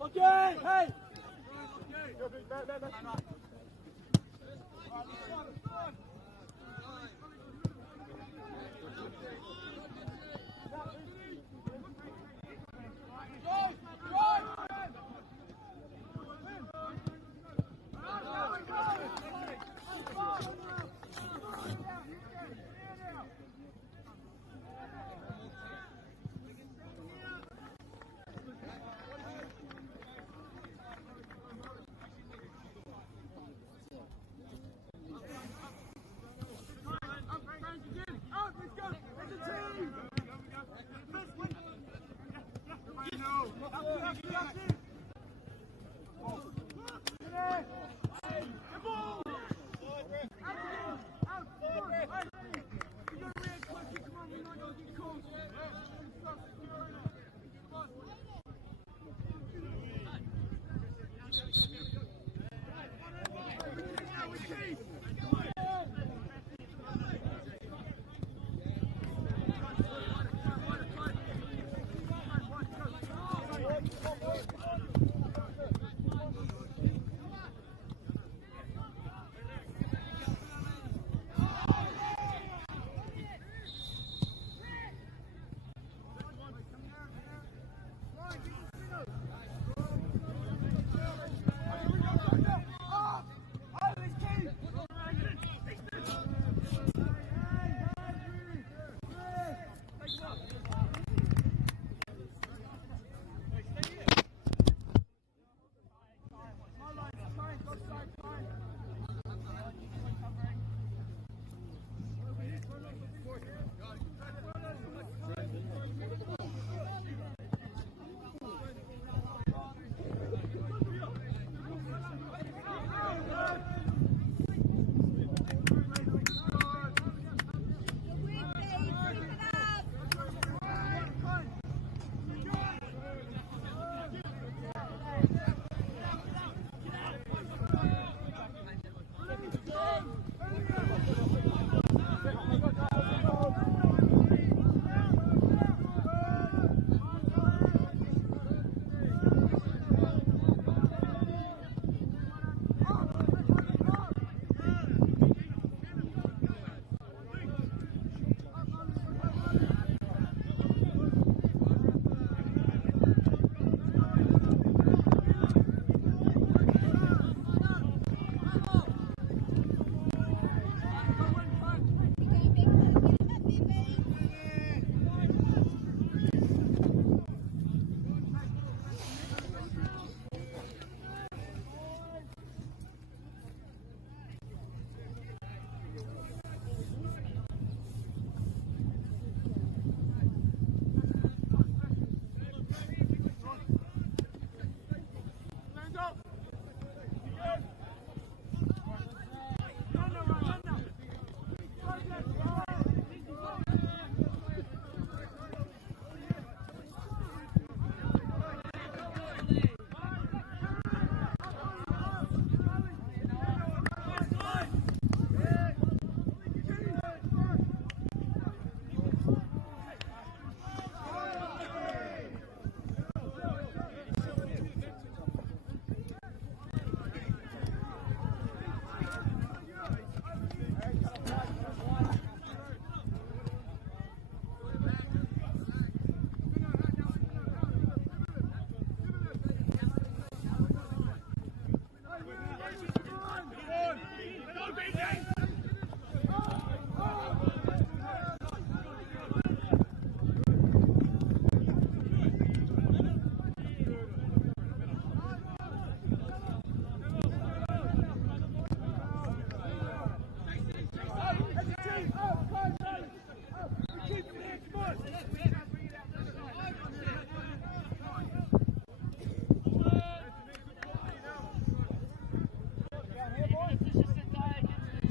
Okay, hey!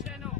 Channel.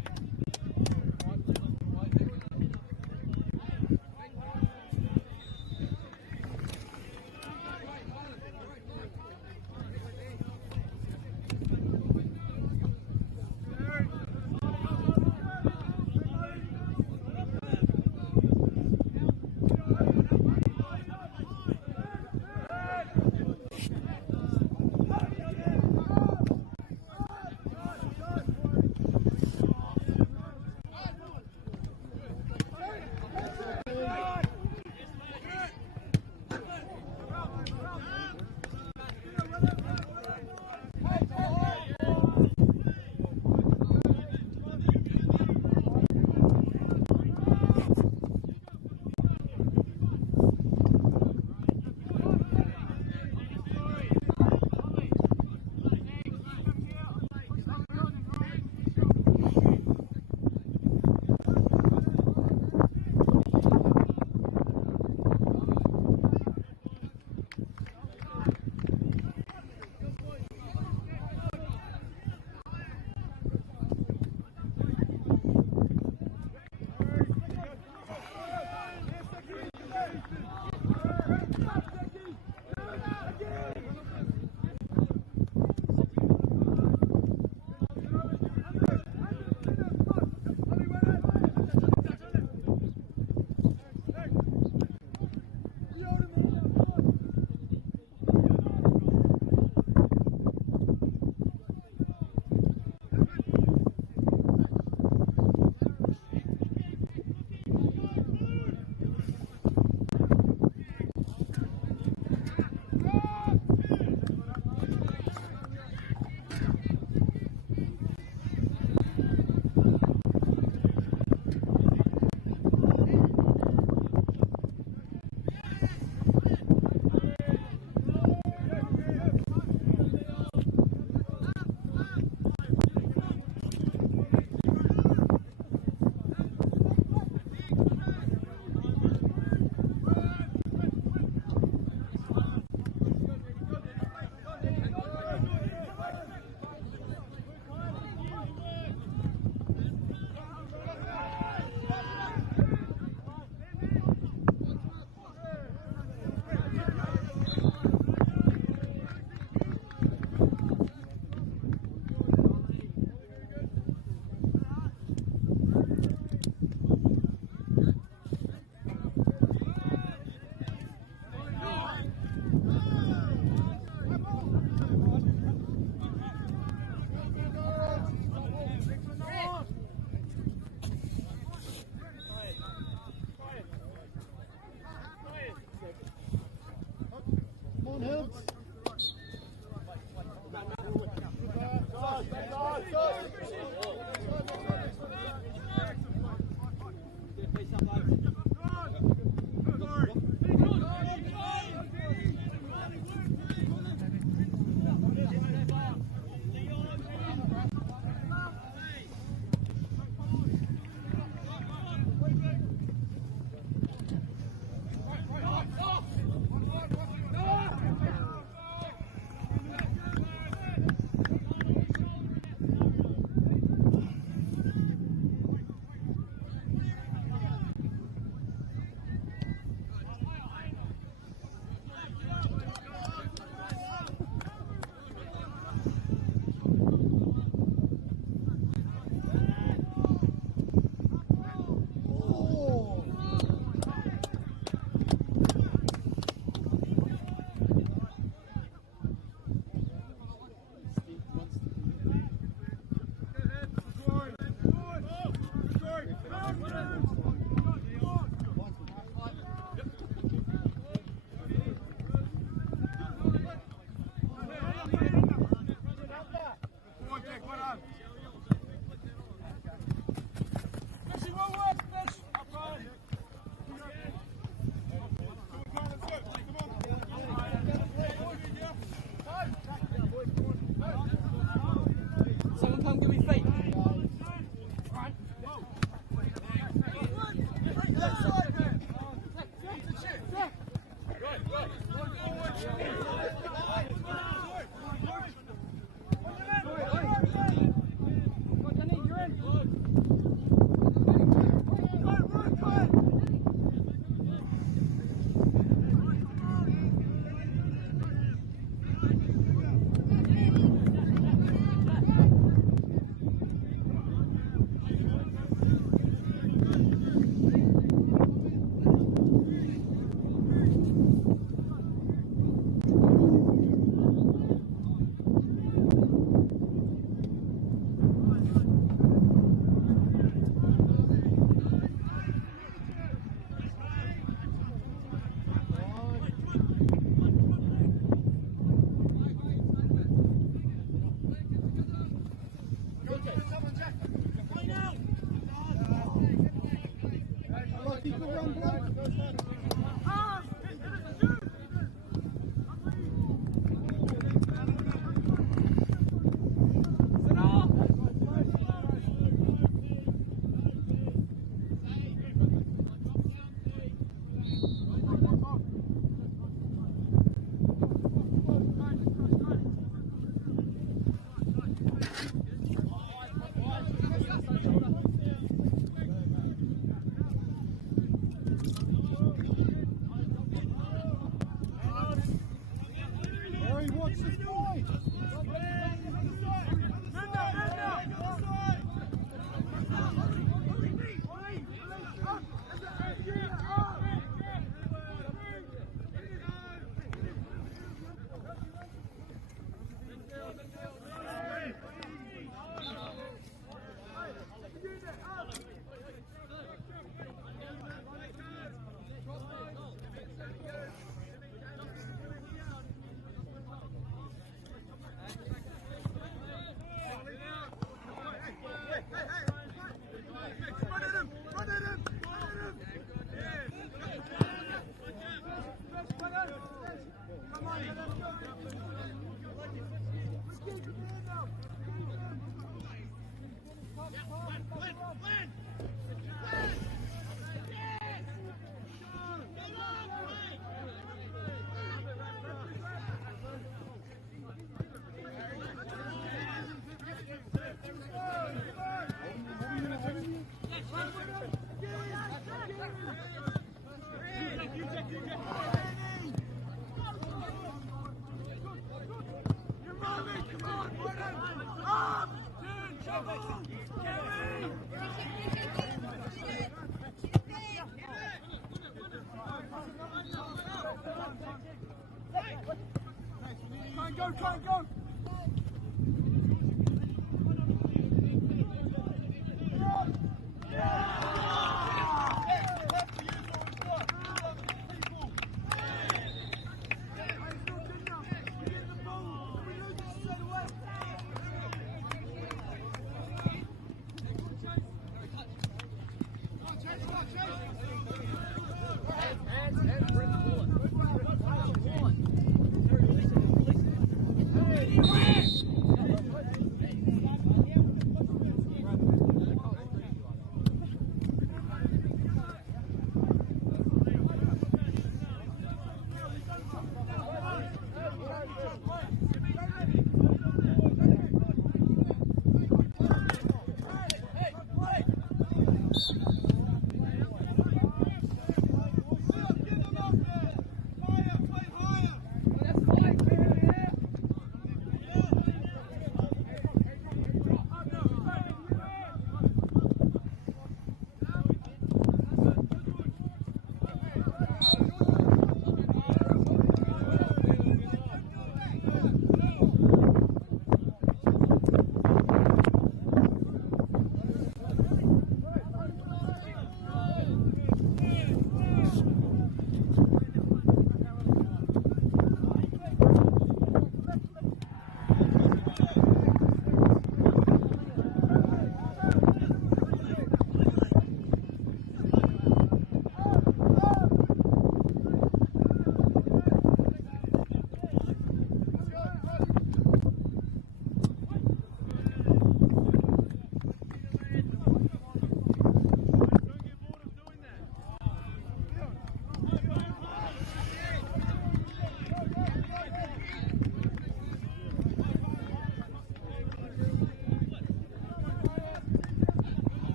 Someone come give me feet.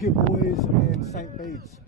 Napier Boys and St. Bede's.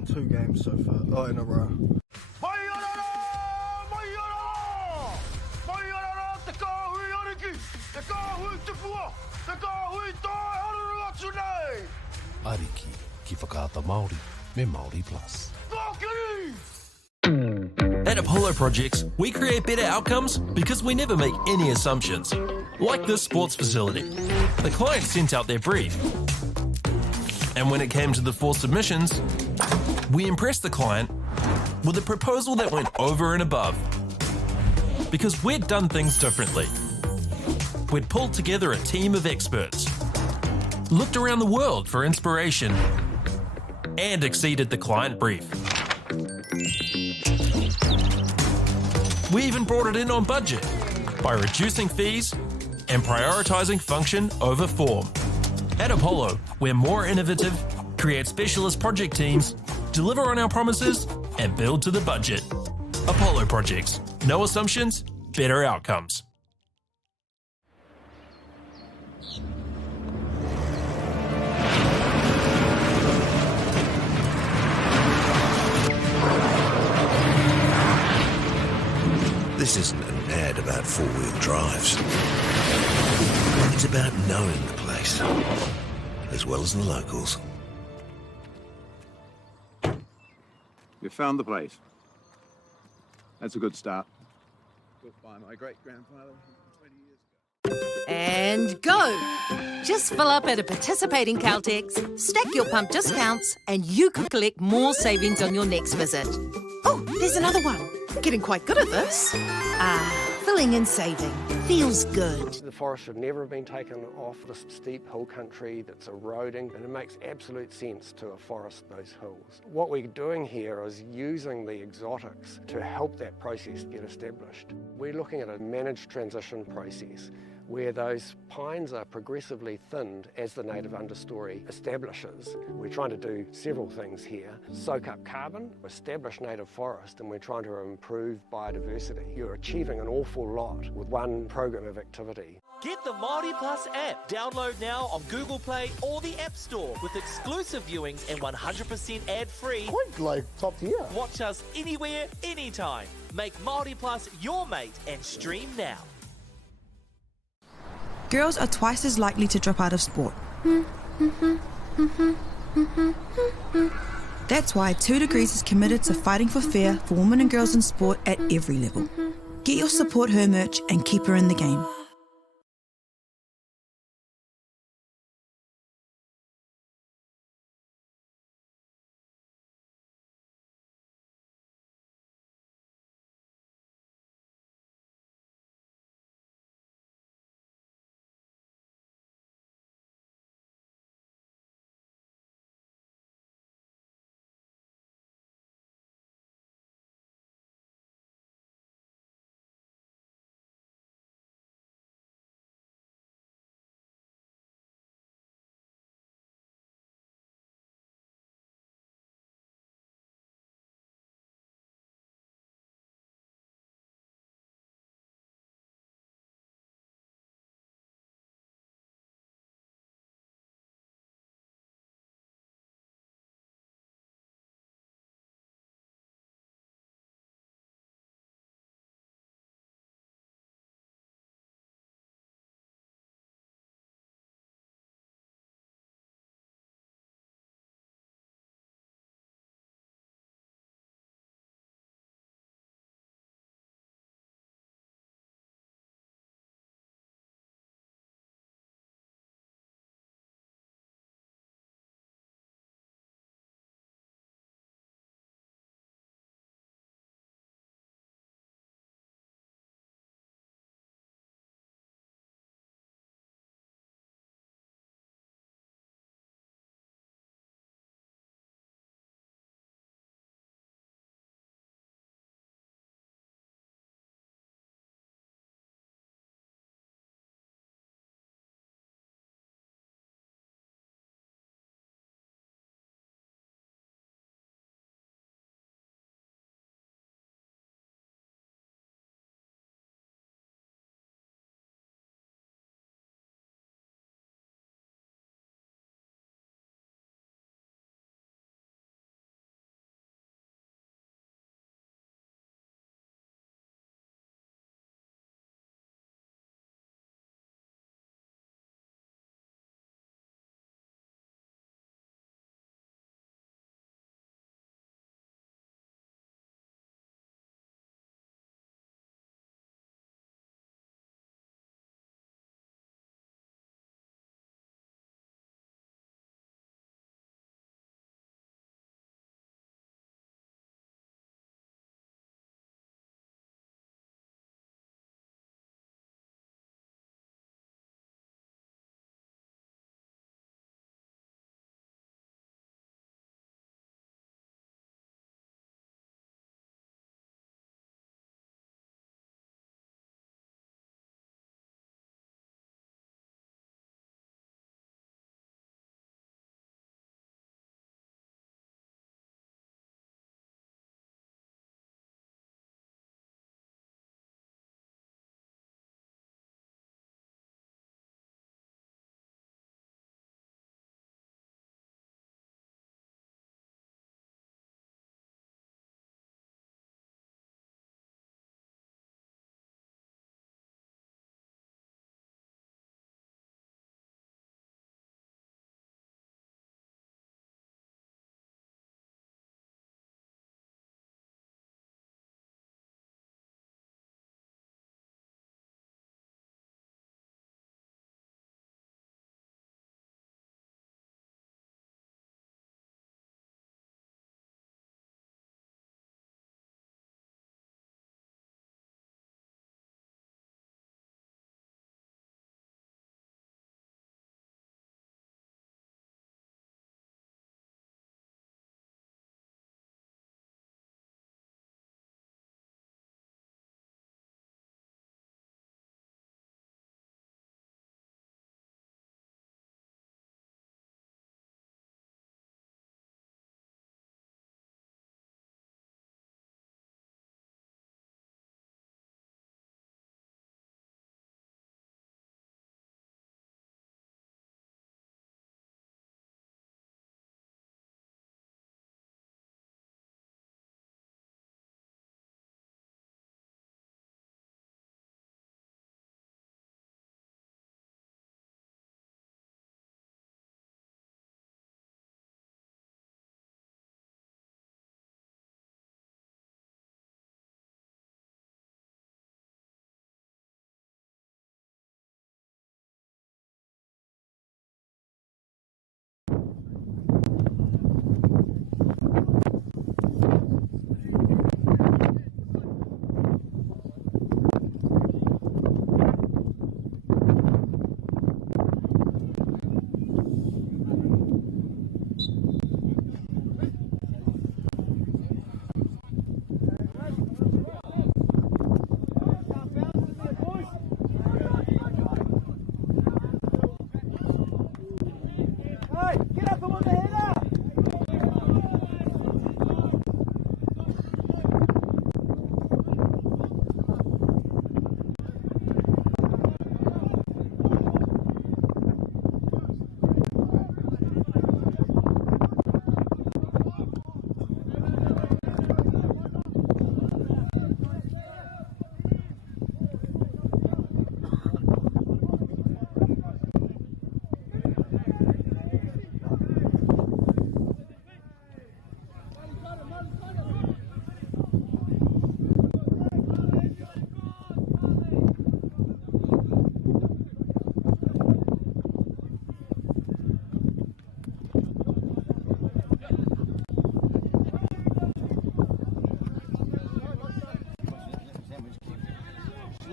won 2 games so far, in a row. Ariki, ki whakaata Māori, me Māori Plus. At Apollo Projects, we create better outcomes because we never make any assumptions. Like this sports facility. The client sent out their brief. And when it came to the 4 submissions, we impressed the client with a proposal that went over and above. Because we'd done things differently. We'd pulled together a team of experts, looked around the world for inspiration, and exceeded the client brief. We even brought it in on budget by reducing fees and prioritising function over form. At Apollo, we're more innovative, create specialist project teams, deliver on our promises, and build to the budget. Apollo Projects. No assumptions, better outcomes. This isn't an ad about four-wheel drives. It's about knowing the place, as well as the locals. You found the place. That's a good start. Built by my great-grandfather 20 years ago. And go! Just fill up at a participating Caltex, stack your pump discounts, and you could collect more savings on your next visit. Oh, there's another one. Getting quite good at this. Filling and saving. Feels good. The forest should never have been taken off this steep hill country that's eroding, and it makes absolute sense to afforest those hills. What we're doing here is using the exotics to help that process get established. We're looking at a managed transition process where those pines are progressively thinned as the native understory establishes. We're trying to do several things here. Soak up carbon, establish native forest, and we're trying to improve biodiversity. You're achieving an awful lot with one program of activity. Get the Māori Plus app. Download now on Google Play or the App Store with exclusive viewings and 100% ad-free. Quite like top tier. Watch us anywhere, anytime. Make Māori Plus your mate and stream now. Girls are twice as likely to drop out of sport. That's why 2 Degrees is committed to fighting for fair for women and girls in sport at every level. Get your Support Her merch and keep her in the game.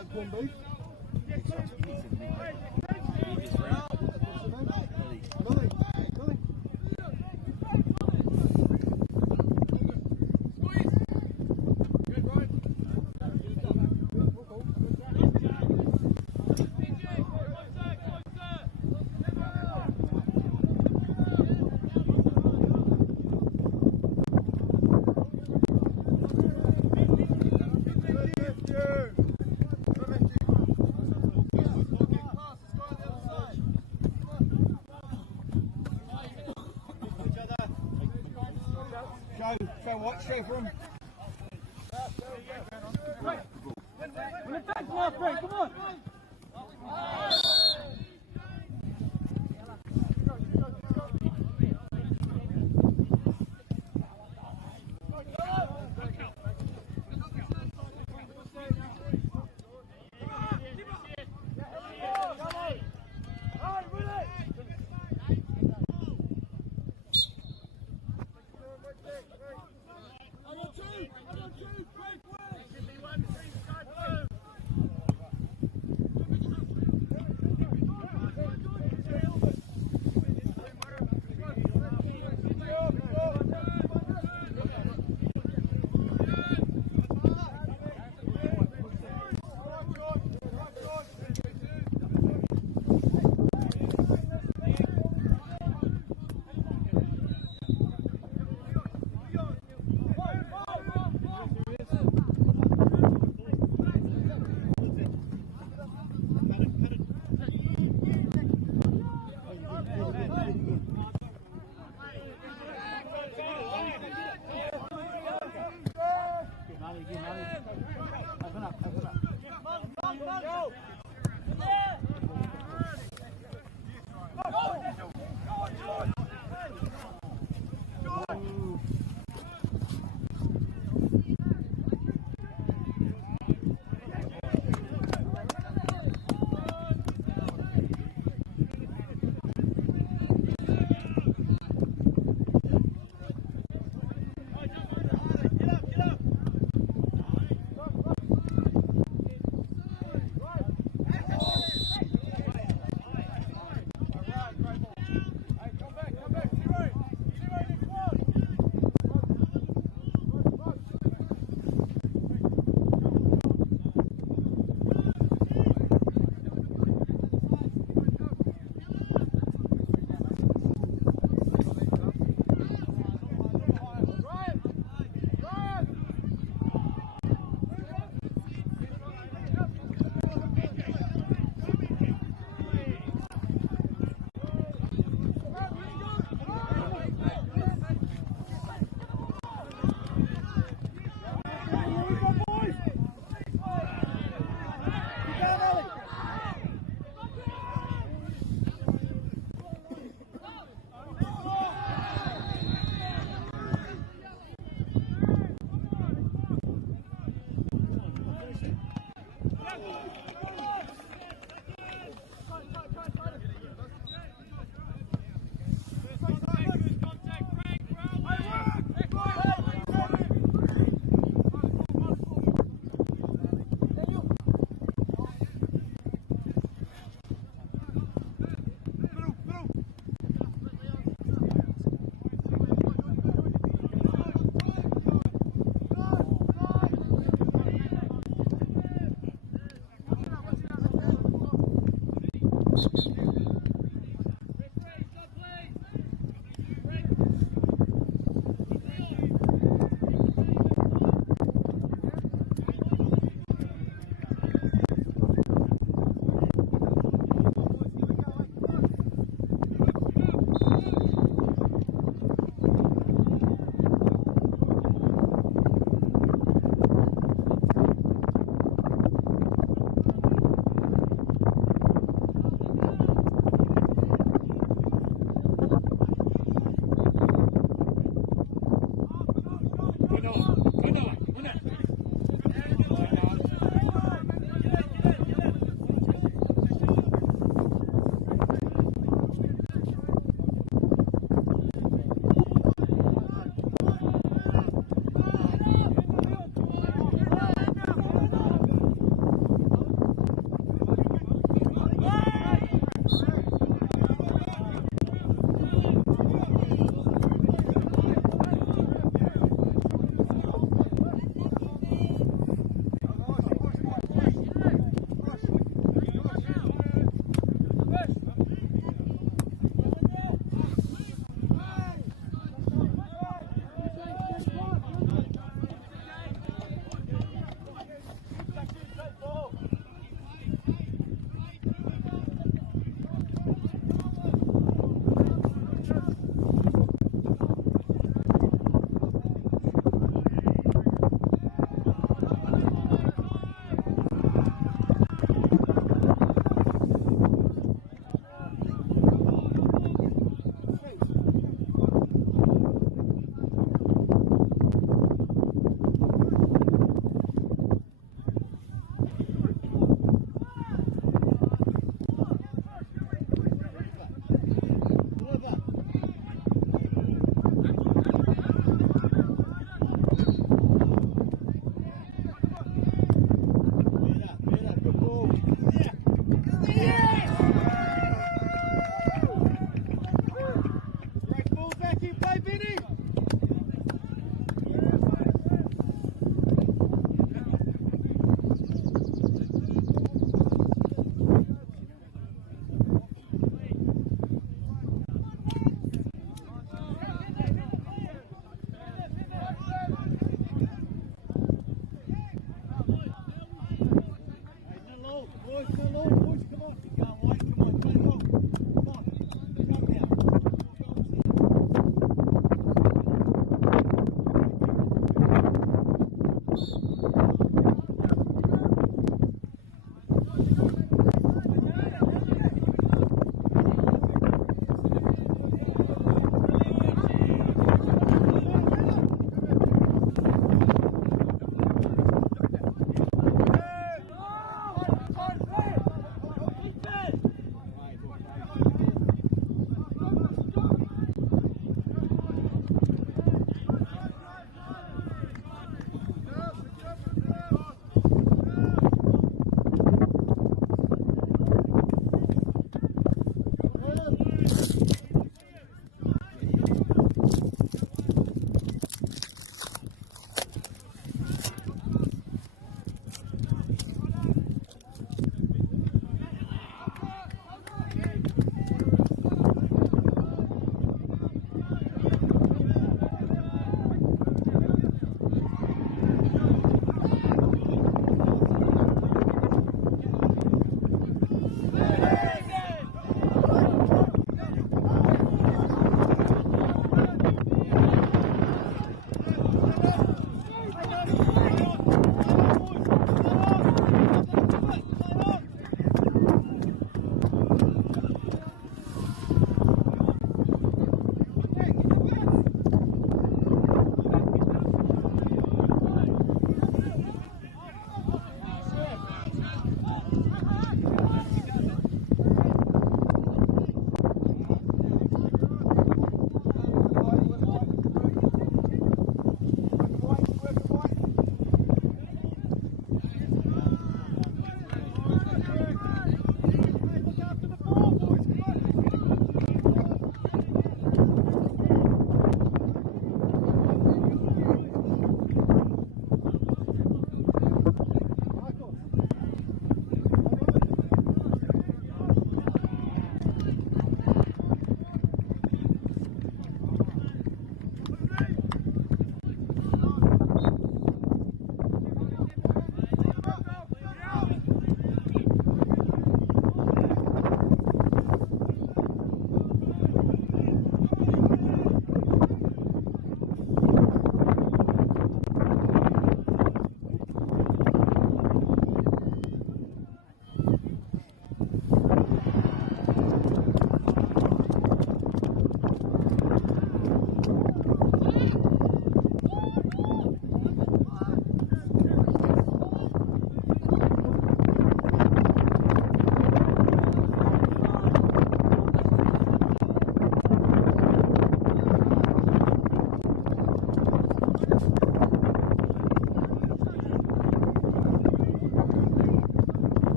like corned beef? Show what? Show for him. Come on.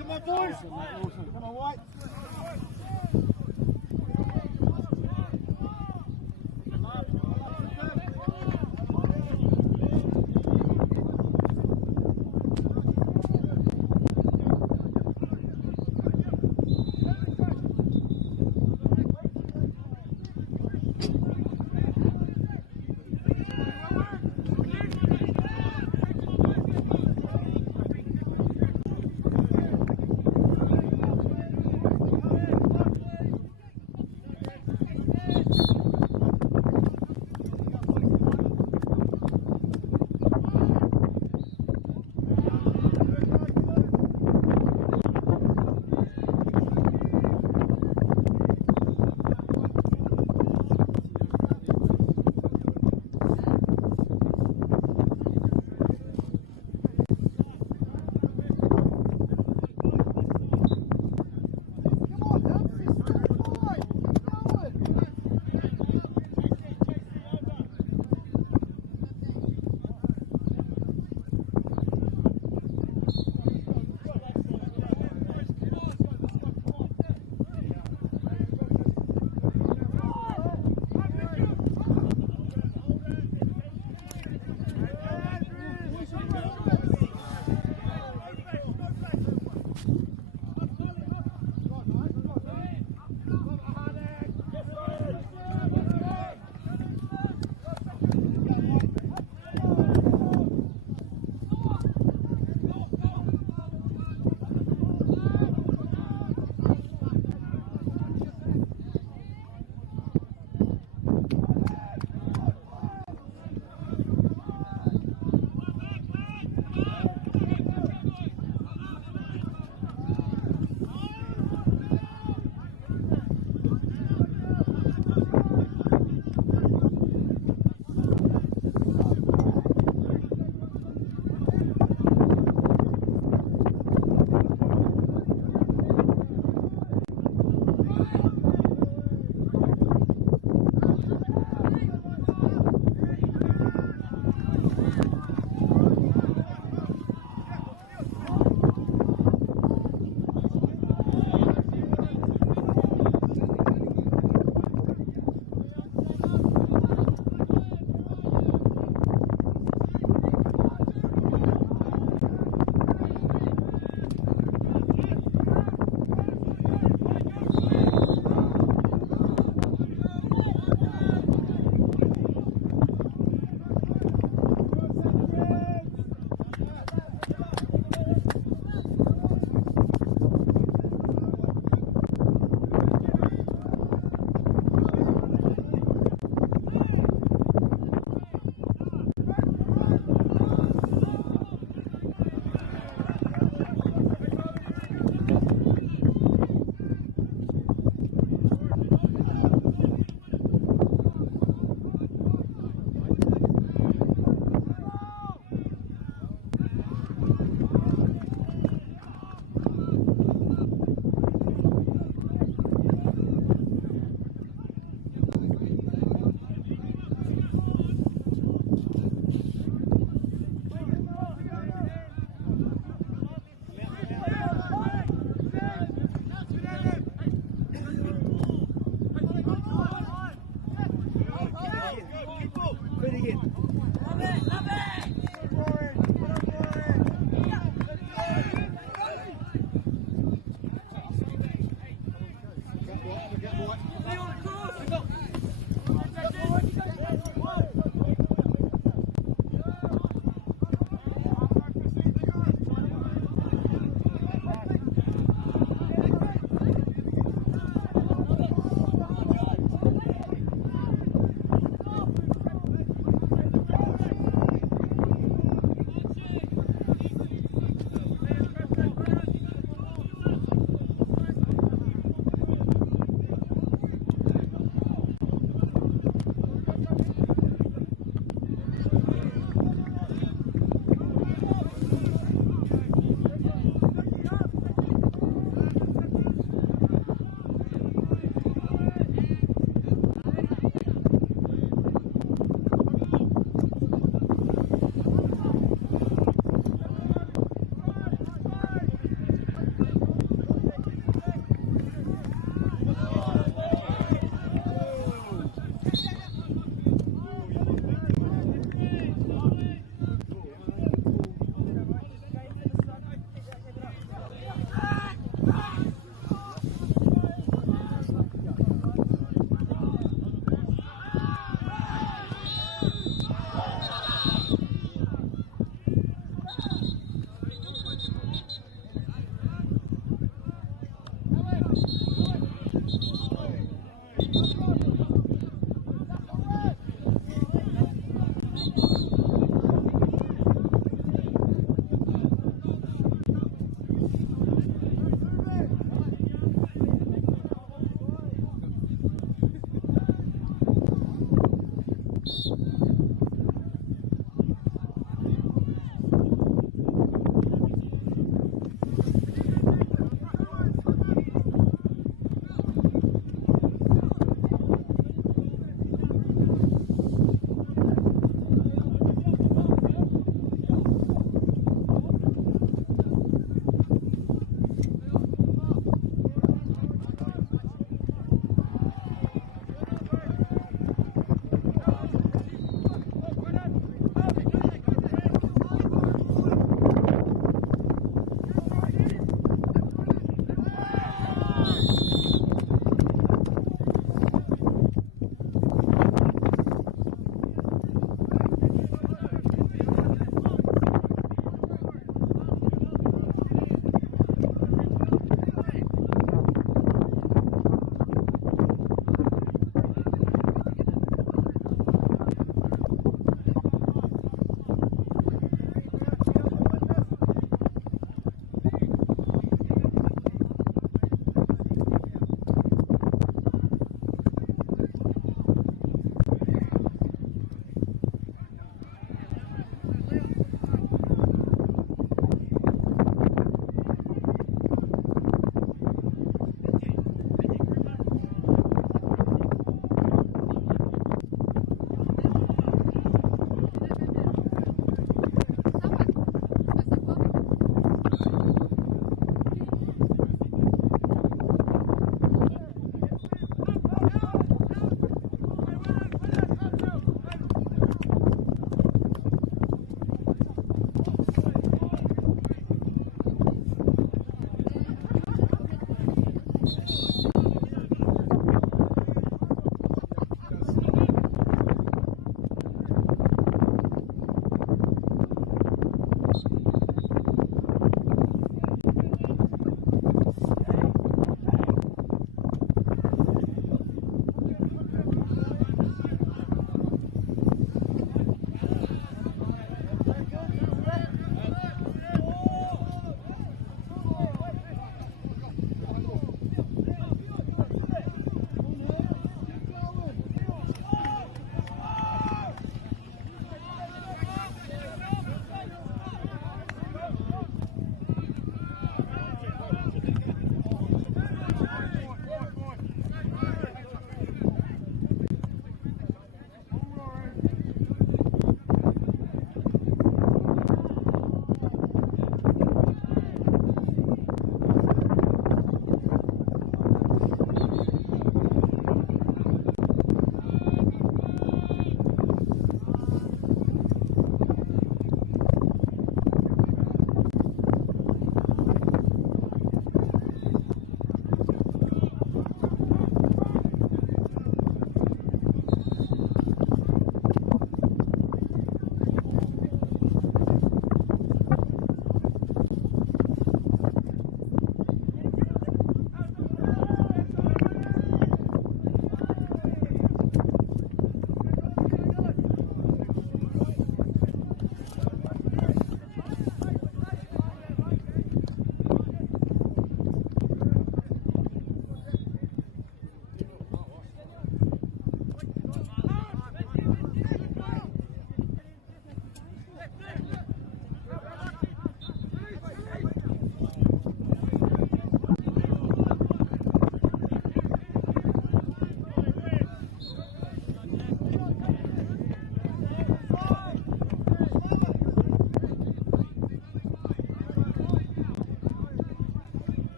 Come on, boys. Come on, White.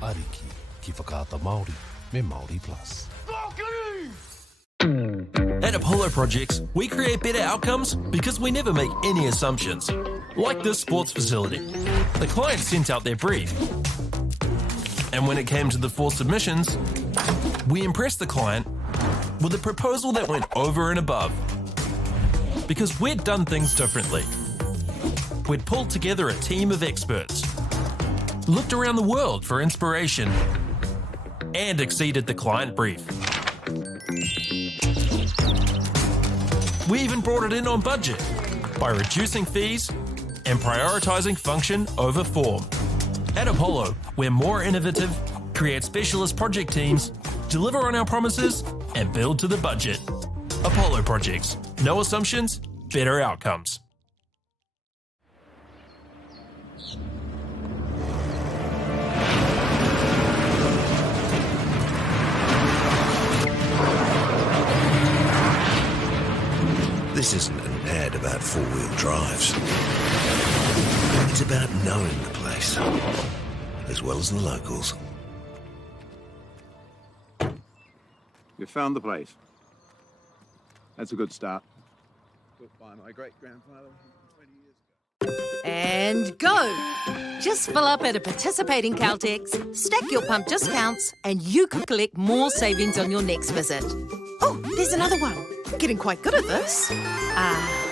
Ariki, ki whakaata Māori, me Māori Plus. At Apollo Projects, we create better outcomes because we never make any assumptions. Like this sports facility. The client sent out their brief. And when it came to the 4 submissions, we impressed the client with a proposal that went over and above. Because we'd done things differently. We'd pulled together a team of experts, looked around the world for inspiration, and exceeded the client brief. We even brought it in on budget by reducing fees and prioritising function over form. At Apollo, we're more innovative, create specialist project teams, deliver on our promises, and build to the budget. Apollo Projects. No assumptions, better outcomes. This isn't an ad about four-wheel drives. It's about knowing the place, as well as the locals. You found the place. That's a good start. Built by my great-grandfather 20 years ago. And go! Just fill up at a participating Caltex, stack your pump discounts, and you could collect more savings on your next visit. Oh, there's another one. Getting quite good at this.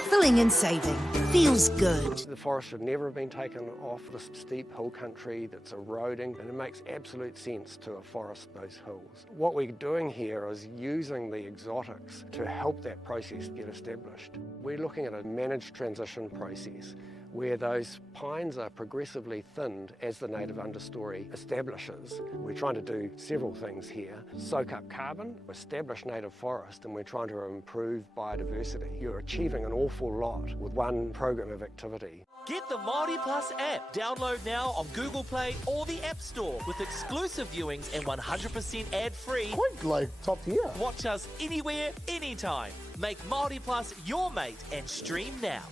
Filling and saving. Feels good. The forest should never have been taken off this steep hill country that's eroding, and it makes absolute sense to afforest those hills. What we're doing here is using the exotics to help that process get established. We're looking at a managed transition process where those pines are progressively thinned as the native understory establishes. We're trying to do several things here. Soak up carbon, establish native forest, and we're trying to improve biodiversity. You're achieving an awful lot with one program of activity. Get the Māori Plus app. Download now on Google Play or the App Store with exclusive viewings and 100% ad-free. Quite like top tier. Watch us anywhere, anytime. Make Māori Plus your mate and stream now.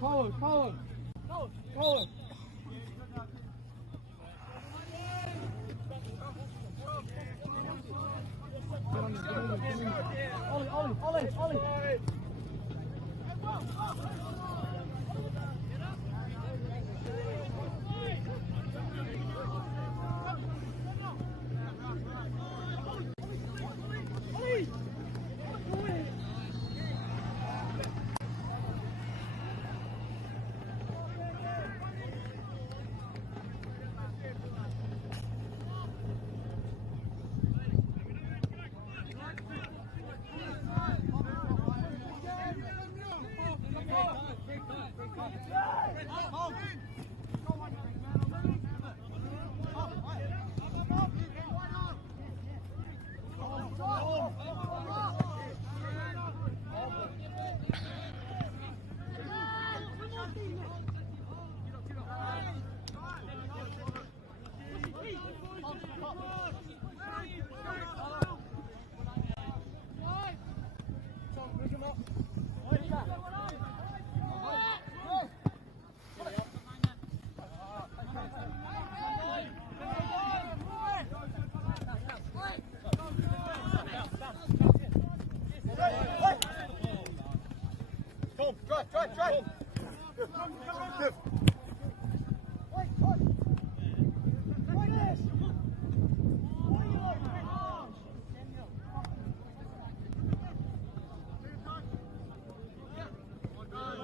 Colin. Ollie. Drive. Load it.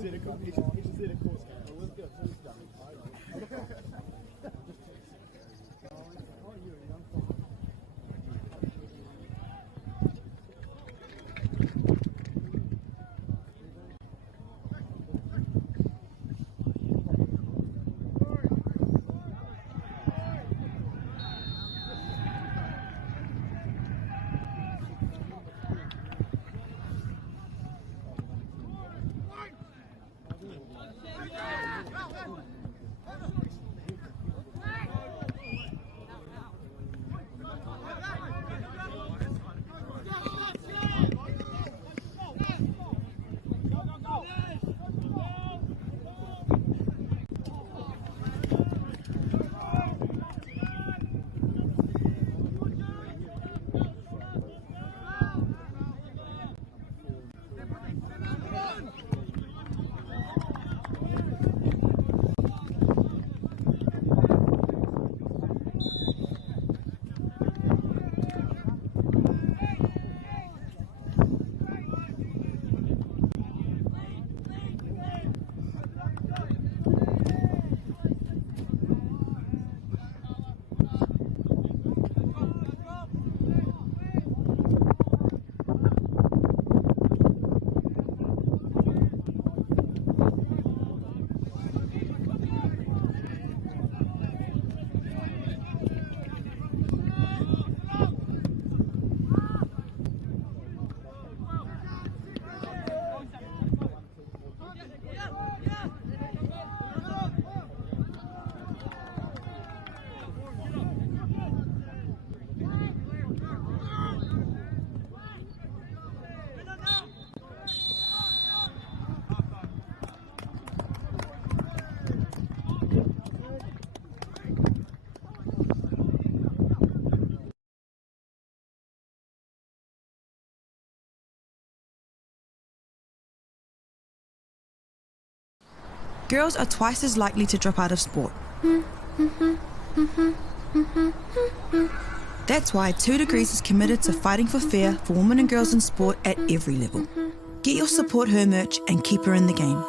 see the course. You should see the course. It was good. It was done. Girls are twice as likely to drop out of sport. That's why 2 Degrees is committed to fighting for fair for women and girls in sport at every level. Get your Support Her merch and keep her in the game.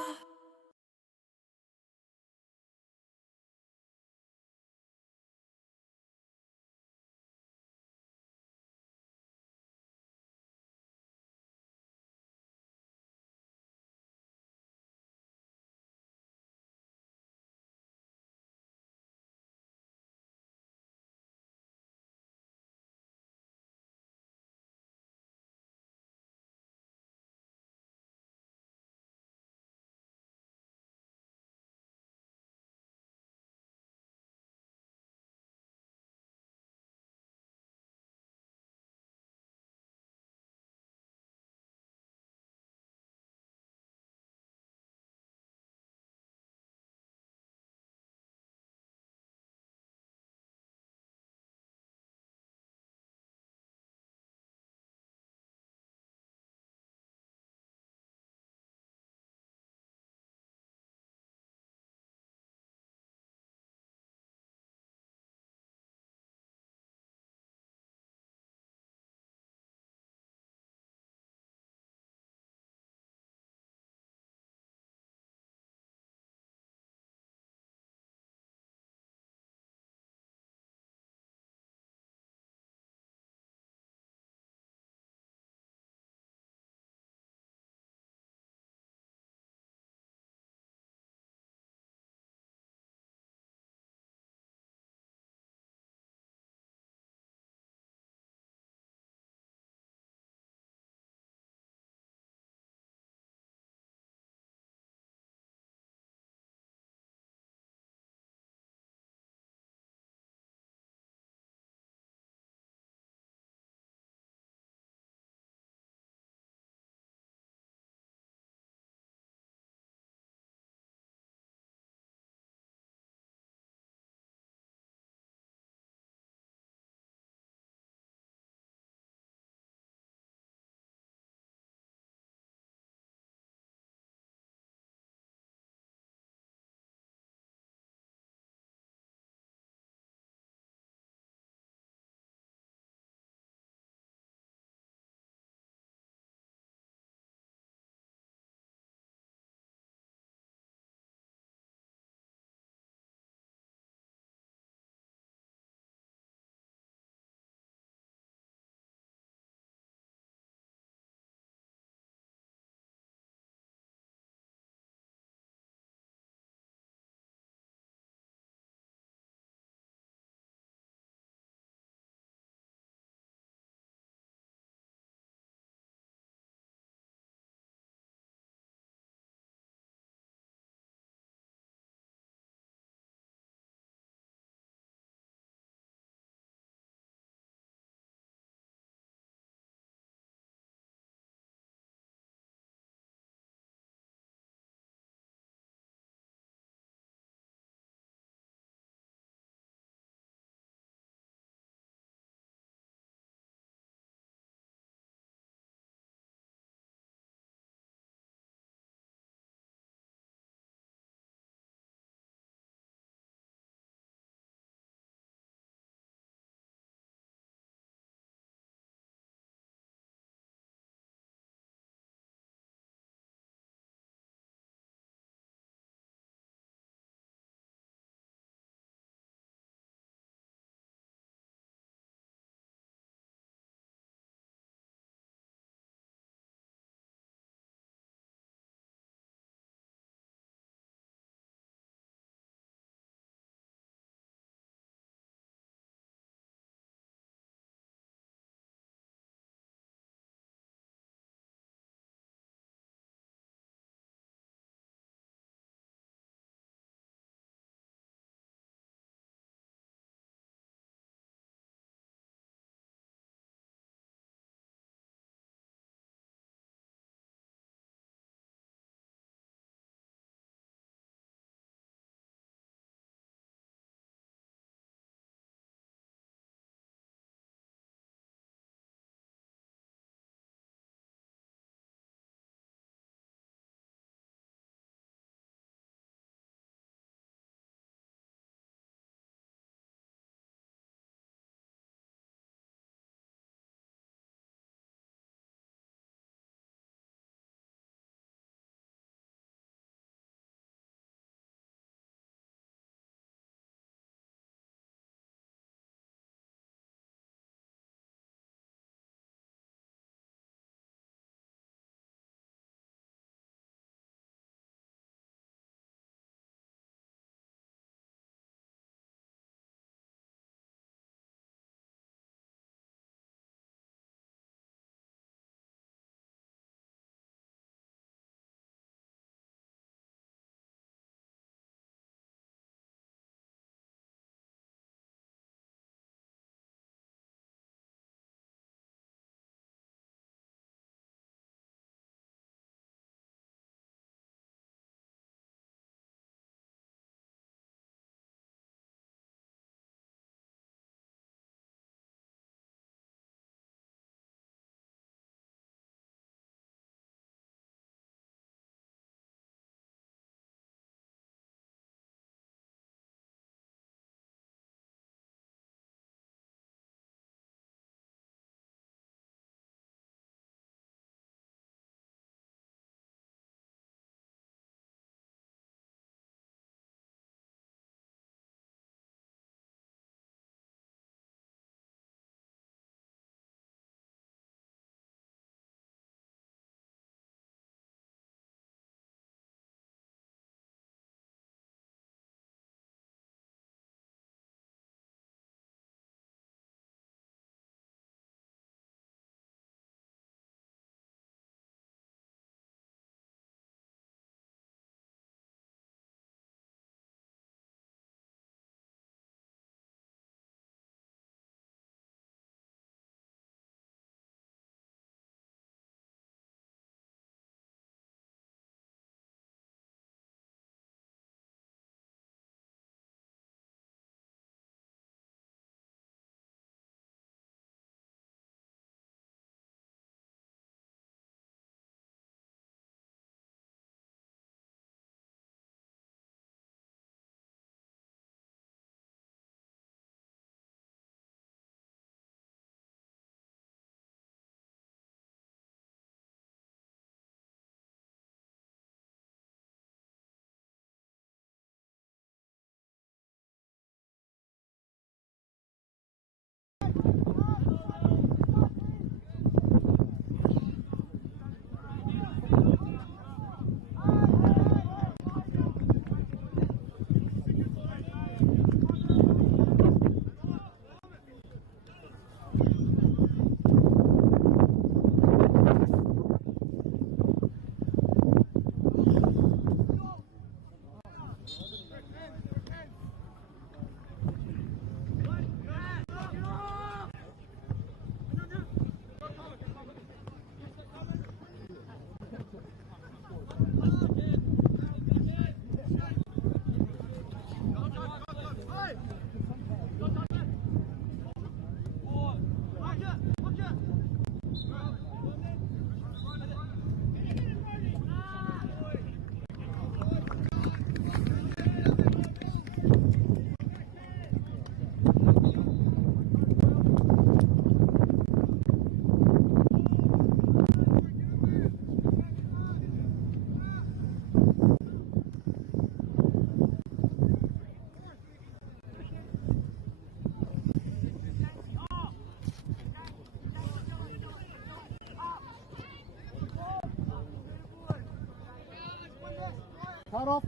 Cut off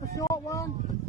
the short one.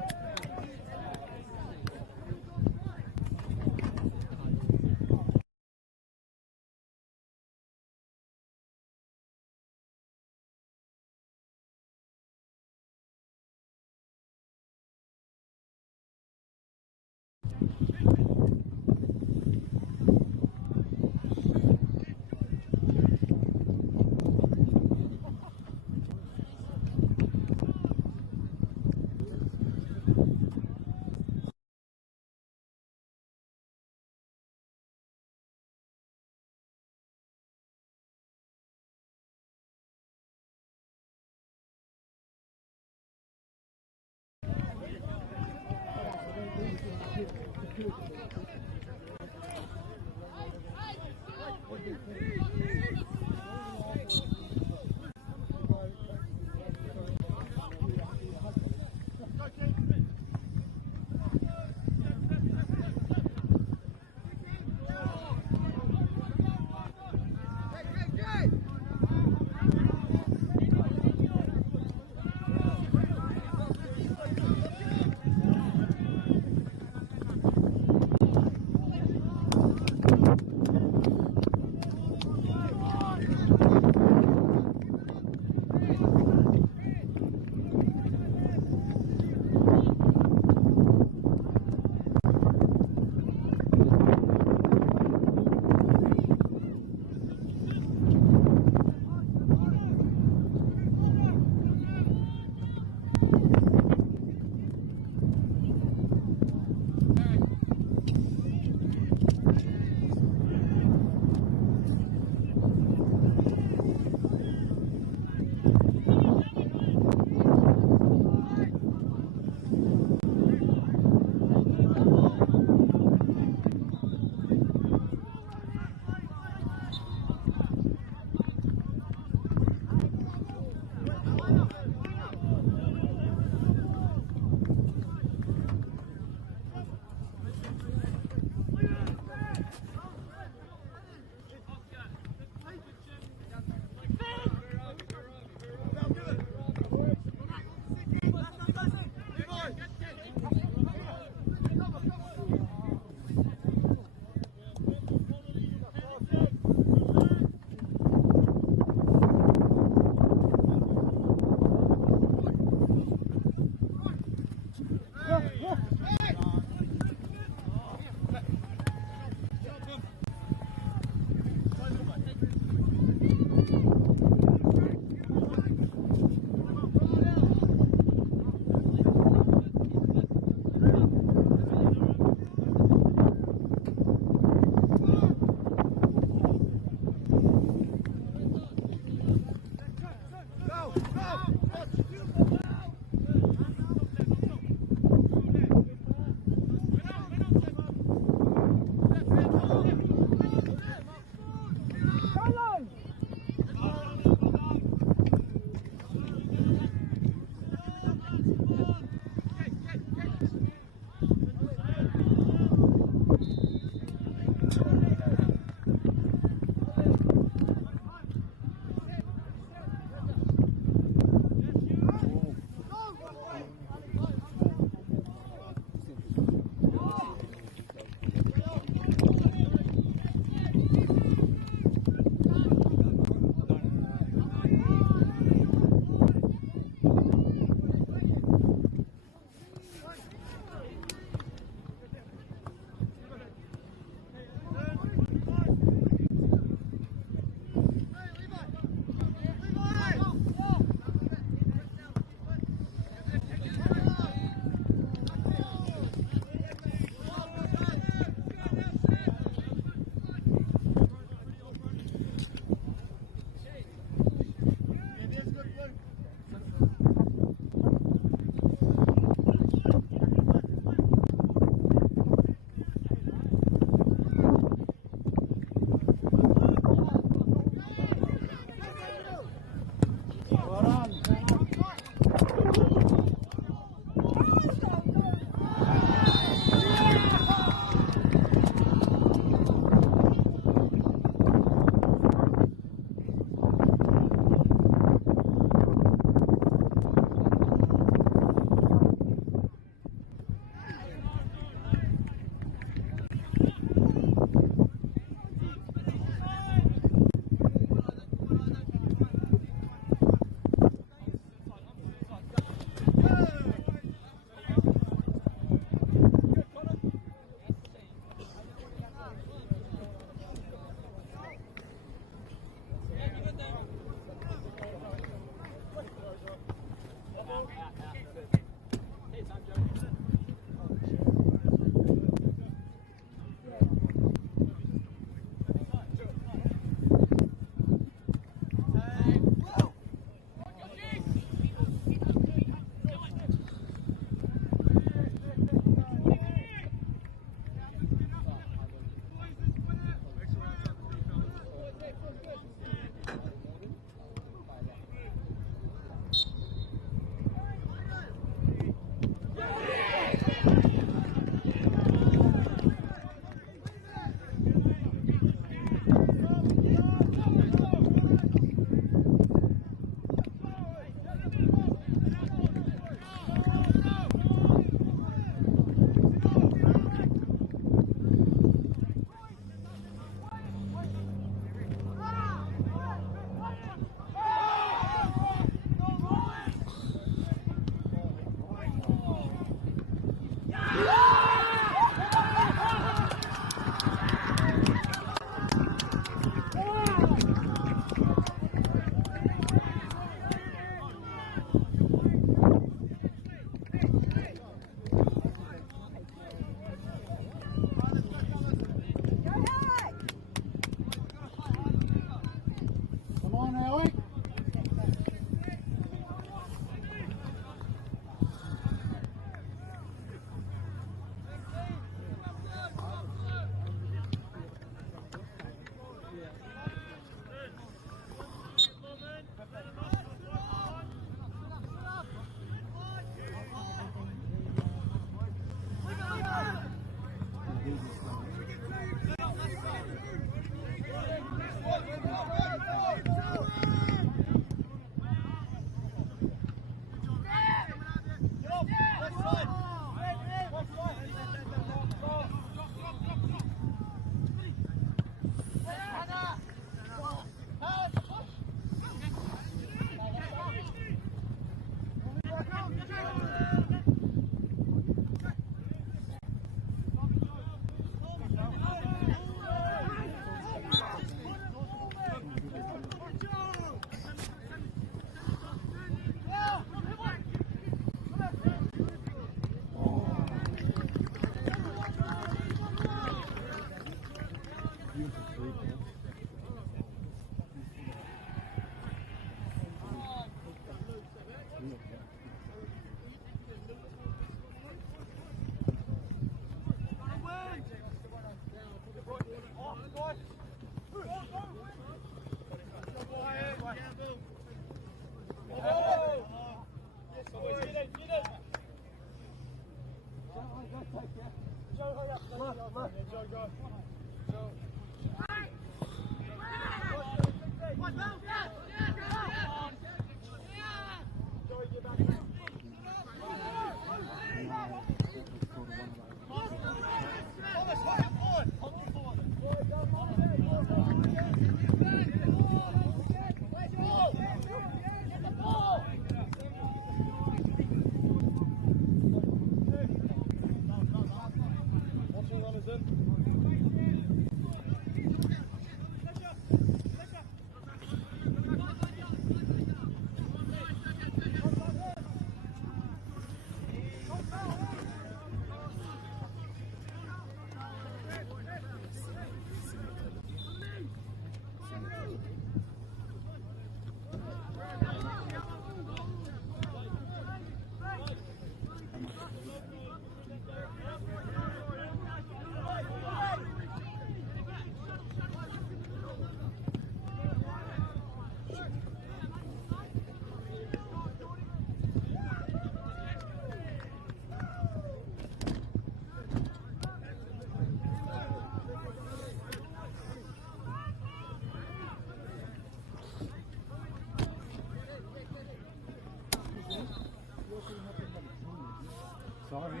Sorry.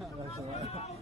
That's all right.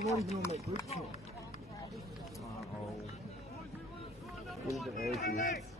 I'm not even on that group chat. Get the edges.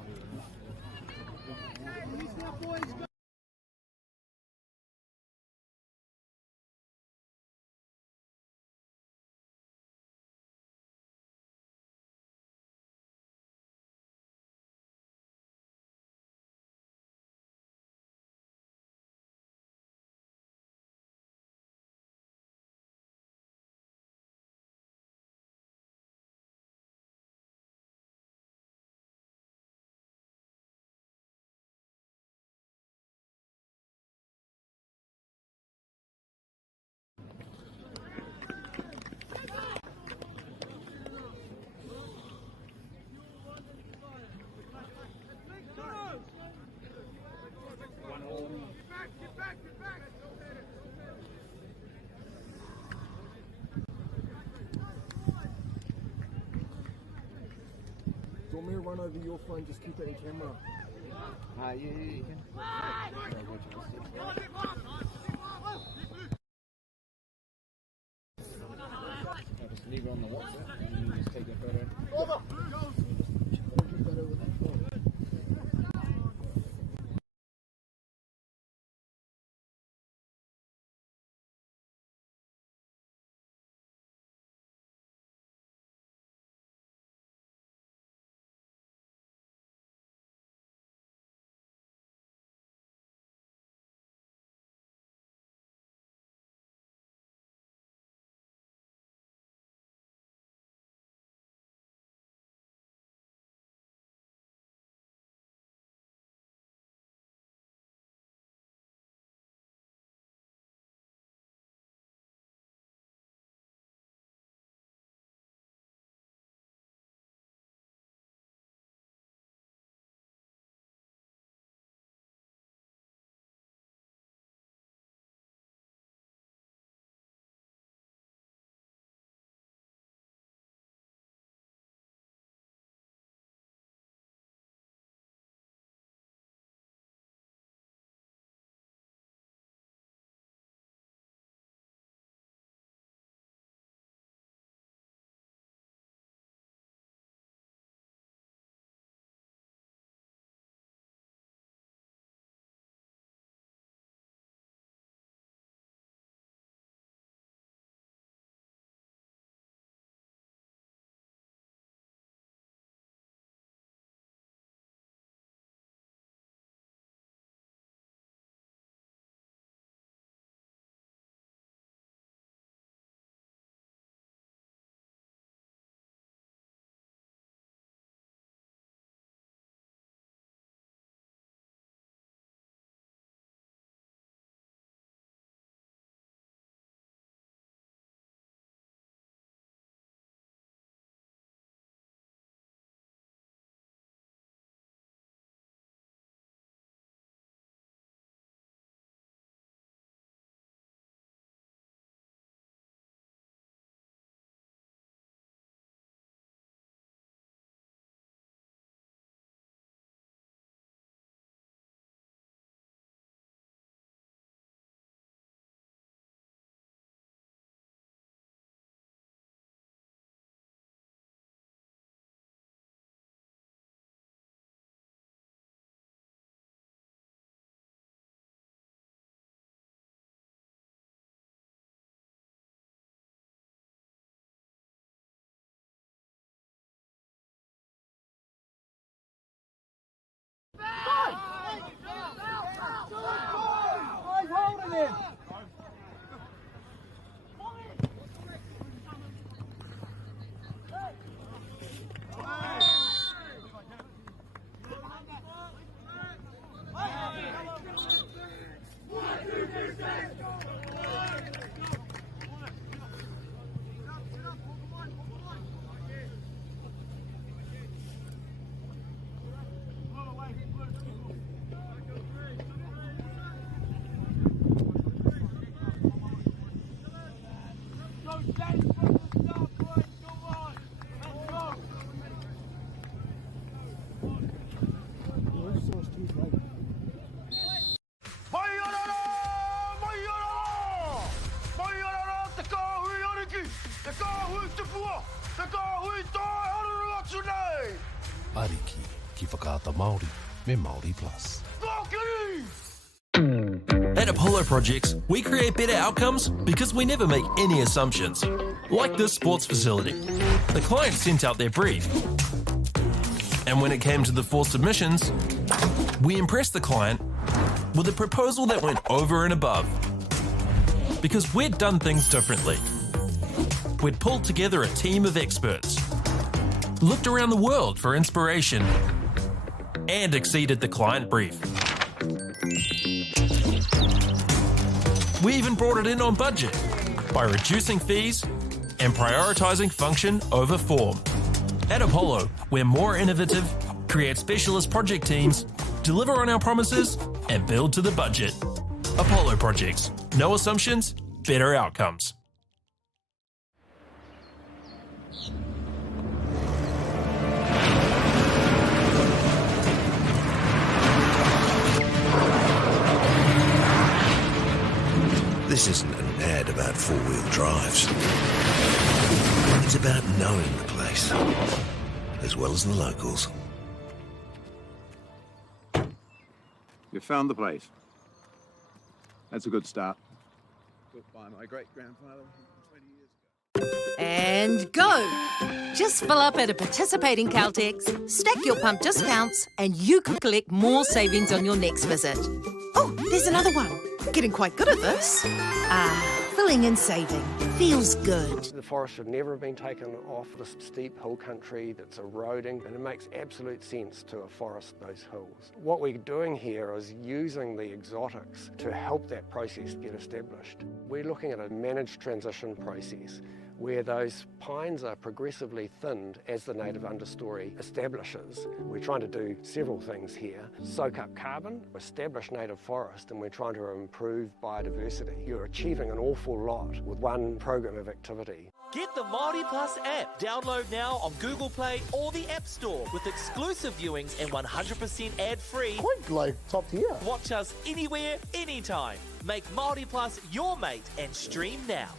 Do you want me to run over your phone, just keep it in camera? Yeah, you can. Just leave it on the WhatsApp and you just take a photo. Over! whakaata Māori me Māori Plus. At Apollo Projects, we create better outcomes because we never make any assumptions. Like this sports facility. The client sent out their brief. And when it came to the 4 submissions, we impressed the client with a proposal that went over and above. Because we'd done things differently. We'd pulled together a team of experts, looked around the world for inspiration, and exceeded the client brief. We even brought it in on budget by reducing fees and prioritising function over form. At Apollo, we're more innovative, create specialist project teams, deliver on our promises, and build to the budget. Apollo Projects. No assumptions, better outcomes. This isn't an ad about four-wheel drives. It's about knowing the place, as well as the locals. You found the place. That's a good start. Built by my great-grandfather 20 years ago. And go! Just fill up at a participating Caltex, stack your pump discounts, and you could collect more savings on your next visit. Oh, there's another one. Getting quite good at this. Filling and saving. Feels good. The forest should never have been taken off this steep hill country that's eroding, and it makes absolute sense to afforest those hills. What we're doing here is using the exotics to help that process get established. We're looking at a managed transition process where those pines are progressively thinned as the native understory establishes. We're trying to do several things here. Soak up carbon, establish native forest, and we're trying to improve biodiversity. You're achieving an awful lot with one program of activity. Get the Māori Plus app. Download now on Google Play or the App Store with exclusive viewings and 100% ad-free. Quite like top tier. Watch us anywhere, anytime. Make Māori Plus your mate and stream now.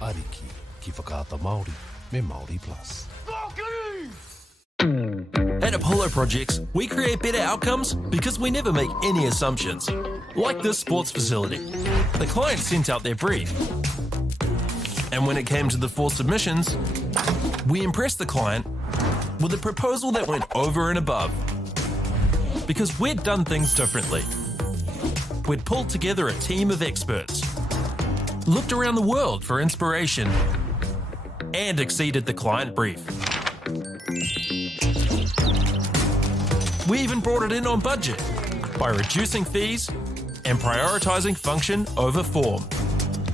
Ariki, ki whakaata Māori, me Māori Plus. At Apollo Projects, we create better outcomes because we never make any assumptions. Like this sports facility. The client sent out their brief. And when it came to the 4 submissions, we impressed the client with a proposal that went over and above. Because we'd done things differently. We'd pulled together a team of experts, looked around the world for inspiration, and exceeded the client brief. We even brought it in on budget by reducing fees and prioritising function over form.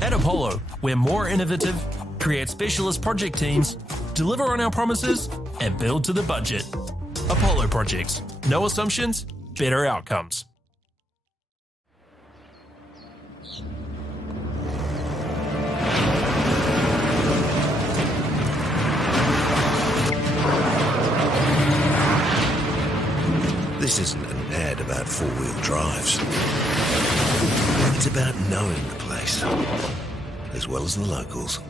At Apollo, we're more innovative, create specialist project teams, deliver on our promises, and build to the budget. Apollo Projects. No assumptions, better outcomes. This isn't an ad about four-wheel drives. It's about knowing the place, as well as the locals.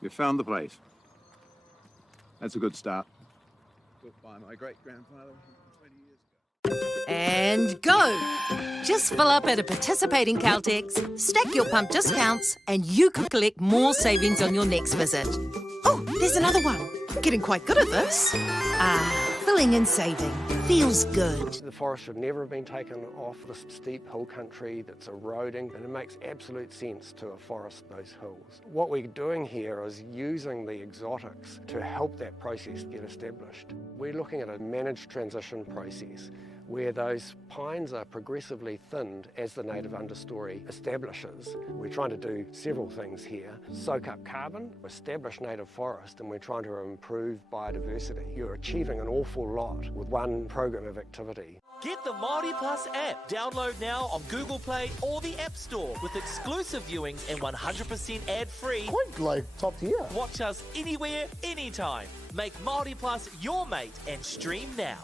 We found the place. That's a good start. Built by my great-grandfather 20 years ago. And go! Just fill up at a participating Caltex, stack your pump discounts, and you could collect more savings on your next visit. Oh, there's another one. Getting quite good at this. Filling and saving. Feels good. The forest should never have been taken off this steep hill country that's eroding, and it makes absolute sense to afforest those hills. What we're doing here is using the exotics to help that process get established. We're looking at a managed transition process where those pines are progressively thinned as the native understory establishes. We're trying to do several things here. Soak up carbon, establish native forest, and we're trying to improve biodiversity. You're achieving an awful lot with one program of activity. Get the Māori Plus app. Download now on Google Play or the App Store with exclusive viewings and 100% ad-free. Quite like top tier. Watch us anywhere, anytime. Make Māori Plus your mate and stream now.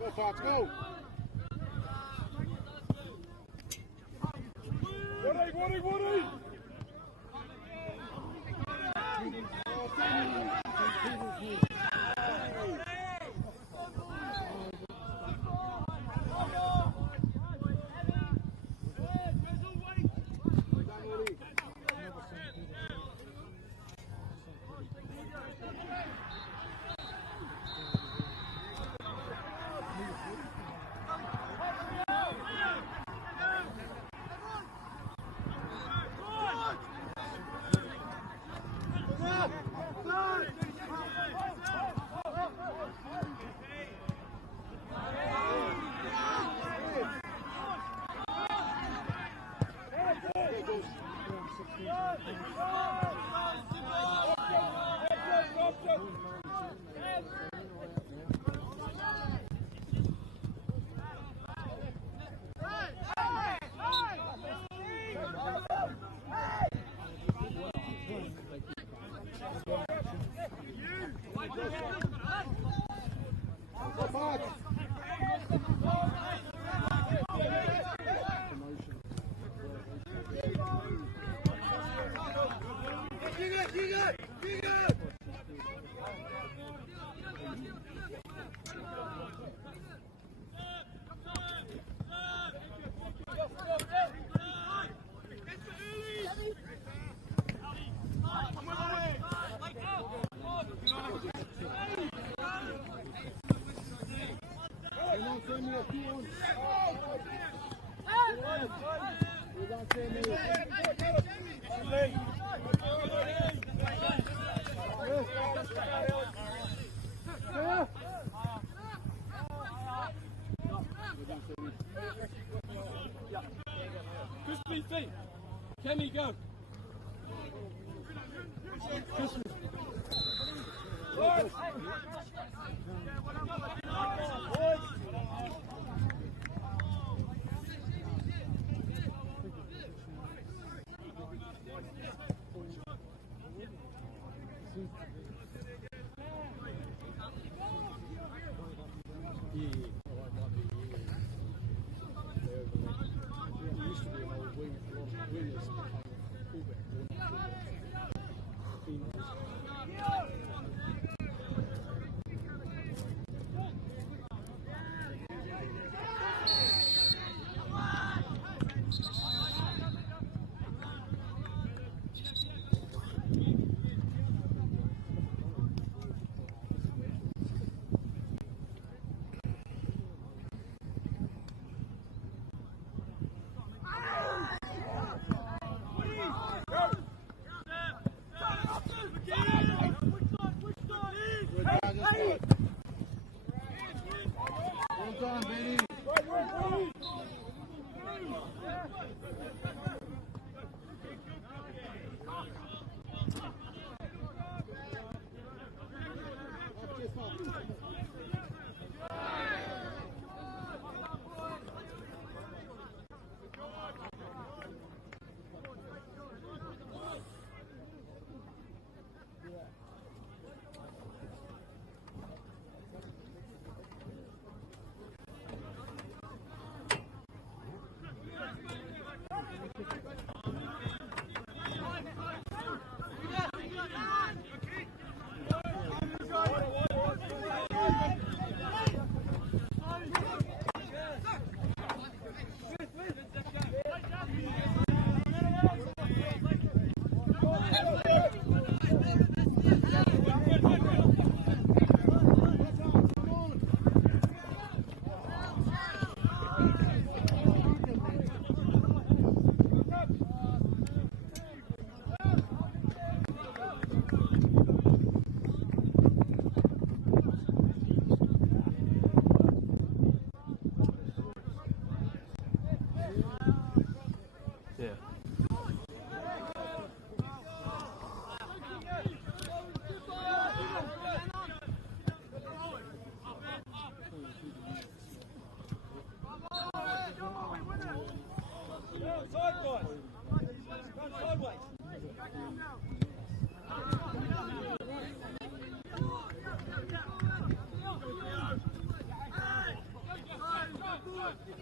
Go, Fox, go! Woody! Crispy feet. Kenny, go. Crispy.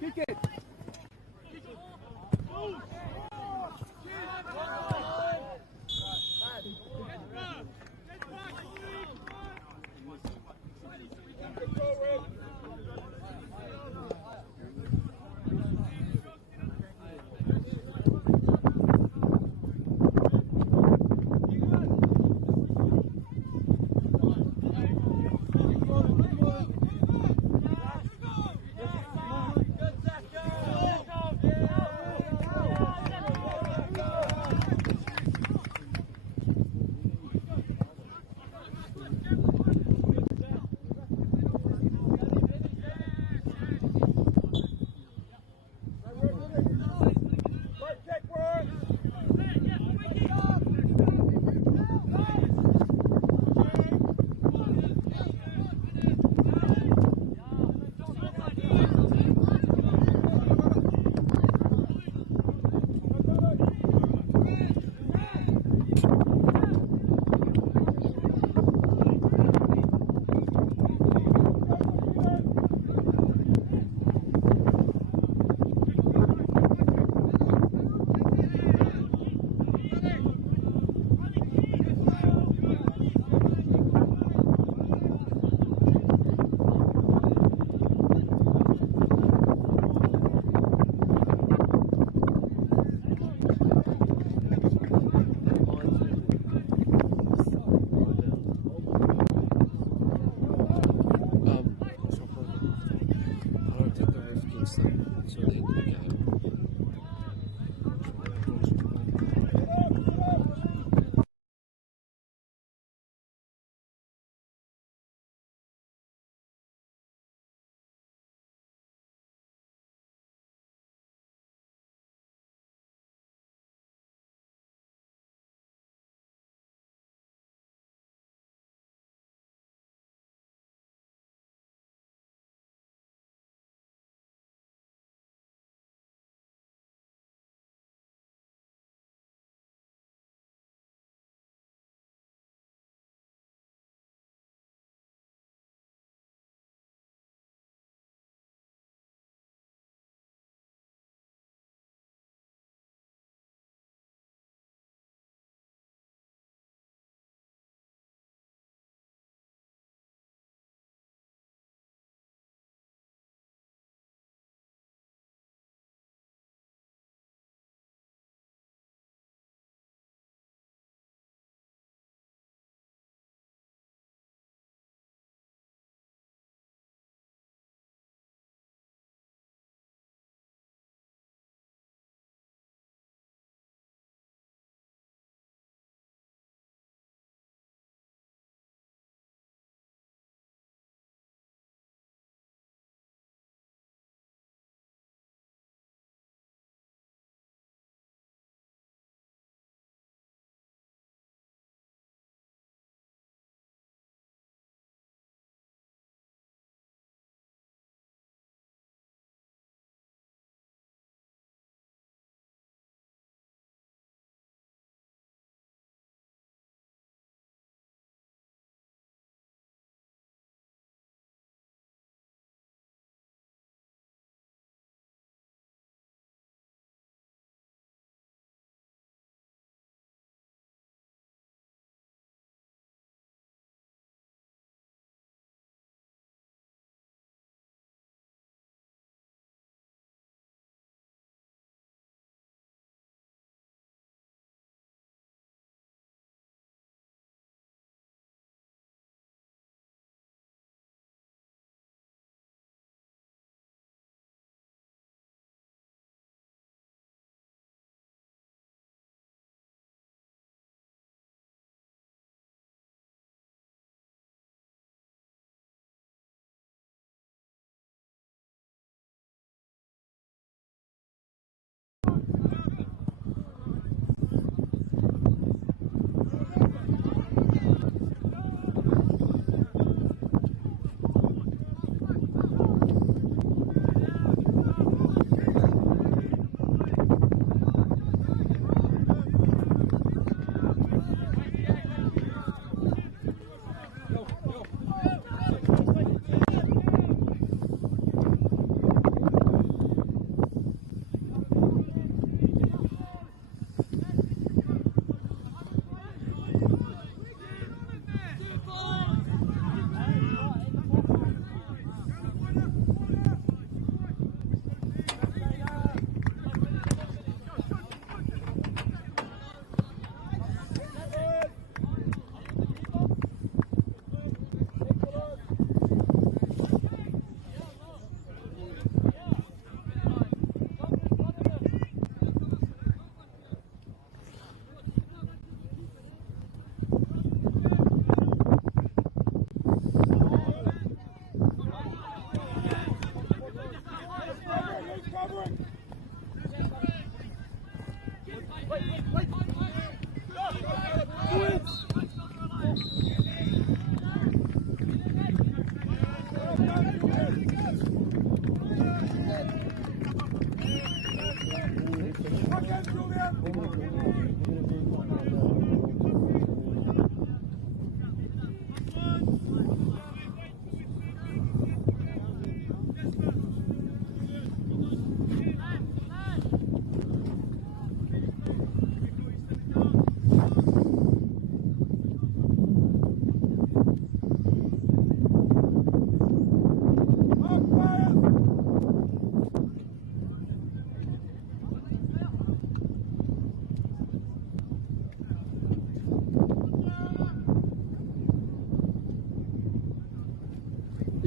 Kick it.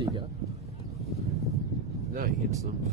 There you go. No, he hits them.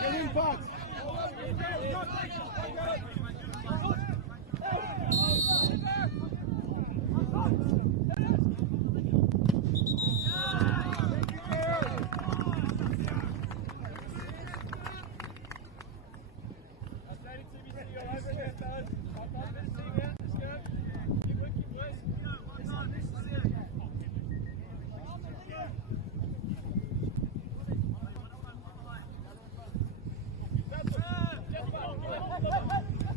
Get in, box. That's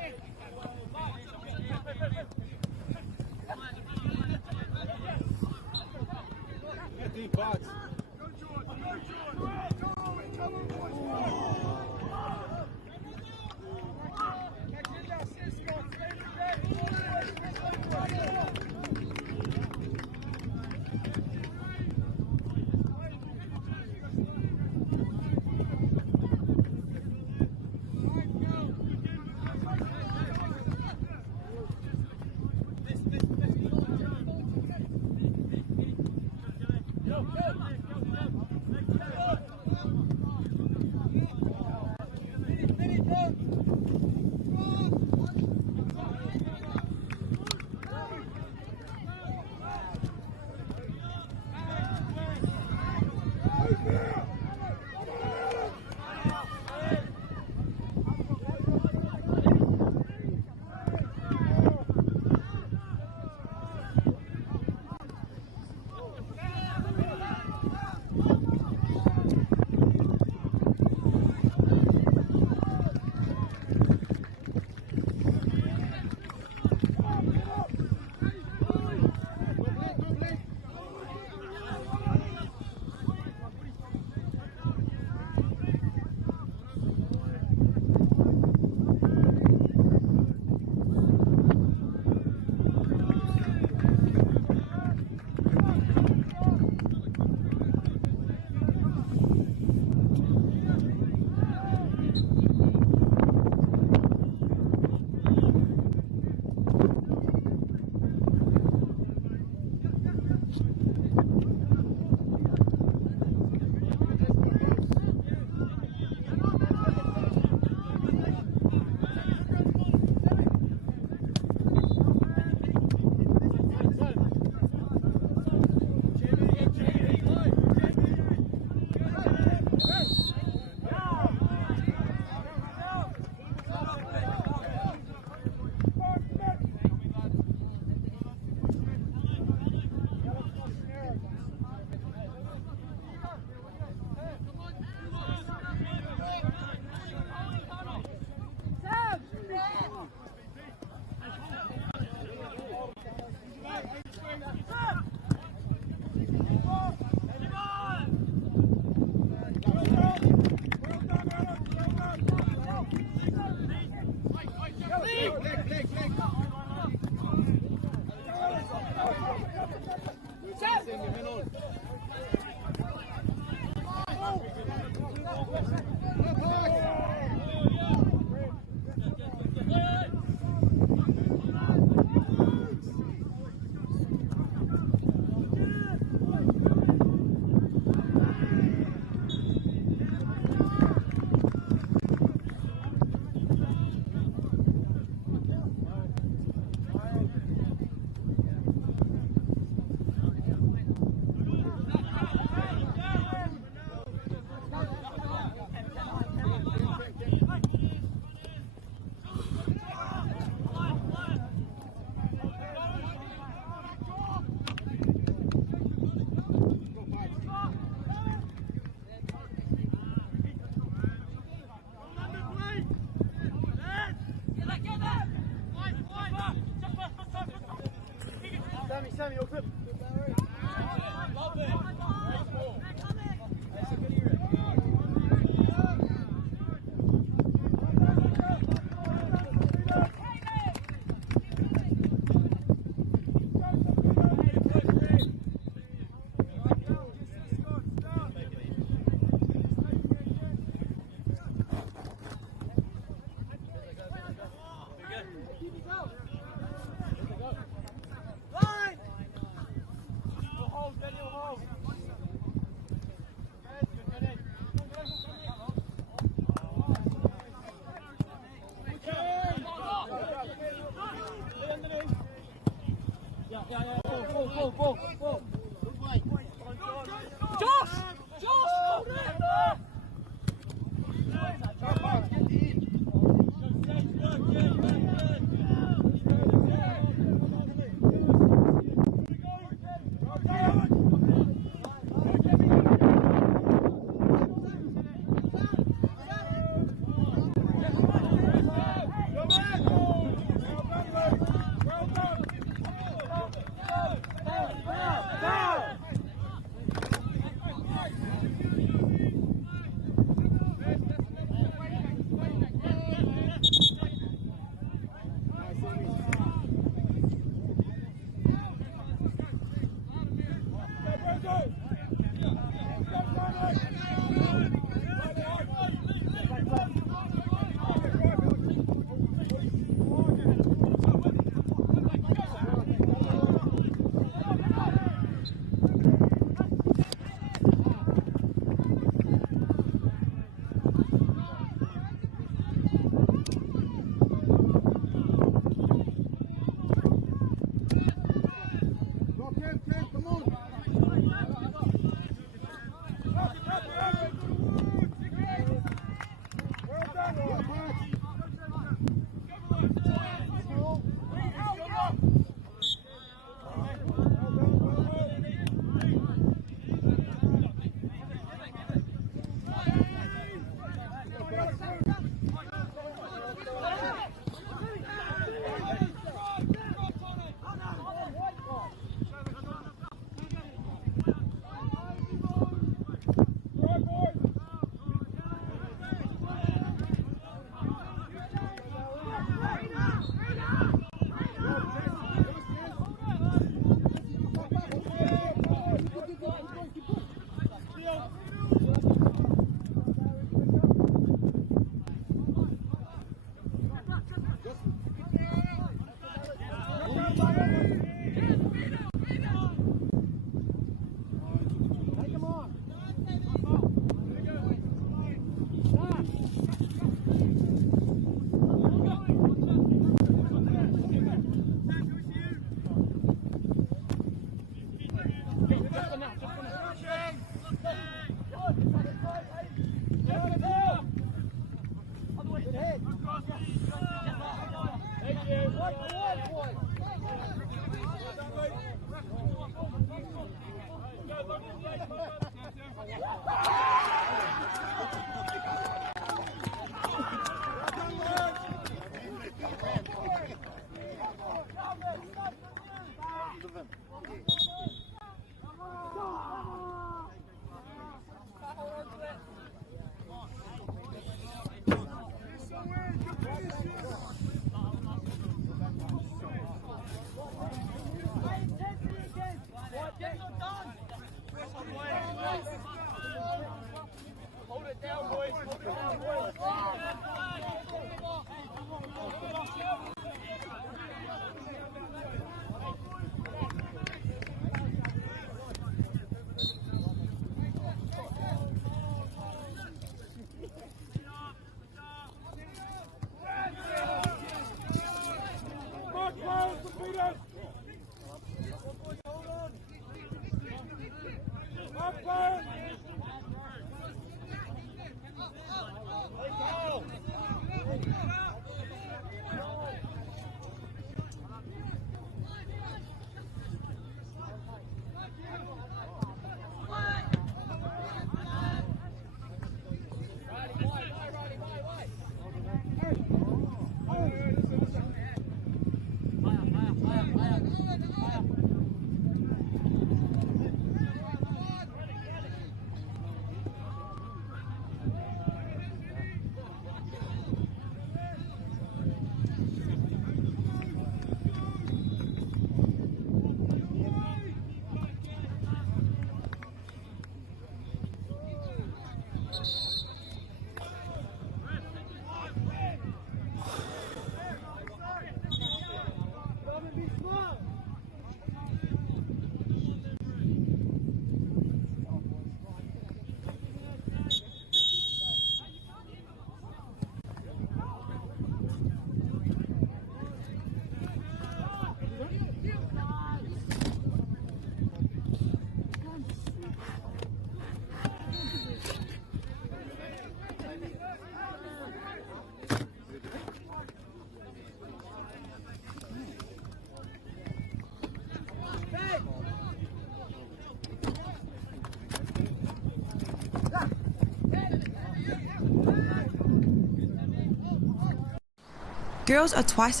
girls are twice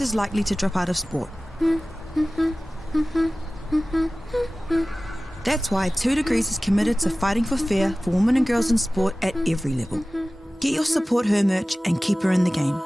as likely to drop out of sport. That's why 2 Degrees is committed to fighting for fair for women and girls in sport at every level. Get your Support Her merch and keep her in the game.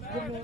Go!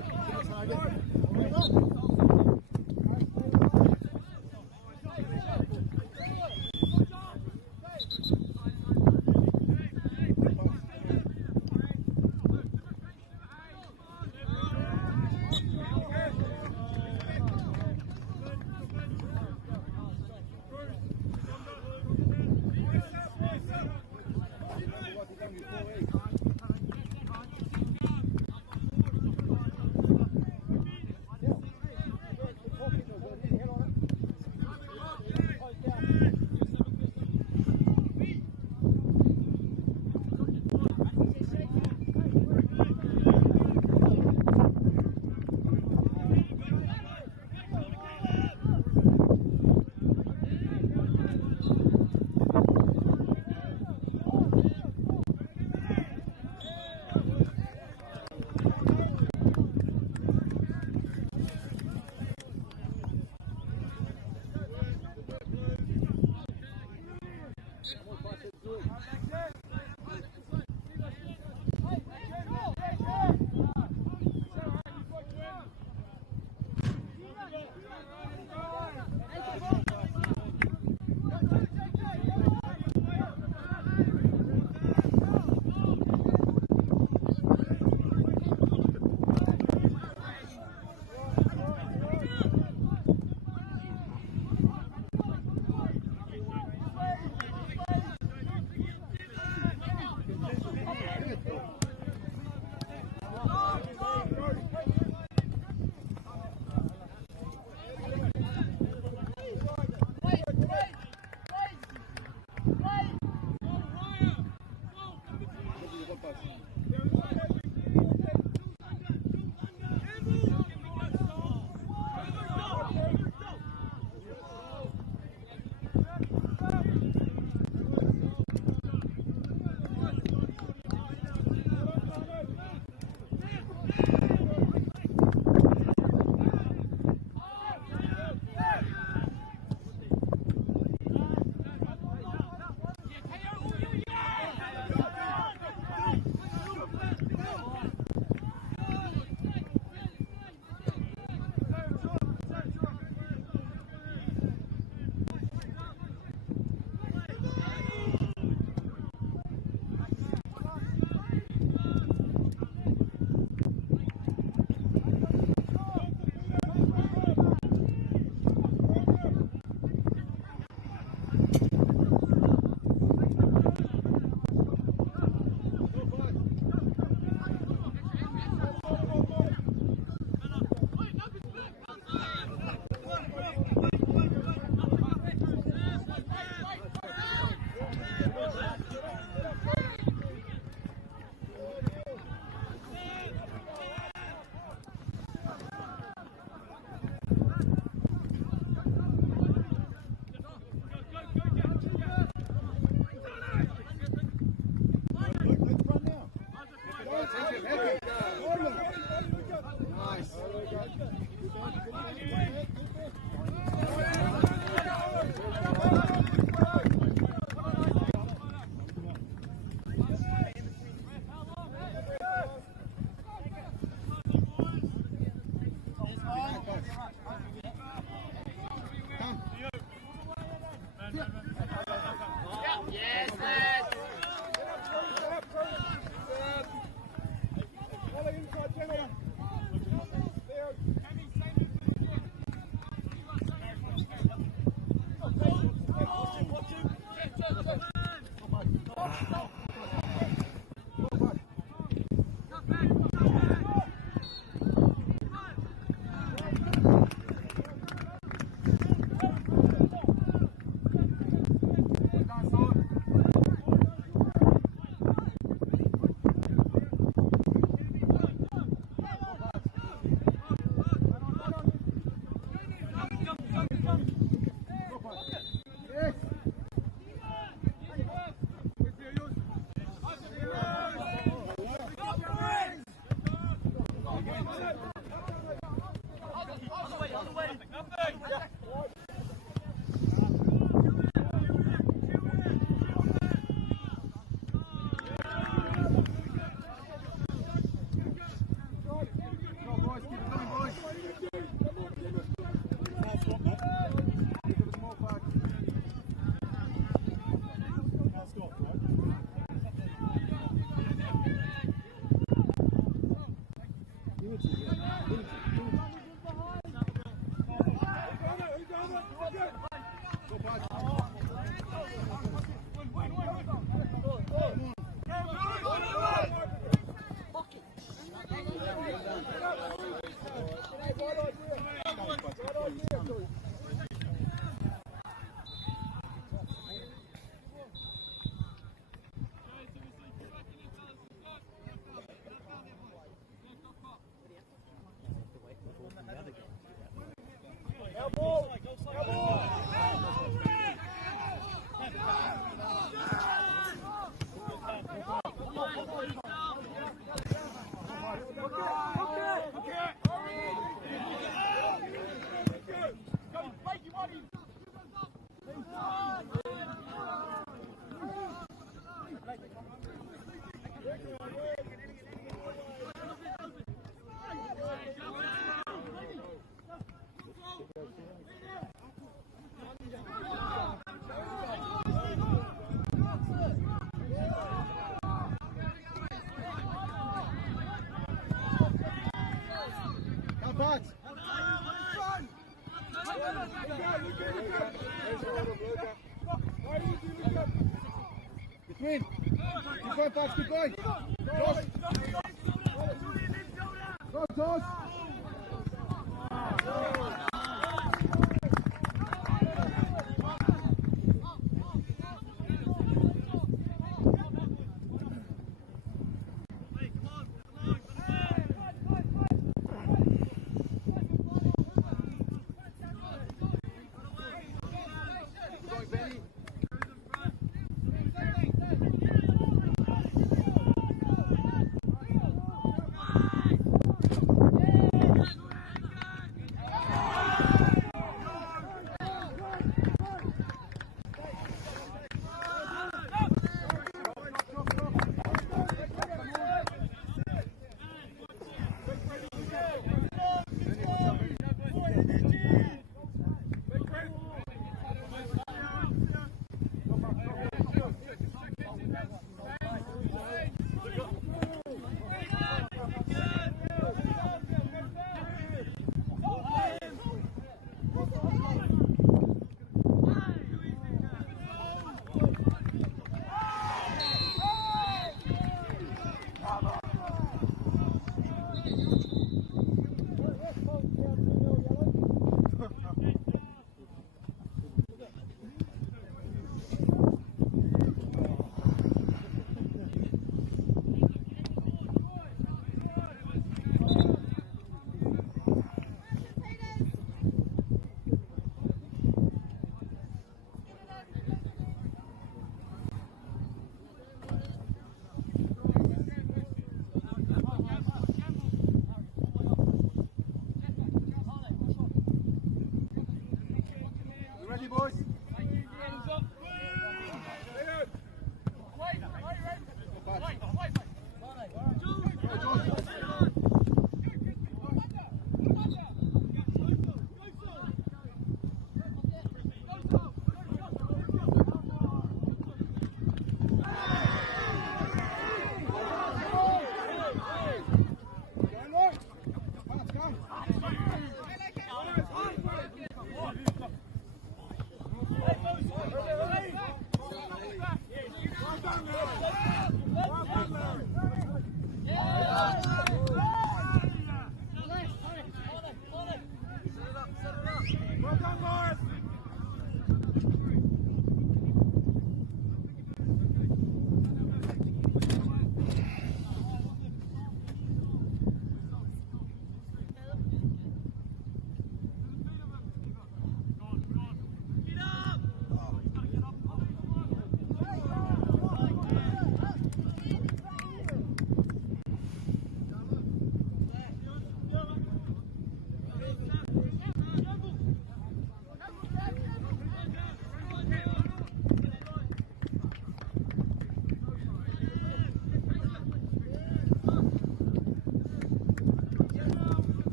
Between. Keep going, Fox, keep going. Toss. Go, toss.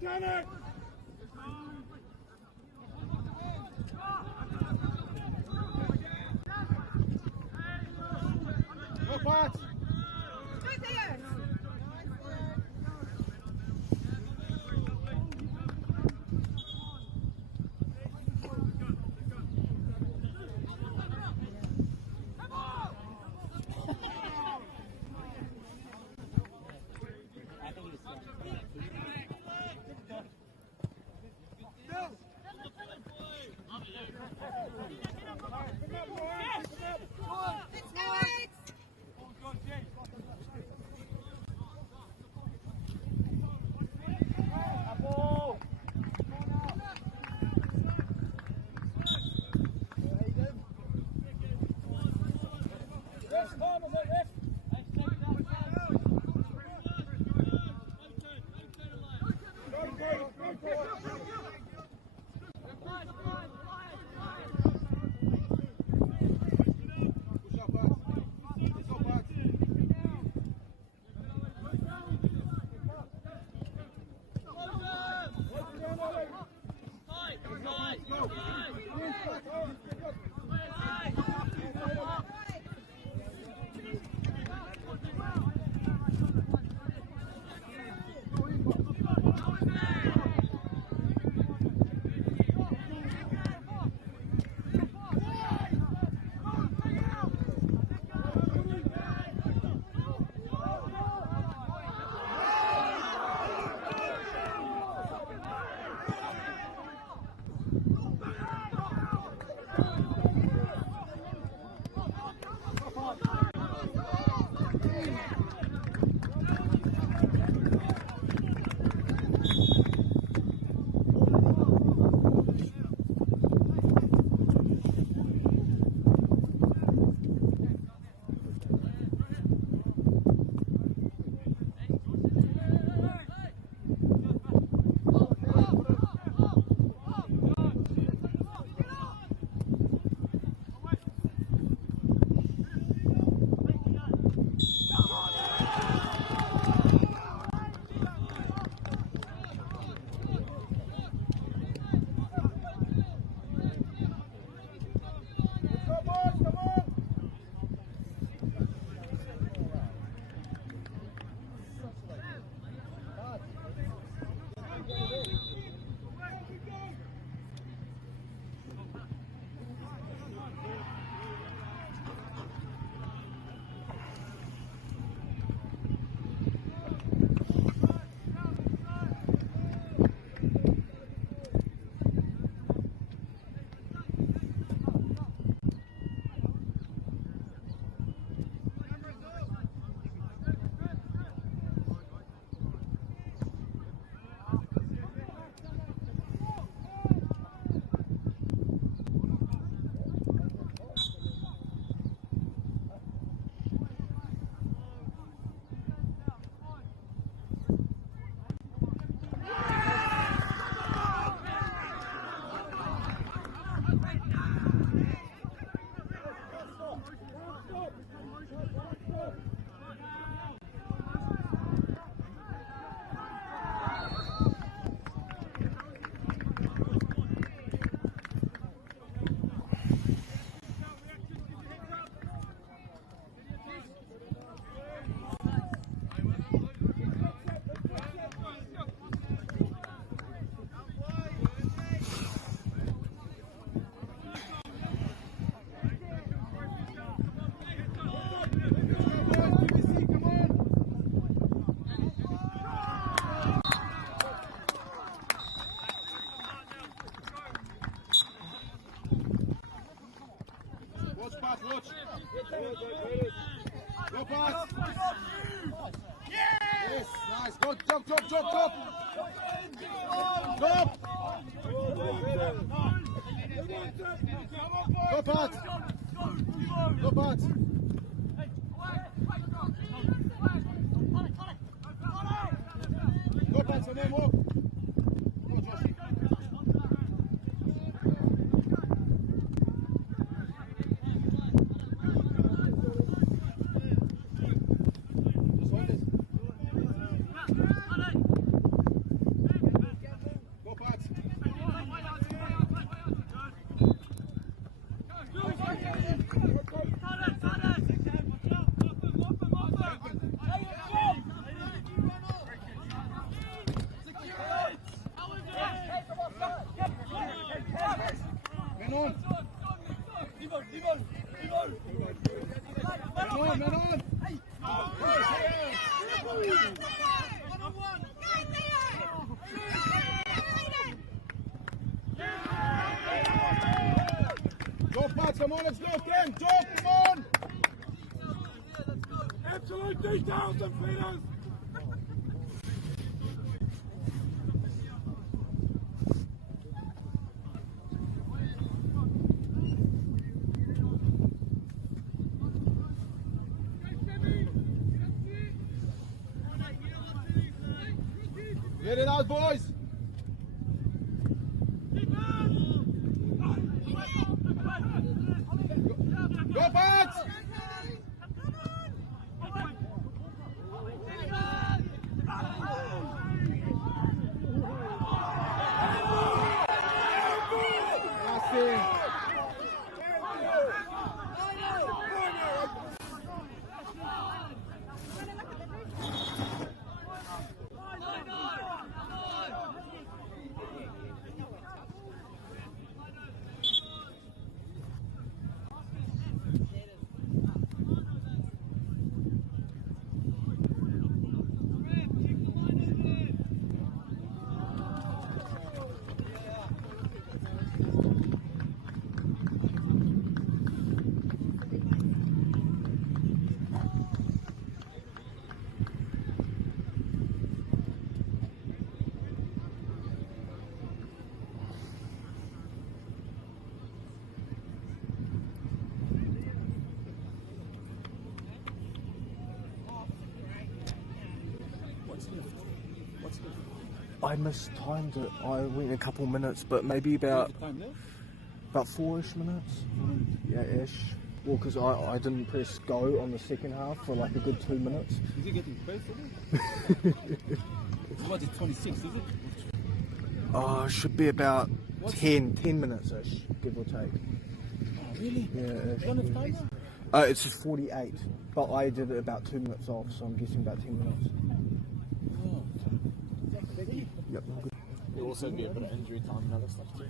Go, Pat! Go pass. Yes, nice. Go, jump. Drop. Go pass. Go pass. Go pass and then walk. Go, Joshi. Just hold it. Come on, let's go, Ken. Job, come on. Absolute details and feeders. Get it out, boys. Go, Pats! I mistimed it. I went a couple minutes, but maybe about 4-ish minutes. Yeah, ish. Well, because I didn't press go on the second half for like a good 2 minutes. Is he getting paid for it? What is 26, is it? Should be about 10 minutes-ish, give or take. Oh, really? Yeah, ish. You don't have time? It's just 48, but I did it about 2 minutes off, so I'm guessing about 10 minutes. Yep, I'm good. There'll also be a bit of injury time and other stuff too.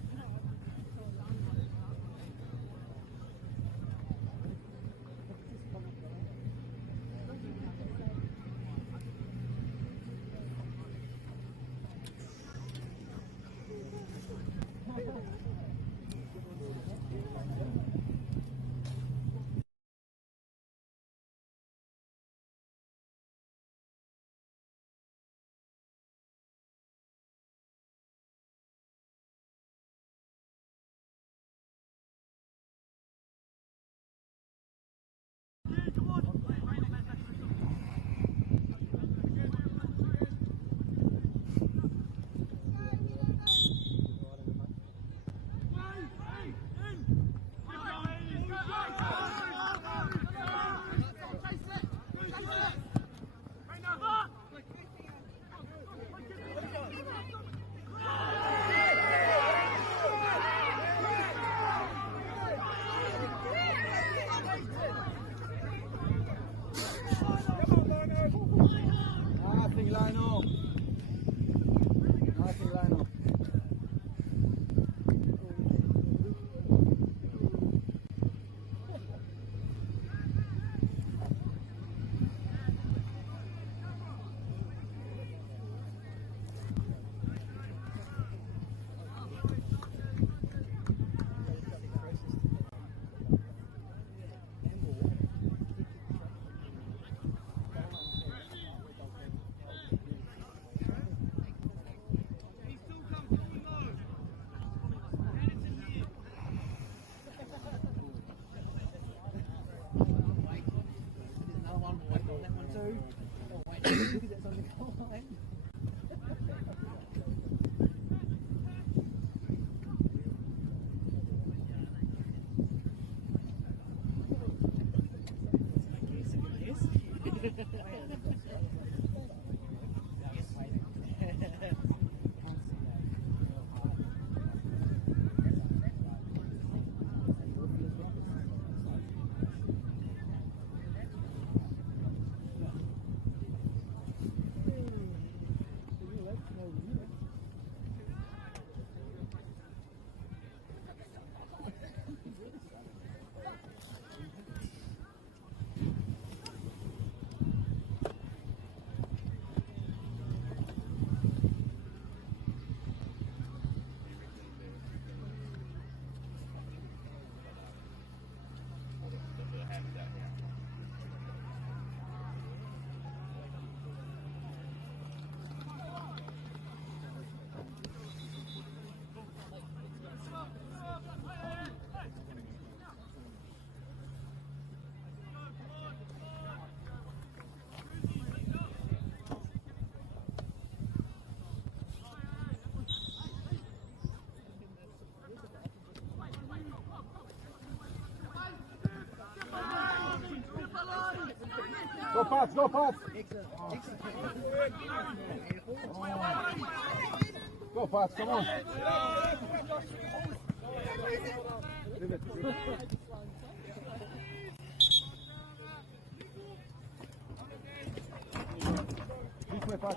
Pats, go Pats. Go Pats, come on. This way, Pats.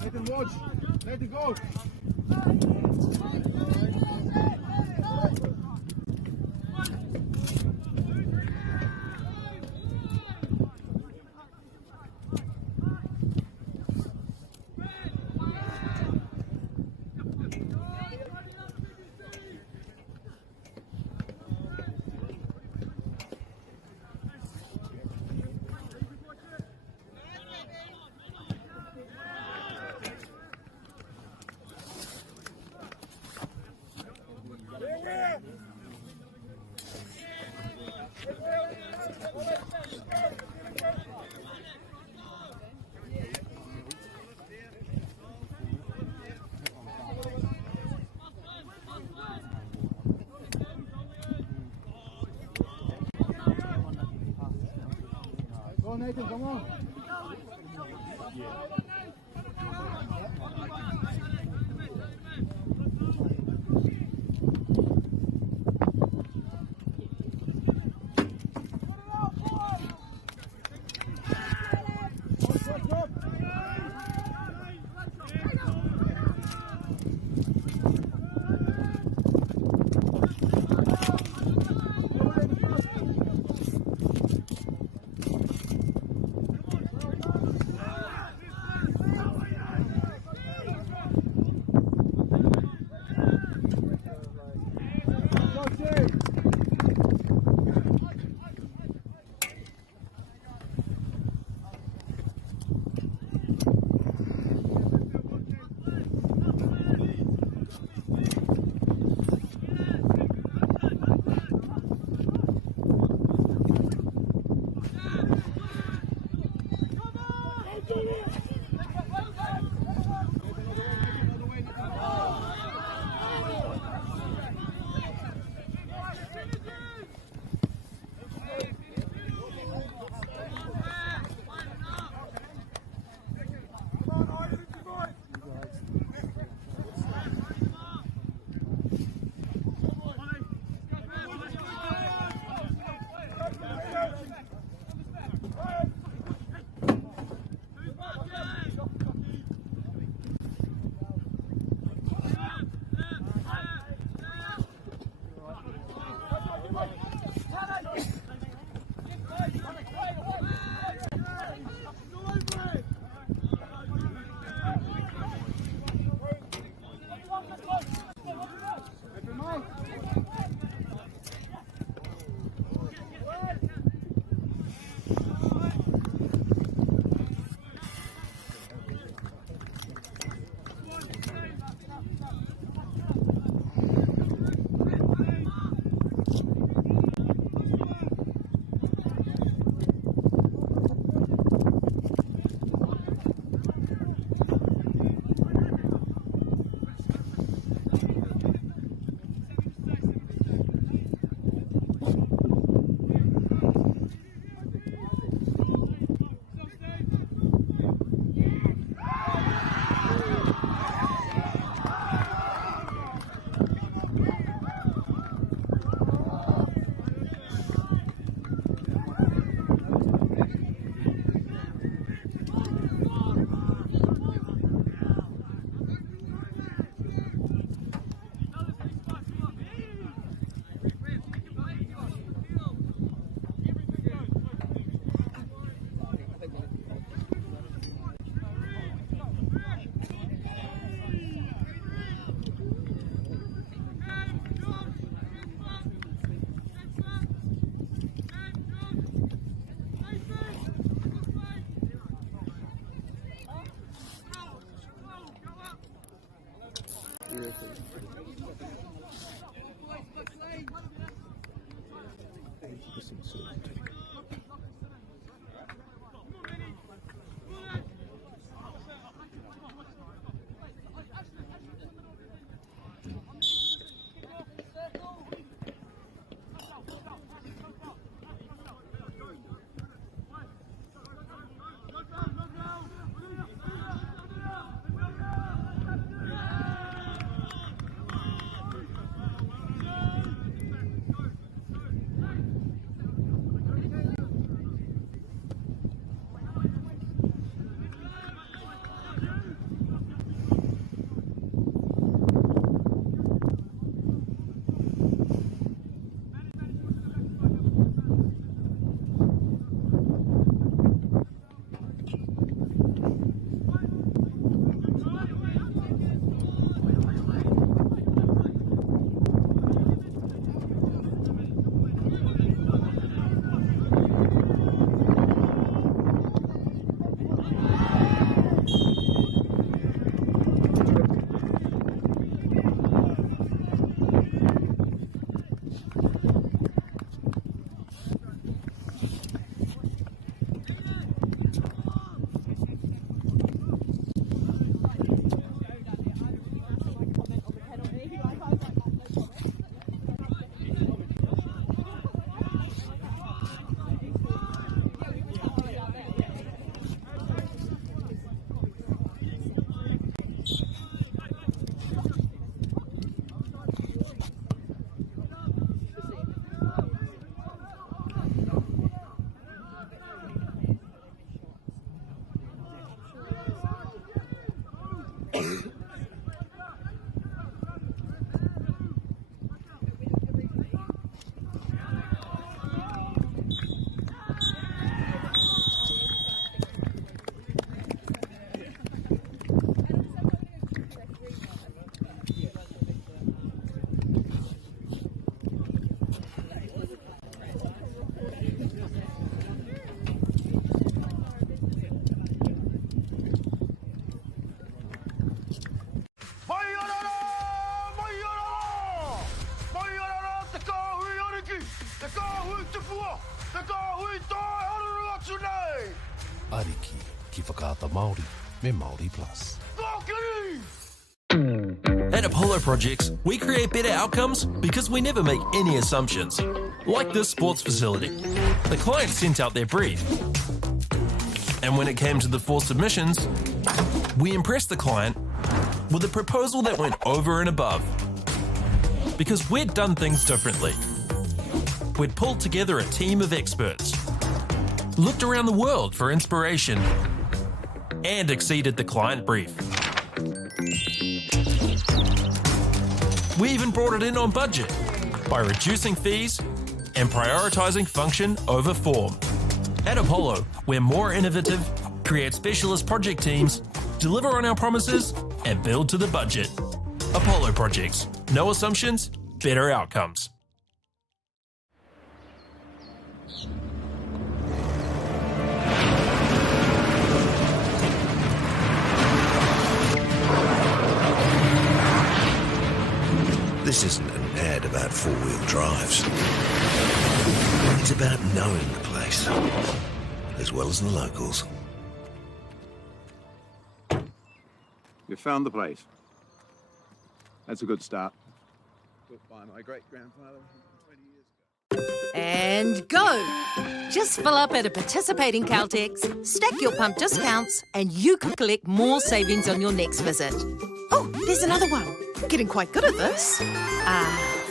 Nathan, watch. Nathan, go. Go Nathan, come on. Ariki, ki whakaata Māori, me Māori Plus. At Apollo Projects, we create better outcomes because we never make any assumptions. Like this sports facility. The client sent out their brief. And when it came to the 4 submissions, we impressed the client with a proposal that went over and above. Because we'd done things differently. We'd pulled together a team of experts, looked around the world for inspiration, and exceeded the client brief. We even brought it in on budget by reducing fees and prioritising function over form. At Apollo, we're more innovative, create specialist project teams, deliver on our promises, and build to the budget. Apollo Projects. No assumptions, better outcomes. This isn't an ad about four-wheel drives. It's about knowing the place, as well as the locals. You found the place. That's a good start. Built by my great-grandfather 20 years ago. And go! Just fill up at a participating Caltex, stack your pump discounts, and you can collect more savings on your next visit. Oh, there's another one. Getting quite good at this.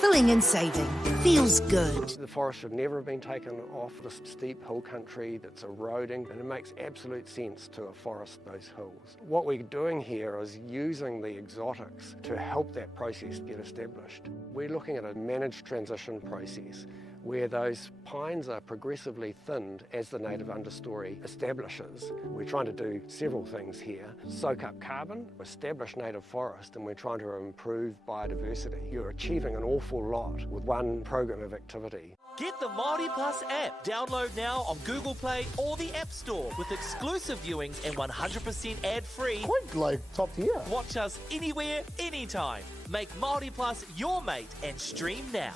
Filling and saving. Feels good. The forest should never have been taken off this steep hill country that's eroding, and it makes absolute sense to afforest those hills. What we're doing here is using the exotics to help that process get established. We're looking at a managed transition process where those pines are progressively thinned as the native understory establishes. We're trying to do several things here. Soak up carbon, establish native forest, and we're trying to improve biodiversity. You're achieving an awful lot with one program of activity. Get the Māori Plus app. Download now on Google Play or the App Store with exclusive viewings and 100% ad-free. Quite like top tier. Watch us anywhere, anytime. Make Māori Plus your mate and stream now.